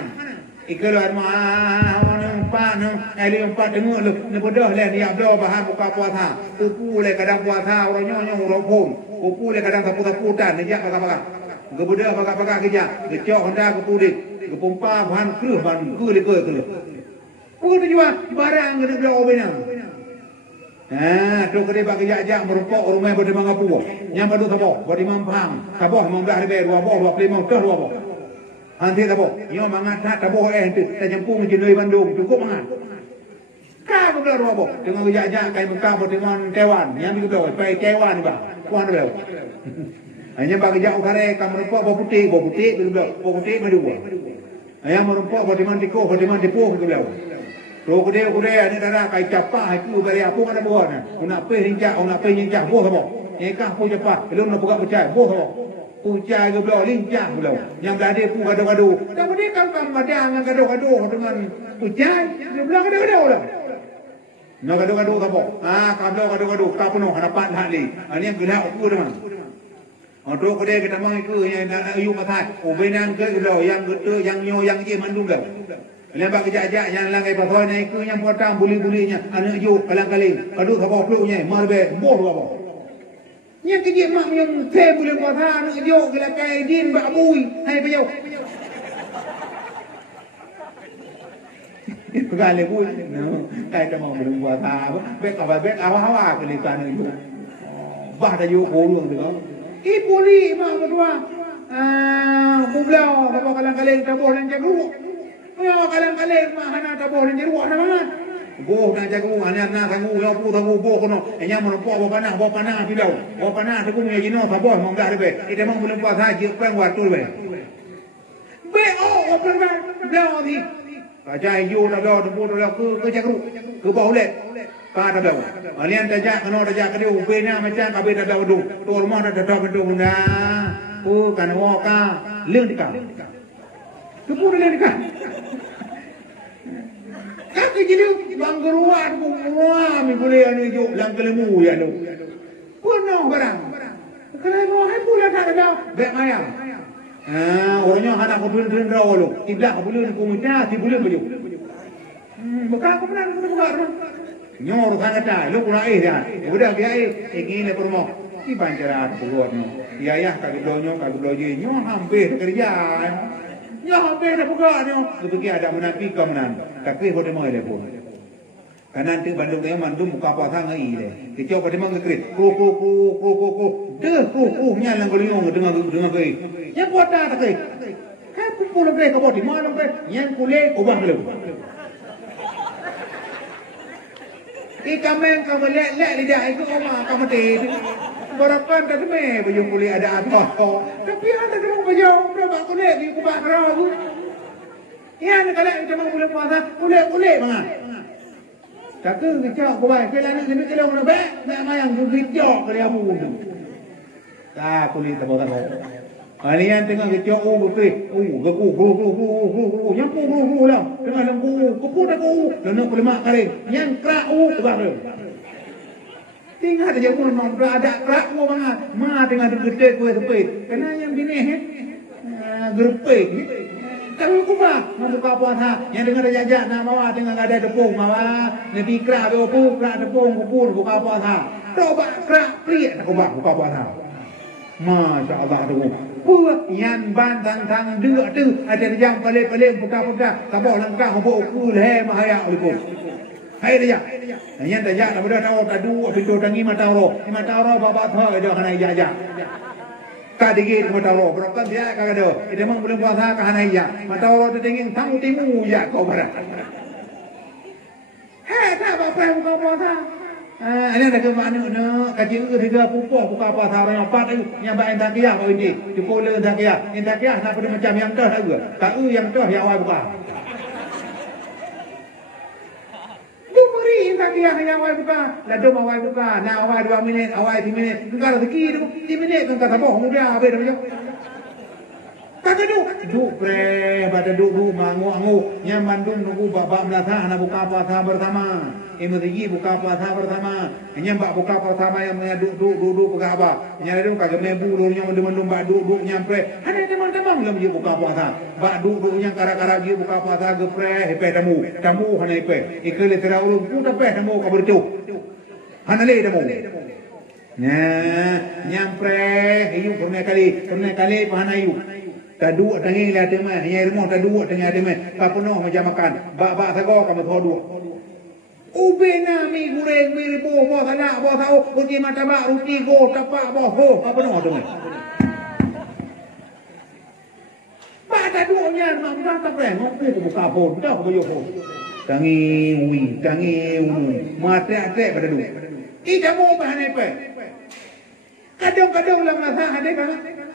Ikal armah empat ali empat tengok lu ni bedah lah ni abdo bahan buka puasa. Pupu le kadang puasa orang nyonya orang pun. Pupu le kadang sapu-saputan nejak bakak-bakak. Gebedah bakak-bakak kejak. Gecok hendak kepudik. Kepompa bahan keruh bahan keruh. Pun tujuan barang kena belah benang. Tu kedai bagi jajak merupok rumah berdemang apu. Yang baru sabok, berdemang pang. Sabok memang lebih 2 boh, 25 ke 2 boh. Nanti sabok, nyo mangat sabok tu, saya jempung jenui Bandung, cukup mangat. Kau belah 2 boh. Dengan jajak kai Mekah dengan Taiwan, yang itu belah, pai Taiwan bah. Puan belah. Hanya bagi jajak ukare kam merupok bau putih belah, bau putih berdua. Yang merupok berdemang tiko, berdemang tipuh belah. Ro kedai ada tanah kai capah itu beri apa ada buat nah. Nak pe hinjak, nak pe hinjak boh sabok. Ekah pu capah, belum nak buka percaya boh sabok. Pucai ke belah lincah belah. Yang berada pu gaduh-gaduh. Tak boleh kan madang dengan gaduh-gaduh dengan pucai, dia belah gaduh-gaduh lah. Nak gaduh-gaduh sabok. Ka belah gaduh-gaduh, ka penuh harapan hak li. Ni yang gelak apa dah. Tu kedai kita mang itu yang ayu matai. Benang ke belah yang getu yang nyo yang je mandung dah. Lembak kejak-kejak yang langgai pasal ni ke yang potang buli-bulinya anak juk kalang-kaling kaduk sabau peluknya marbe boh apa yang kejik mak yang saya boleh puasa anak juk gelakai din bak bui hai pejau pegang le bui kai ta mau belum puasa bek awak ke lisan juk bah ta juk bolong tu buli mak kedua kublau sabau kalang-kaling tabuh dan jagu. Ya kalang-kaling mah hana tabuh dan jeruak nama. Boh dan jagu hanya na tangu ya pu tangu boh kono. Enya menumpuk bawa panah pilau. Bawa panah tu punya jino tabuh mong dah be. Ida mong belum puasa je pang waktu be. Be open be. Dah ni. Kajai yu la do tu la ke jagu. Ke bau let. Ka tabuh. Alian tajak kena tajak ke dia be na macam ka be tabuh du. Tu rumah dah tabuh bentuk na. Kan ka leung dikau. Kepu dia dekat. Kaki jadi banggeruan buah mi boleh anu juk lang kelemu ya lu. Penuh barang. Kelemu hai pula tak ada bek ayam. Orangnya anak kudun raw lu. Tidak boleh komita, ti boleh baju. Buka aku pernah buka. Nyor sangat dah. Lu pula dah. Udah biar ingin le permo. Ki bancaran keluar no. Ya kaki donyo je nyo hampir kerja. Ya hampir dah buka ni. Betul ada menapi kemenan. Tapi pada mai le pun. Kanan tu Bandung tu mandum buka puasa ngai le. Kecau pada mang kekrit. Ku. Deh ku nya lang goliong dengan kai. Yang buat tak kai. Kai pupu le kai kau di mana kai. Yang kule ubah belum. Ikameng kamu lek lidah itu oma kamu teh. Barakan tak me baju kulit ada apa. Tapi ada kena baju berapa kulit di kubah kerau. Ya nak kalau kita mau kulit puasa kulit mana? Tak ke kecok kubah. Kalau nak kena kalau nak be mayang kecok kalau abu tu. Tak kulit tak boleh. Kalian tengah kecok betul. Geku. Yang ku lah. Tengah lembu kepu dah ku. Nak lemak kering. Yang kerak kubah tu. Tinggal saja pun ada kerak mau bangat. Ma tengah tergedek kue sepit. Kena yang bini gerpek. Kalau kubah mau buka puasa, yang dengar jajak nak bawa tengah ada tepung bawa. Nabi kerak beopu, kerak tepung kupur buka puasa. Coba kerak pria nak kubah buka puasa. Masya Allah tu. Buat yang bantang dua tu ada yang paling buka. Kabau langkah hubung kul mahaya ulikum. Hai dia. Yang dah nak dah tahu tak dua pintu tangi mata ro. Mata ro baba tho dia kena jajak. Kadigit matawro berapa dia kagado ide mang belum puasa kahanaya matawro tetenging tamu timu ya kau berat tak apa buka puasa ini ada kemana kaji tiga pupuk buka puasa orang empat itu nyambat entakia kau ini di pola entakia nak pada macam yang dah juga kau yang dah yang awal buka tak kira yang awal buka, ladum awal buka, nak awal 2 minit, awal 3 minit, engkau rezeki 3 minit, engkau tak bohong muda, habis dah macam. Tak duduk pada duduk mangu, nyaman nunggu bapak melasa, nak buka puasa bersama, emergi buka puasa bersama, nyambak buka puasa yang duduk pegang apa, nyari dulu kagak mebu, dulunya mendem duduk nyampe, ada teman-teman belum dia buka puasa, bak duduknya kara-kara dia buka puasa gepre, hepe tamu hana hepe, ikut letera ulung, putar pe tamu kau bercu, hana le tamu. Nyampe, hiu pernah kali pahana hiu. Tadu tangi lah tema, hanya rumah tadu tangi tema, kapenuh macam makan, bak sago kamu thodu. Ubena mi goreng mi ribu, bawa sana, bawa tahu, roti martabak, roti go, tapak, bawa ho, kapenuh tema. Bak tadu nya, mampu tak pernah, mampu buka pun, dah baju pun. Tangi mata pada dulu. Tidak mau bahan apa. Kadang-kadang lah masa ada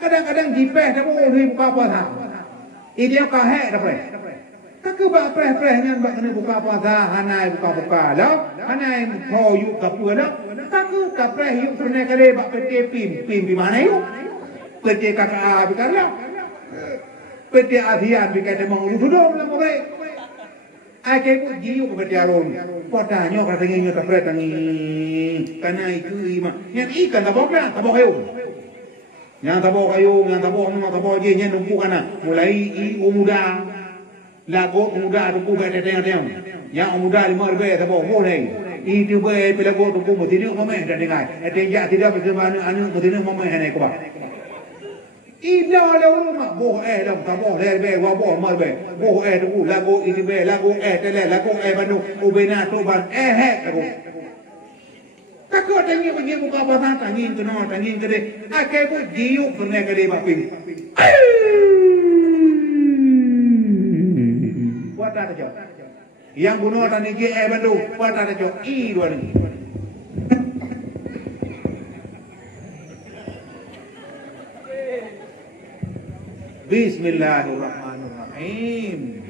kadang-kadang jipeh tak mau buka puasa. Ini yang kahek tak pernah. Kakak bak preh ngan bak kena buka puasa, hanai buka lah. Hanai kau yuk kapua lah. Kakak tak preh yuk pernah kali bak PT pim di mana yuk? PT kakak bukan lah. PT ASEAN bukan demang ulu duduk lah boleh. Akai pun jiu kepada aron. Potanya kata ngin tak preh tangi. Karena itu imam. Yang ikan tak boleh, tak boleh. Yang tak boleh je yang numpu kana. Mulai muda. Lagu muda tu bukan teng. Yang muda 5 ribu tak boleh. Itu boleh pelago tu pun mesti dia mamai dah dengar. Tengja tidak bagaimana anu mesti dia mamai hanai ko ba. Ida lalu mak boh dah tak boleh be wa boh mar be. Boh tu lagu ini be lagu tele lagu banu ubena tu ban lagu. Kakak tangi pergi buka puasa tangi ke dia. Akai pun jiu pernah ke dia baping. Buat ada jauh. Yang bunuh tangi ke bandu buat ada jauh. Dua ni. Bismillahirrahmanirrahim.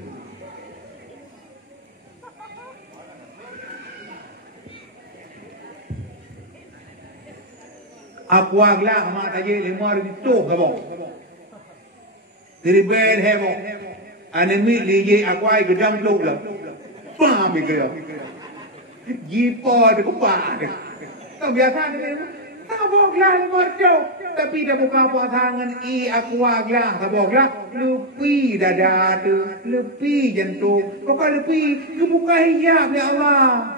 Aku agak amat aja 5 tu kabo. Dari bel hebo. Anemi lije aku ay gedang tu lah. Pam ikut. Jipo de kupa. Tak biasa ni. Tak boleh macam. Tapi dah buka puasa dengan aku agak tak boleh. Lepi dada tu, lepi jantung. Pokok lepi, you buka hijab ya Allah.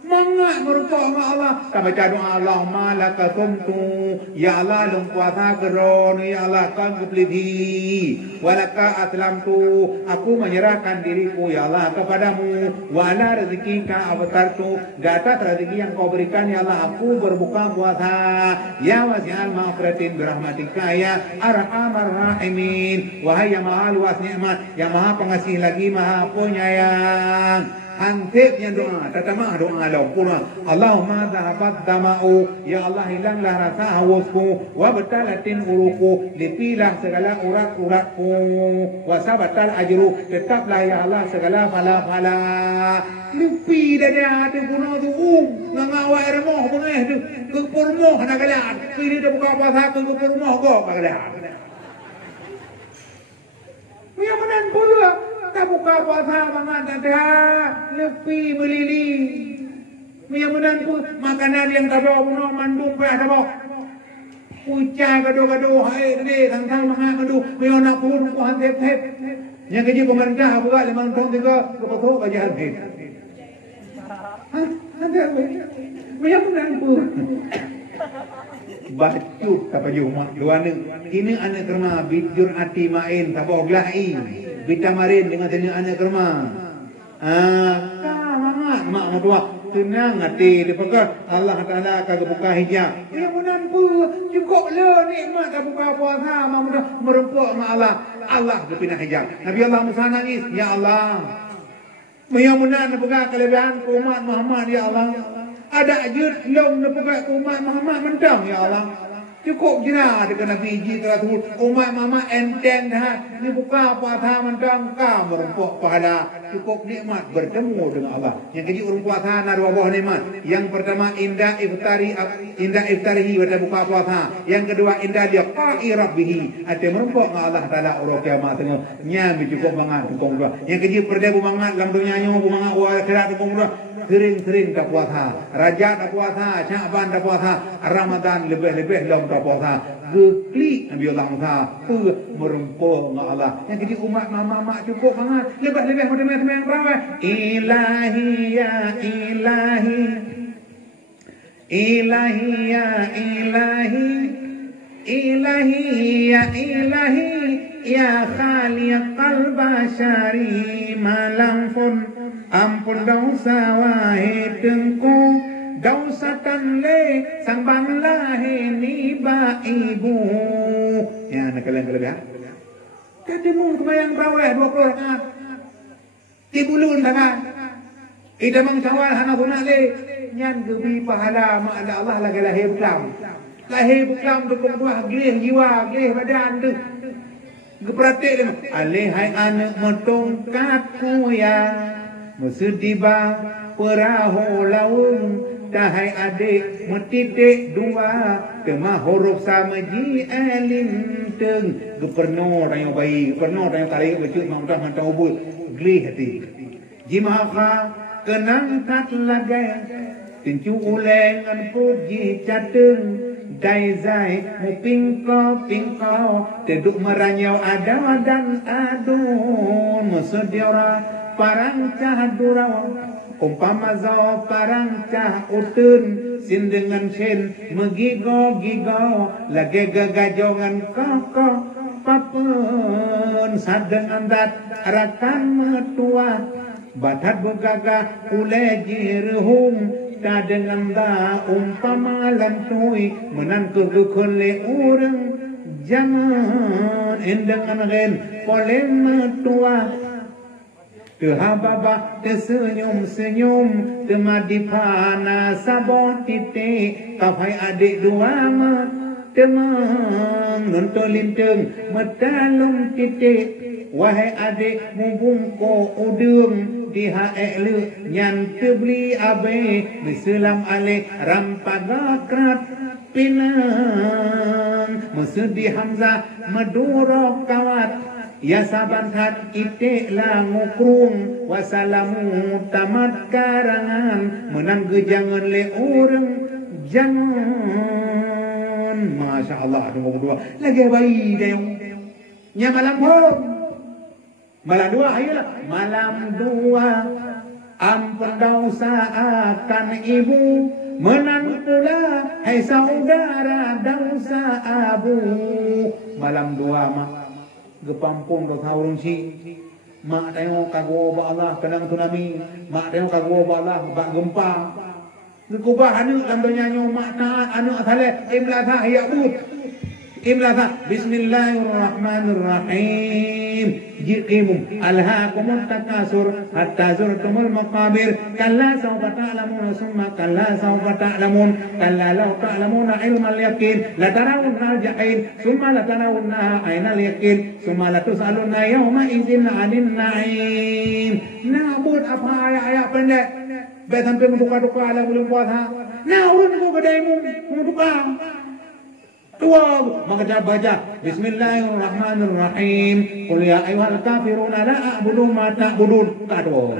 Mangat merupakan dengan Allah. Tak baca doa Allahumma laka sumtu. Ya Allah lung puasa geron. Ya Allah kan kupeliti. Walaka aslamtu. Aku menyerahkan diriku ya Allah kepadamu. Wala rezeki ka avatartu. Gatas rezeki yang kau berikan ya Allah. Aku berbuka puasa. Ya wasi'al ma'afratin birahmatika ya arhamar rahimin. Wahai yang maha luas nikmat. Yang maha pengasih lagi maha penyayang. Antipnya doa, tatamah doa lampuna. Allahumma dhahabat dama'u. Ya Allah hilanglah rasa hausku. Wa batalatin uruku. Lipilah segala urat-uratku. Wa sabatal ajru. Tetaplah ya Allah segala pala-pala. Lipi dada tu guna tu. Ngawai remoh buneh tu. Kepurmoh nak kalian. Pilih dia buka puasa ke kepurmoh kau kalian. Yang mana pula? Tak buka puasa banget ada lebih melili. Yang pun makanan yang tak bawa puno mandung pe tak bawa. Ucai gaduh-gaduh hai tadi tang mangan gaduh. Yang nak pun puan tep-tep. Yang kerja pemerintah buka 5 tahun 3 betul bagian tep. Ada yang pun baju tak baju mak luar ni. Ini anak kerma bijur hati main tak bawa glahi. Bitamarin dengan tanya anak kerma. Mangat mak mertua tenang hati lepas Allah Taala akan buka hijab. Ya munan pu cukup le nikmat dah buka puasa mamudah merempuk sama Allah. Allah berpindah hijab. Nabi Allah Musa nangis, ya Allah. Ya munan buka kelebihan umat Muhammad ya Allah. Ada ajut long buka umat Muhammad mentang ya Allah. Cukup je lah dengan Nabi Iji tersebut. Umat mama enten dah. Ni buka puasa mentang kau merempuk pahala. Cukup nikmat bertemu dengan Allah. Yang kedua orang puasa ada dua buah nikmat. Yang pertama indah iftarihi pada buka puasa. Yang kedua indah liqa'i rabbihi. Ada merempuk dengan Allah Taala orang kiamat tengah. Nyam cukup banget tukung dua. Yang kedua perda bumangat dalam dunia nyo bumangat wa akhirat tukung dua. Sering-sering tak puasa. Rajab tak puasa, Sya'ban tak puasa, Ramadan lebih-lebih dalam tak puasa. Geklik Nabi Allah Musa merempuk dengan Allah. Yang jadi umat mama cukup banget. Lebih-lebih macam yang ramai. Ilahi ya ilahi. Ilahi ya ilahi. Ilahi ya ilahi. Ya khaliqal bashari malam pun ampun dosa wahai tengku dosa tanle sang banglah ni ba ibu. Ya nak kalian kelebihan. Kademu kebayang raweh 20 rakaat. Tibulun tangan. Ida mang sawal hana guna le nyan gebi pahala mak Allah lagi lahir bukan. Lahir bukan dukung buah gelih jiwa, gelih badan tu. Gepratik dia. Alihai anak metongkatku ya. Mesediba perahu laung. Dahai adik metitik dua. Kemah huruf sama ji alinteng. Geperno tanya bayi. Geperno tanya kali bercut mantah ubul. Gelih hati. Jimaka kenang tak lagai. Tencu uleng an puji cateng. Dai-zai mu pingkau teduk meranyau ada dan adun mesediora parang cah durau umpama zau parang cah utun sin dengan sen megigo-gigo lagi gagajongan koko papen sadeng andat arakan metua batat begaga ule jirhum ta dengan da umpama lantui menan kekele orang jangan endangan gen polem tua tehababa tersenyum-senyum temadipana sabon titik kafai adik dua temang nontolinteng metalung titik wahai adik mubungko udung dihaelu nyan tebli abe bisalam alik rampagakrat pinang mesedi hamzah medurok kawat ya sabantat itik langukrung wasalamu tamat karangan menang gejangan le orang jangan Masya Allah nombor dua lagi bayi dia nya malam pun malam dua ayolah malam dua ampun dosa akan ibu menan pula hai saudara dosa abu malam dua mak gepampung dosa urung si mak tengok kago ba Allah kenang tsunami mak tengok kago ba Allah bak gempa gekubah anu dalam nyanyo mak taat anu saleh imlatha ya but imlatha bismillahirrahmanirrahim jiqimum alhaakumut takasur hatta zurtumul maqabir kalla sawfa ta'lamun summa kalla sawfa ta'lamun kalla law ta'lamuna ilmal yaqin la tarawunna al-jahim summa la tarawunna aynal yaqin summa la tus'aluna yawma idzin 'anil na'im. Nabut apa ayat-ayat pendek baik sampai membuka-buka ala belum puasa nah urut ku kedaimu membuka dua maka baca bismillahirrahmanirrahim qul ya ayyuhal kafiruna la a'budu ma ta'budun kadua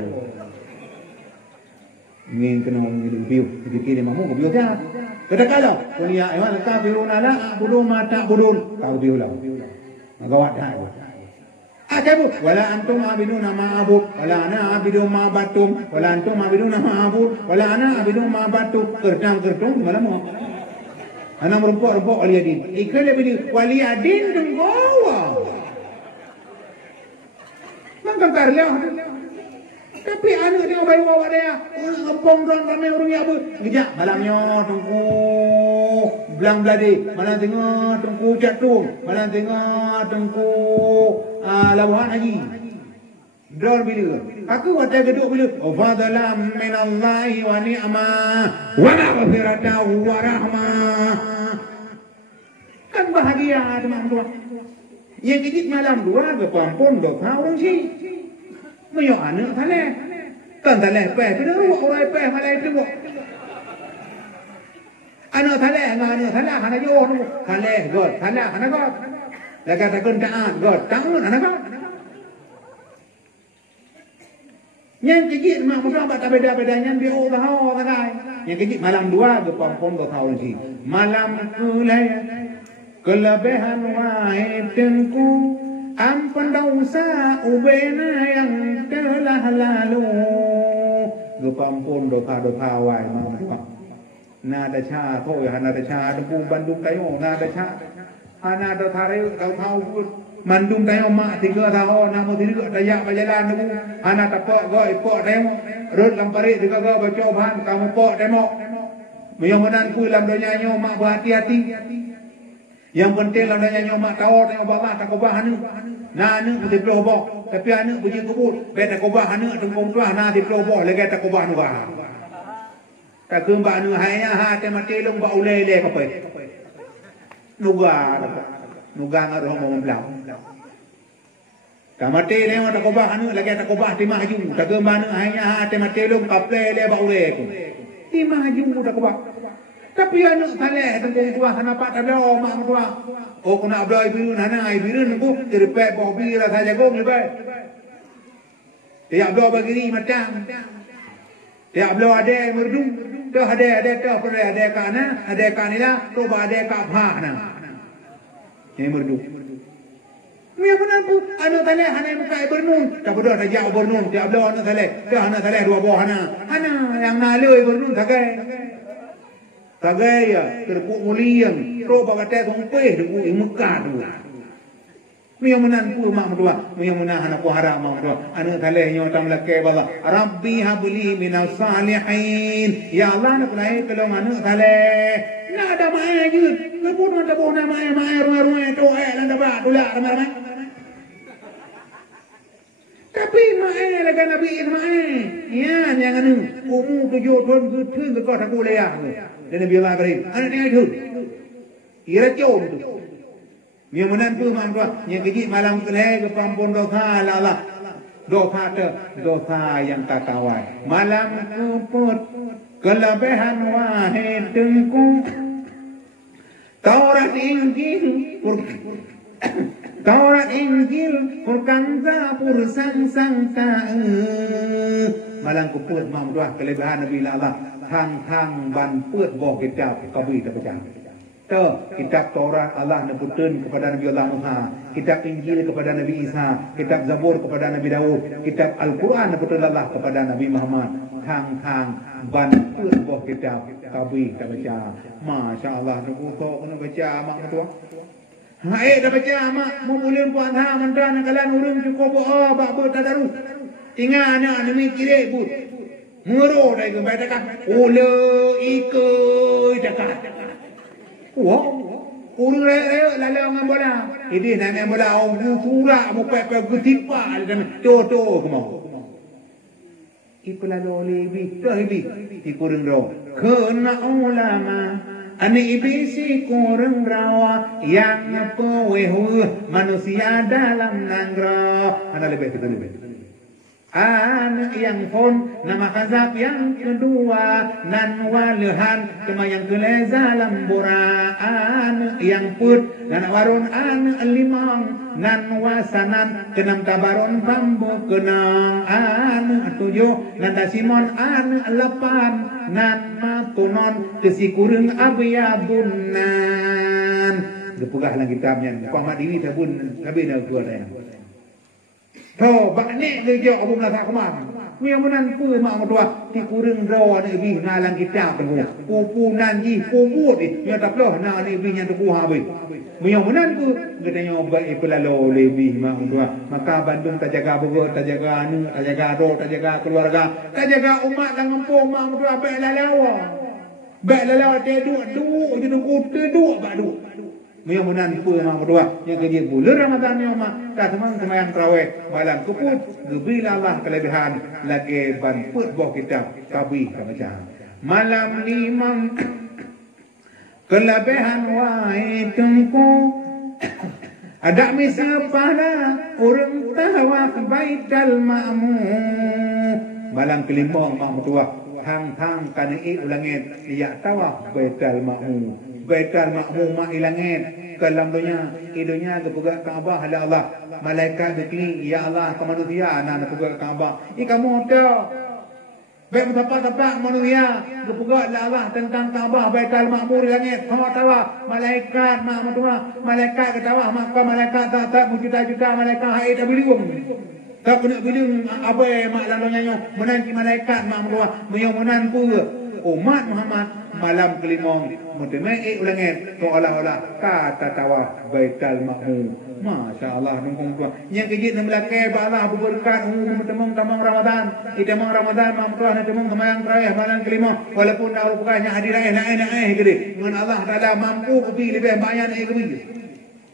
ingin kena biu dikira mamu biu dah kata kalau qul ya ayyuhal kafiruna la a'budu ma ta'budun kau biu lah magawat dah akabu wala antum abiduna ma abud wala ana abidu ma batum wala antum abiduna ma abud wala ana abidu ma batum kertang malam ana merempuk-rempuk waliadin. Ikan dia bini waliadin tenggawa. Mangkang karya. Tapi anak dia bayi bawa dia, ngepong don ramai orang apa? Kejap malamnya tunggu belang beladi, malam tengah tunggu catung, malam tengah tunggu labuhan haji. Dor bila? Aku kata geduk bila? Fadlan min Allah wa ni'mah wa maghfiratan wa rahmah. Kan bahagia teman-teman. Yang kejit malam dua ke pampun dok orang sih. Mayo anak thaleh. Kan thaleh pe, pada orang pe malai tu. Anak thaleh, anak thaleh kana yo tu. Thaleh god, thaleh kana god. Laga takun taat god, taun anak god. Yang kejit mak mudah tak beda-bedanya dia tahu takai. Yang kejit malam dua ke pampun dok orang sih. Malam kulai kelebihan wahidku ampun dosa ubena yang telah lalu. Gepampun dosa-dosa wai mama. Nada cha thôi nada cha tu Bandung tayo nada cha. Nada thare tahu Bandung tayo mak tiga tahun nama tiga dayak berjalan tu. Anak tapok goi pok demo. Rut lampari tiga goi bercoban kamu pok demo. Menyamanan ku lam donya nyo mak berhati-hati. Yang penting lah nanya mak tahu tengok bawah tak kobah anu. Nah anu mesti pelobok. Tapi anu puji kubur. Bet tak kobah anu tengok tuah nah di pelobok lagi tak kobah anu bah. Tak kembang anu hanya ha te mati long ba ulele kape. Nuga nuga ngaroh mau belau. Tak mati le tak kobah anu lagi tak kobah di maju. Tak kembang anu hanya ha te mati long kaple le ba ulele. Di maju tak kobah. Tapi anak saleh tengok tua kenapa tak ada mak tua. Oh kena abdai biru nana biru nunggu terpek bobi lah saja gong lebih. Dia abdai begini macam. Dia abdai ada merdu. Dia ada perlu ada kana ada kanila coba ada kapha na. Ini merdu. Mia benar bu anak saleh hana muka bernun. Tak bodoh dah jauh bernun. Dia abdai anak saleh. Dia anak saleh dua buah hana. Hana yang nalui bernun sagai. Tagaya terpuk muliang roba kata tongpe deku Mekah tu. Miang menan pu mak mertua, miang menahan aku haram mak mertua. Anu thaleh nyo tam lake bala. Rabbi habli minas salihin. Ya Allah nak naik tolong anu thaleh. Nak ada mai je. Lepun mata boh na mai rumah tu lan dak tulak ramai-ramai. Tapi mai laga nabi mai. Ya yang anu umur 7 tahun ke ke kau tak boleh ya. Dan Nabi Allah beri, anak ni itu, ia jom tu. Miamunan tu mampu, yang kejit malam kelih ke pampun dosa Allah, dosa yang tak kawai. Malam kuput kelebihan wahidku, Taurat Injil, Furqan Zabur sang malam kuput mampu kelebihan Nabi Allah. Hang ban put boh kitab kabui terpecah. Kitab Taurat Allah nebutun kepada Nabi Allah Musa, kitab Injil kepada Nabi Isa, kitab Zabur kepada Nabi Daud, kitab Al-Quran nebutun Allah kepada Nabi Muhammad. Hang ban put boh kitab kabui terpecah. Masya-Allah tu kau kena baca mak tua. Hai dah baca mak mumulun puan ha mantan kalan urung cukup bak tadarus. Ingat anak mikir but. Muro dah ke baca kan ula ikut dekat. Wah, urang raya lalu ngan bola. Ini nak ngan bola surah mu pe getipa dan toto kemau. Ikulah lebi terbi ikurang ro. Kena ulama ani ibisi kurang rawa yang kowe manusia dalam nangra. Ana lebih lebih. Anak yang pun nama khazab yang kedua nan walihan cuma yang keleza lambura anak yang put nan warun anak limang nan wasanan kenam tabaron pambu kenang anak tujuh nan dasimon anak lapan nan matunon kesikurung abiyabunan gepugah lang kitabnya Muhammad Dewi tabun nabi nak buat dah. Tahu, bak ni kerja Abu Melasa kemar. yang menan pu mak mertua ti kurang ro ni bi nalang kita pu nan ji pu buat ni ya tak loh na ni bi yang tu ha bi yang menan pu katanya baik pelalo lebih mak mertua maka Bandung tak jaga bogo tak jaga anu tak jaga ro tak jaga keluarga tak jaga umat dan kampung mak mertua baik lalawa baik lalawa te duk je duk ba duk yang menan pu mak mertua yang kerja bulan Ramadan ni mak tak sembahyang tarawih malam keput gebil Allah kelebihan lagi ban put boh kita kabih macam malam limang kelebihan wahai tengku ada misal pada orang tawaf baital ma'mur malam kelima mak mertua hang kanai ulangit ya tawaf baital ma'mur baital ma'mur mak ilangit kelamdonya idonya kepuga Kaabah hala Allah malaikat dekli ya Allah ke manusia ana kepuga Kaabah kamu tahu baik betapa manusia kepuga Allah tentang Kaabah baital ma'mur langit kamu tahu malaikat mak mertua malaikat ketawa maka malaikat tak juta-juta malaikat hai tak bilium tak kena bilium apa mak lalunya menanti malaikat mak mertua menan pu umat Muhammad malam kelima mentemai ulangit seolah-olah kata tawaf baital ma'mur masya-Allah nungkung tua yang kejit nam lakai ba Allah berberkat temung Ramadan kita temung Ramadan mampuah na temung semayang tarawih malam kelima walaupun dah rupanya hadir naik gede dengan Allah Taala mampu lebih banyak lebih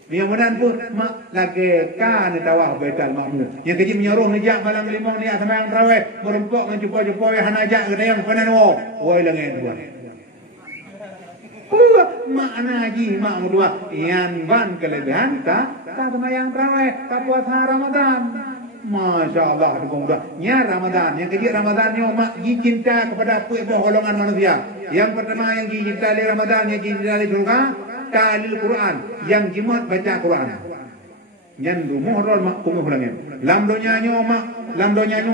yang menan pun mak lagi kan tawaf baital ma'mur yang kejit menyeruh nejak malam kelima ni semayang tarawih merempok dengan jumpa-jumpa hanajak gedayang panan woi langit dua makna haji mak mertua yang ban kelebihan tak semayang tarawih tak puasa Ramadan masya Allah nya Ramadan yang kecil Ramadan ni mak cinta kepada golongan manusia yang pertama yang cinta di Ramadan yang cinta di surga talil Quran yang jimat baca Quran yang rumah ron mak kumuh langit lamdonya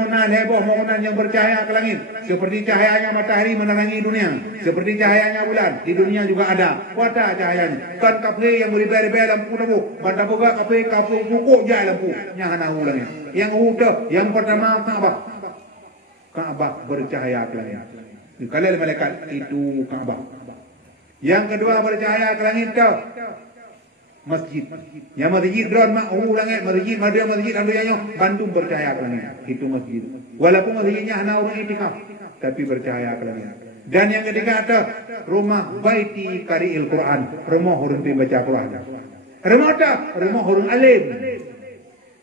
na heboh bangunan yang bercahaya ke langit seperti cahayanya matahari menerangi dunia seperti cahayanya bulan di dunia juga ada wata cahayanya kan kafe yang beribai-ribai lampu banda boga kafe pukuk je lampu nyahana langit yang udah yang pertama Kaabah bercahaya ke langit kalau malaikat itu Kaabah yang kedua bercahaya ke langit masjid yang masjid drone mak langit masjid ambilnya Bandung bercahaya ke langit itu masjid walaupun masjidnya hanya orang itikaf tapi bercahaya ke langit dan yang ketiga ada rumah baiti qari'il Quran rumah orang baca Quran rumah orang alim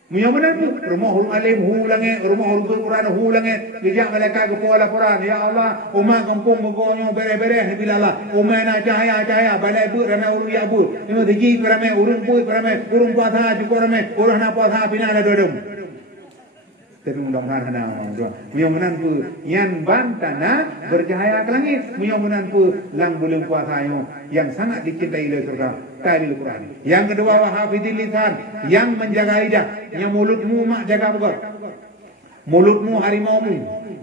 Munya mana tu? Rumah hurung alim hu langit, rumah hurung Quran hu langit. Dijak malaikat ke laporan, ya Allah, umat kampung begonyo beres-beres bila Allah. Umat nak cahaya, balai but ramai urung ya but. Ini diji ramai urung but ramai, urung puasa juga ramai, urang nak puasa pina ada dodom. Terung dong hana dua. Munya mana tu? Yang bantana bercahaya ke langit. Munya mana tu? Lang belum puasa yang sangat dicintai oleh surga. Talil Quran. Yang kedua wahafidil lisan, yang menjaga lidah, yang mulutmu mak jaga bukan. Mulutmu harimaumu.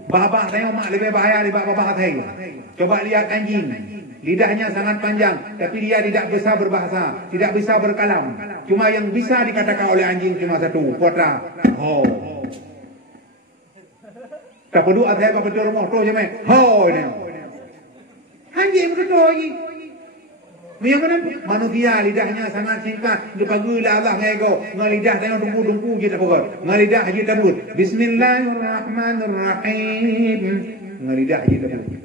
Babah tengok mak lebih bahaya daripada babah tengok. Coba lihat anjing. Lidahnya sangat panjang, tapi dia tidak bisa berbahasa, tidak bisa berkalam. Cuma yang bisa dikatakan oleh anjing cuma satu, kota. Ho. Tak perlu ada apa betul rumah tu je meh. Ho ni. Anjing betul lagi. Yang mana manusia lidahnya sangat singkat. Dipagulah Allah ngego. Ngalidah tengok dumpu-dumpu je tak pokok. Ngalidah je tabut. Bismillahirrahmanirrahim. Ngalidah je tabut.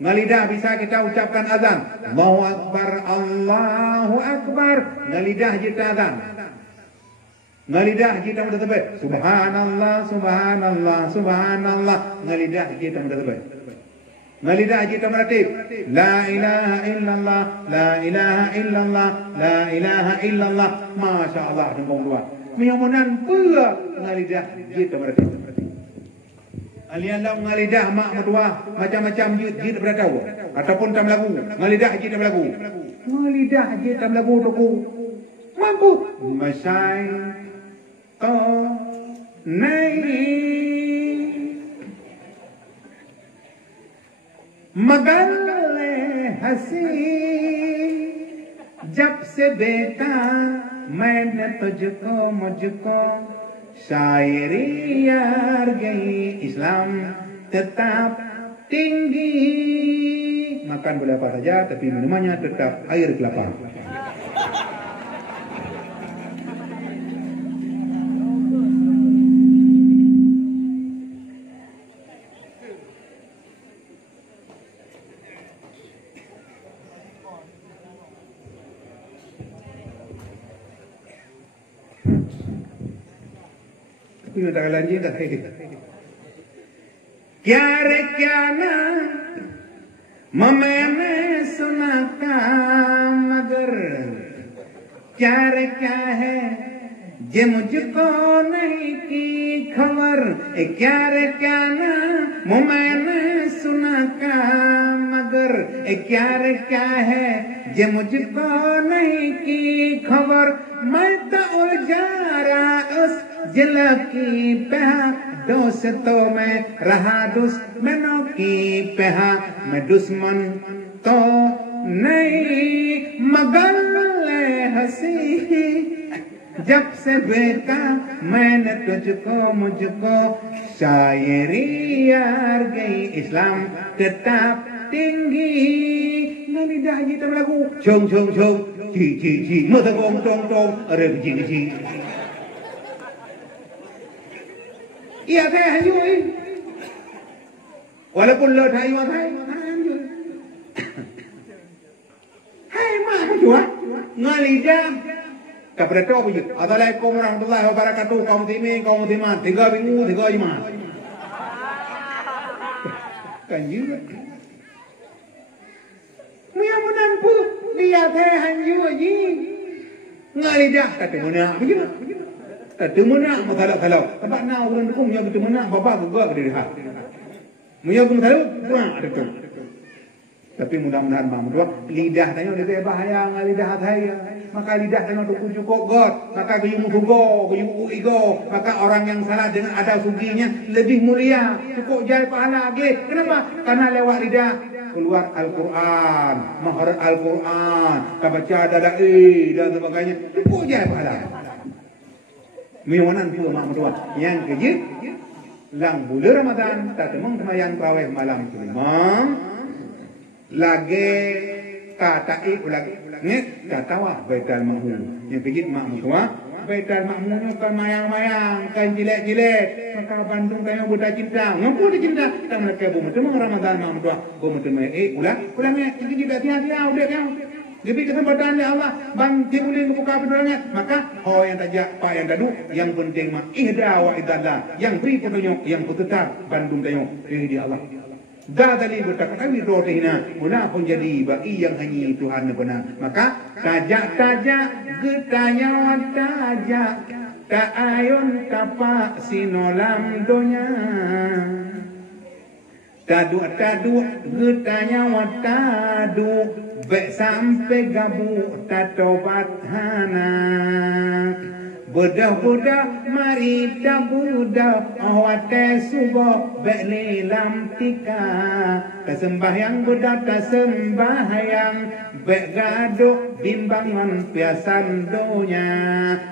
Ngalidah bisa kita ucapkan azan. Allahu Akbar, Allahu Akbar. Ngalidah je azan. Ngalidah je tabut terbit. Subhanallah, Subhanallah, Subhanallah. Ngalidah je tabut terbit. Ngalidah kita meratib la ilaha illallah la ilaha illallah la ilaha illallah masya-Allah dengkong dua miyonan pula ngalidah kita meratib alian lau ngalidah mak mertua macam-macam jid beratahu ataupun tam lagu ngalidah kita lagu ngalidah kita lagu tuku mampu masai ko nai मगर हंसी जब से देखा मैंने तुझको मुझको Syairi hargai Islam tetap tinggi. Makan boleh apa saja, tapi minumannya tetap air kelapa. Tapi udah lanjut dah. क्या ना मैंने सुना का मगर क्या रे क्या है ये मुझको नहीं की खबर क्या रे क्या ना मैंने सुना का मगर क्या रे क्या है ये मुझको नहीं की खबर मैं तो उलझा रहा उस जिला की पहा दोस्तों में रहा दुश्मनों की पहा मैं दुश्मन तो नहीं मगर हंसी जब से बेटा मैंने तुझको मुझको शायरी यार गई Islam tetap tinggi. Lidah kita berlagu cung cung cung ci ci ci mata gong tong tong ada kecil kecil. Iya teh hanyui. Walaupun lo thai wa thai hanyui. Hai mak hanyui. Ngalidah kepada kau begitu. Assalamualaikum warahmatullahi wabarakatuh. Kaum muslimin, kaum muslimat. 3 minggu, 3 iman. Kan juga. Mia menampu dia teh hanyui. Ngalidah kata mana begitu. Temenang masalah kalau tempat nak orang dukung yang temenang bapa juga ke dia. Muya pun tahu kurang ada tu. Tapi mudah-mudahan mahmud lidah tanya dia bahaya ngan lidah saya. Maka lidah tanya tu cukup god, maka gayung hugo, gayung ego, maka orang yang salah dengan ada suginya lebih mulia, cukup jaya pahala lagi. Kenapa? Karena lewat lidah keluar Al-Quran, mahar Al-Quran, baca dadai dan sebagainya, cukup jaya pahala. Miwanan pula mak mertua yang kejut lang bulan Ramadan tak temung temayang tarawih malam memang lagi kata lagi nget katawa baital ma'mum yang kejut mak mertua baital ma'mumnya kan mayang-mayang kan jilek-jilek maka Bandung kayak budak cinta ngampun cinta kita mereka bumi temung Ramadan mak mertua bumi temui ulangnya jadi tidak tiada udah kan. Lebih kesempatan Allah bang boleh buka penerangan maka yang tajak pak yang dadu yang penting mah ihda wa idallah yang beri petunjuk yang tetap bandung tayo di Allah dah tadi bertakwa kami rotihna mula pun jadi bagi yang hanya Tuhan benar maka tajak getanya tajak tak ayun tapak sinolam donya tadu getanya watadu Bek sampai gabu tatobat hana Budak-budak mari tabudak awate subuh bek lilam tika Kesembahyang budak kesembahyang bek gaduh bimbangan piasan donya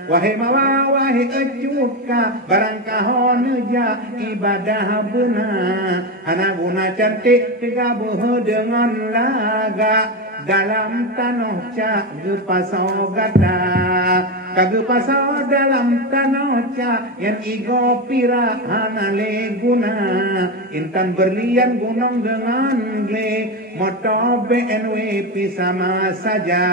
Wahai mawa wahai ejuka barang kahon ja ibadah benar Hana guna cantik digabuh dengan laga dalam tanah cak gepasau gata kagepasau dalam tanah cak yang igo pira hanale guna intan berlian gunung dengan gle motor BMW sama saja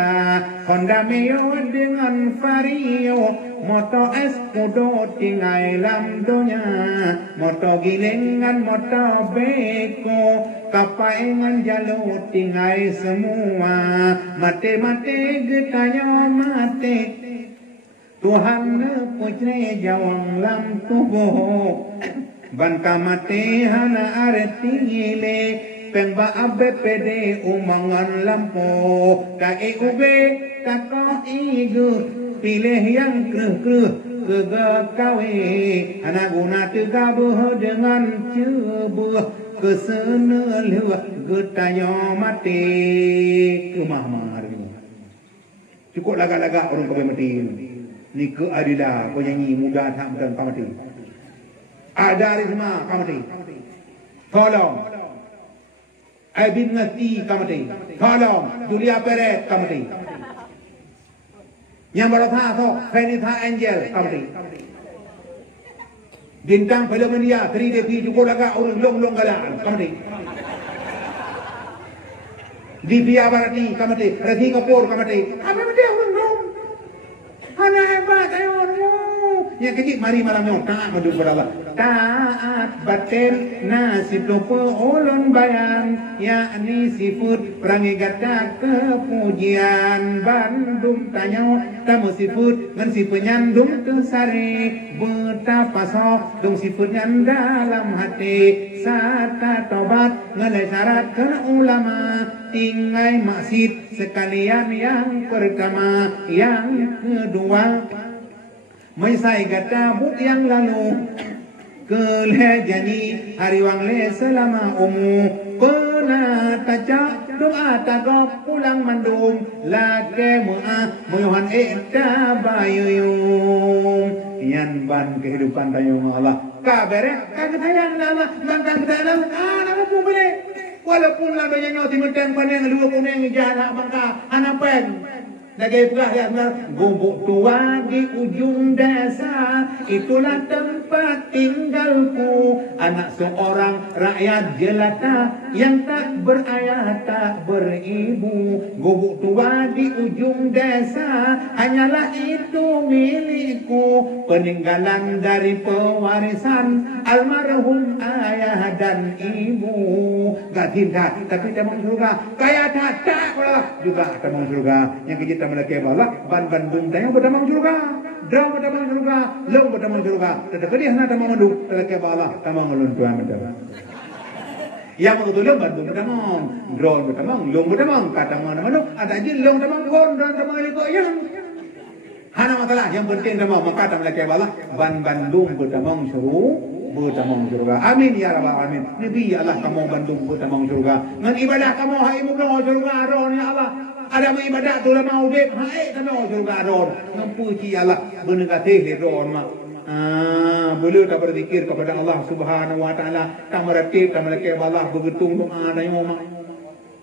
Honda Mio dengan Vario motor es kudo tinggal lamdonya motor gilingan motor beko kapaingan jalo tinggal semua mate-mate getanya mate Tuhan pucre jawang lam tubuh banta mate hana artile pengba ABPD umangan lampu kai ube tako igu pilih yang kreh-kreh kegakawe hana guna tegabuh dengan cebuh kesana lewat getanya mati kemah-mah cukup lagak-lagak orang kau mati Ni keadilan penyanyi muda tak betul kamati. Ada risma kamati. Tolong. Abin Ngati kamati. Tolong. Julia Perez kamati. Yang berasa tu Vanessa Angel kamati. Bintang film India 3DP juga laga orang long galan kamati. Divya Bharati kamati. Radhi Kapoor kamati. Apa dia orang long? Anak hebat ayo. Yang kecil mari malamnya taat madu kepada Allah. Taat batin nasib lupa ulun bayan, yakni sifat perangi gata kepujian. Bandung tanya tamu sifat ngan si penyandung tersari betapa sok dong sifatnya dalam hati. Sata tobat ngalai syarat kena ulama tinggai maksud sekalian yang pertama. Yang kedua Maisai kata buk yang lalu Keleh janji hari wangle selama Pernah tajak doa tagap pulang mandum Lake mu'ah muyuhan ikta bayuyum Yan ban kehidupan tayung Allah Kabere kagetayan Allah Bangkan ketayan Allah nama pun boleh Walaupun labanya nyawa timurkan paneng Dua puneng jahat bangka anak pen Lagi perah ya benar. Gubuk tua di ujung desa, itulah tempat tinggalku. Anak seorang rakyat jelata yang tak berayah tak beribu. Gubuk tua di ujung desa, hanyalah itu milikku. Peninggalan dari pewarisan almarhum ayah dan ibu. Gak cinta tapi temang surga. Kaya tak juga temang surga. Yang kita melaki Allah ban-ban-bum tanya berdamang surga. Drang berdamang surga, long berdamang surga. Tetapi dia nak tamang manduk melaki Allah tamang ulun tuan berdamang. Yang mengutul ban-bum berdamang, drone berdamang, long berdamang, katamang manduk. Ada je long tamang gon dan tamang liko yang hana masalah yang penting tamang maka tamang melaki Allah ban-ban-bum berdamang suruh bertamang surga. Amin ya rabbal alamin. Nabi Allah kamu bandung bertamang surga. Ngan ibadah kamu hai muka surga aron ya Allah. Ada ibadah tu lama udip hai kamu surga aron. Ngampuci Allah benegati ron mak. Boleh tak berzikir kepada Allah Subhanahu wa taala, tak meratib tak melaki Allah bergetung doa dan mak.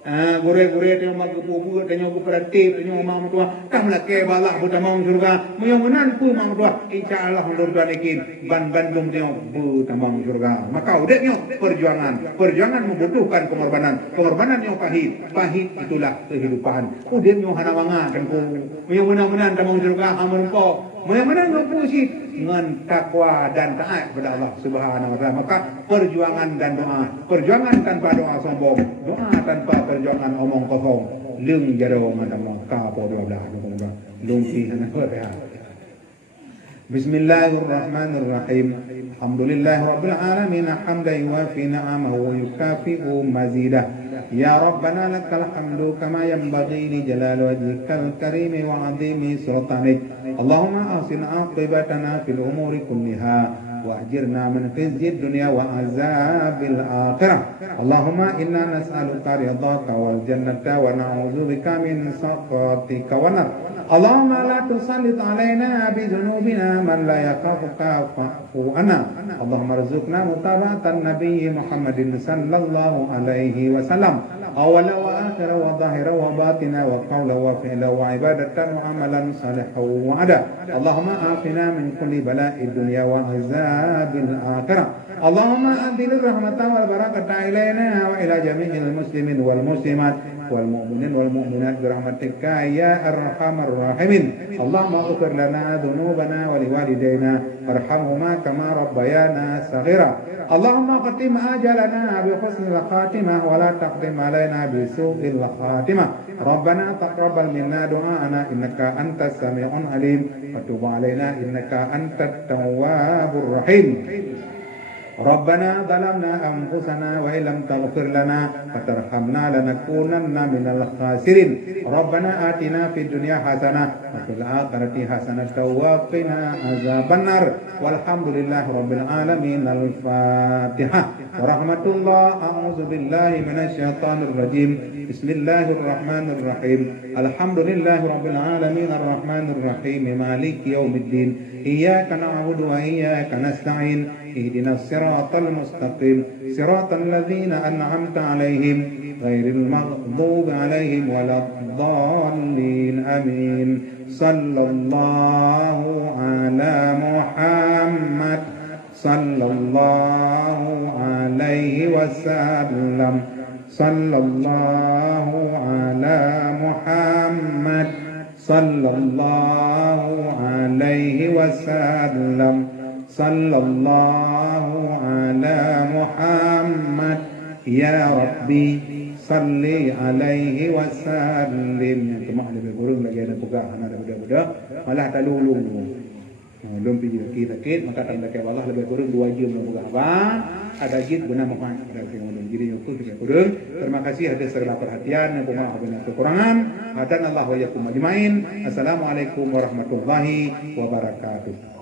Gore-gore tengok mak kepupu tengok beratib tengok mak tua tak melaki Allah bertamang surga. Muyong menan pu mak tua insyaallah mundur tuan ikin ban-bandung tengok bertamang surga. Maka udahnya perjuangan membutuhkan pengorbanan yang pahit itulah kehidupan. Udahnya hana mangakan ku muyong menan tamang surga amun Mana-mana ngapusi dengan takwa dan taat kepada Allah Subhanahu wa taala. Maka perjuangan dan doa, perjuangan tanpa doa sombong, doa tanpa perjuangan omong kosong. Lung jaro ngadam ka po 12 moga lung ti sana ya. Bismillahirrahmanirrahim. Alhamdulillahirabbil alamin hamdan yuwafi ni'amahu wa yukafi'u mazidah. Ya Rabbana lakal hamdu kama yanbaghi li jalali wajhikal karim wa 'azimi sultanik. Allahumma ahsin 'aqibatana fil umuri kulliha واجرنا من خزي الدنيا وعذاب الآخرة. اللهم إنا نسألك رضاك والجنة ونعوذ بك من سخطك والنار. اللهم لا تسلط علينا بذنوبنا من لا يخافك فاعف عنا. اللهم ارزقنا متابعة النبي محمد صلى الله عليه وسلم أولا وآخرا وظاهرا وباطنا وقولا وفعلا وعبادة وعملا صالحا وعدا. اللهم عافنا من كل بلاء الدنيا وعذاب الآخرة. اللهم أنزل الرحمة والبركة إلينا وإلى جميع المسلمين والمسلمات والمؤمنين والمؤمنات برحمتك يا أرحم الراحمين. اللهم اغفر لنا ذنوبنا ولوالدينا وارحمهما كما ربيانا صغيرا. اللهم ختم أجلنا بحسن الخاتمة ولا تختم علينا بسوء الخاتمة. ربنا تقبل منا دعاءنا إنك أنت السميع العليم وتب علينا إنك أنت التواب الرحيم. Rabbana zalamna anfusana wa illam taghfir lana wa tarhamna lanakunanna minal khasirin. Rabbana atina fid dunya hasanah wa fil akhirati hasanah wa qina azabannar. Walhamdulillahi rabbil alamin. Al-Fatihah. Wa rahmatullah. A'udzu billahi minasy syaithanir rajim. Bismillahirrahmanirrahim. Alhamdulillahi rabbil alamin arrahmanir rahim maliki yaumiddin. Iyyaka na'budu wa iyyaka nasta'in. Ihdinas siratal mustaqim siratal ladzina an'amta 'alaihim ghairil maghdubi 'alaihim waladdallin. Amin. Sallallahu ala Muhammad sallallahu alaihi wasallam. Sallallahu ala Muhammad sallallahu alaihi wasallam. Sallallahu ala Muhammad ya Rabbi salli alaihi wasallim. Cuma lebih kurang lagi ada buka ada budak-budak malah tak lulu belum pergi sakit maka tanda ke Allah lebih kurang 2 jam buka apa ada jid guna manfaat ada yang jadi nyukur lebih kurang. Terima kasih atas segala perhatian dan pemaaf benar kekurangan. Hadan Allah wa yakum ajmain. Assalamualaikum warahmatullahi wabarakatuh.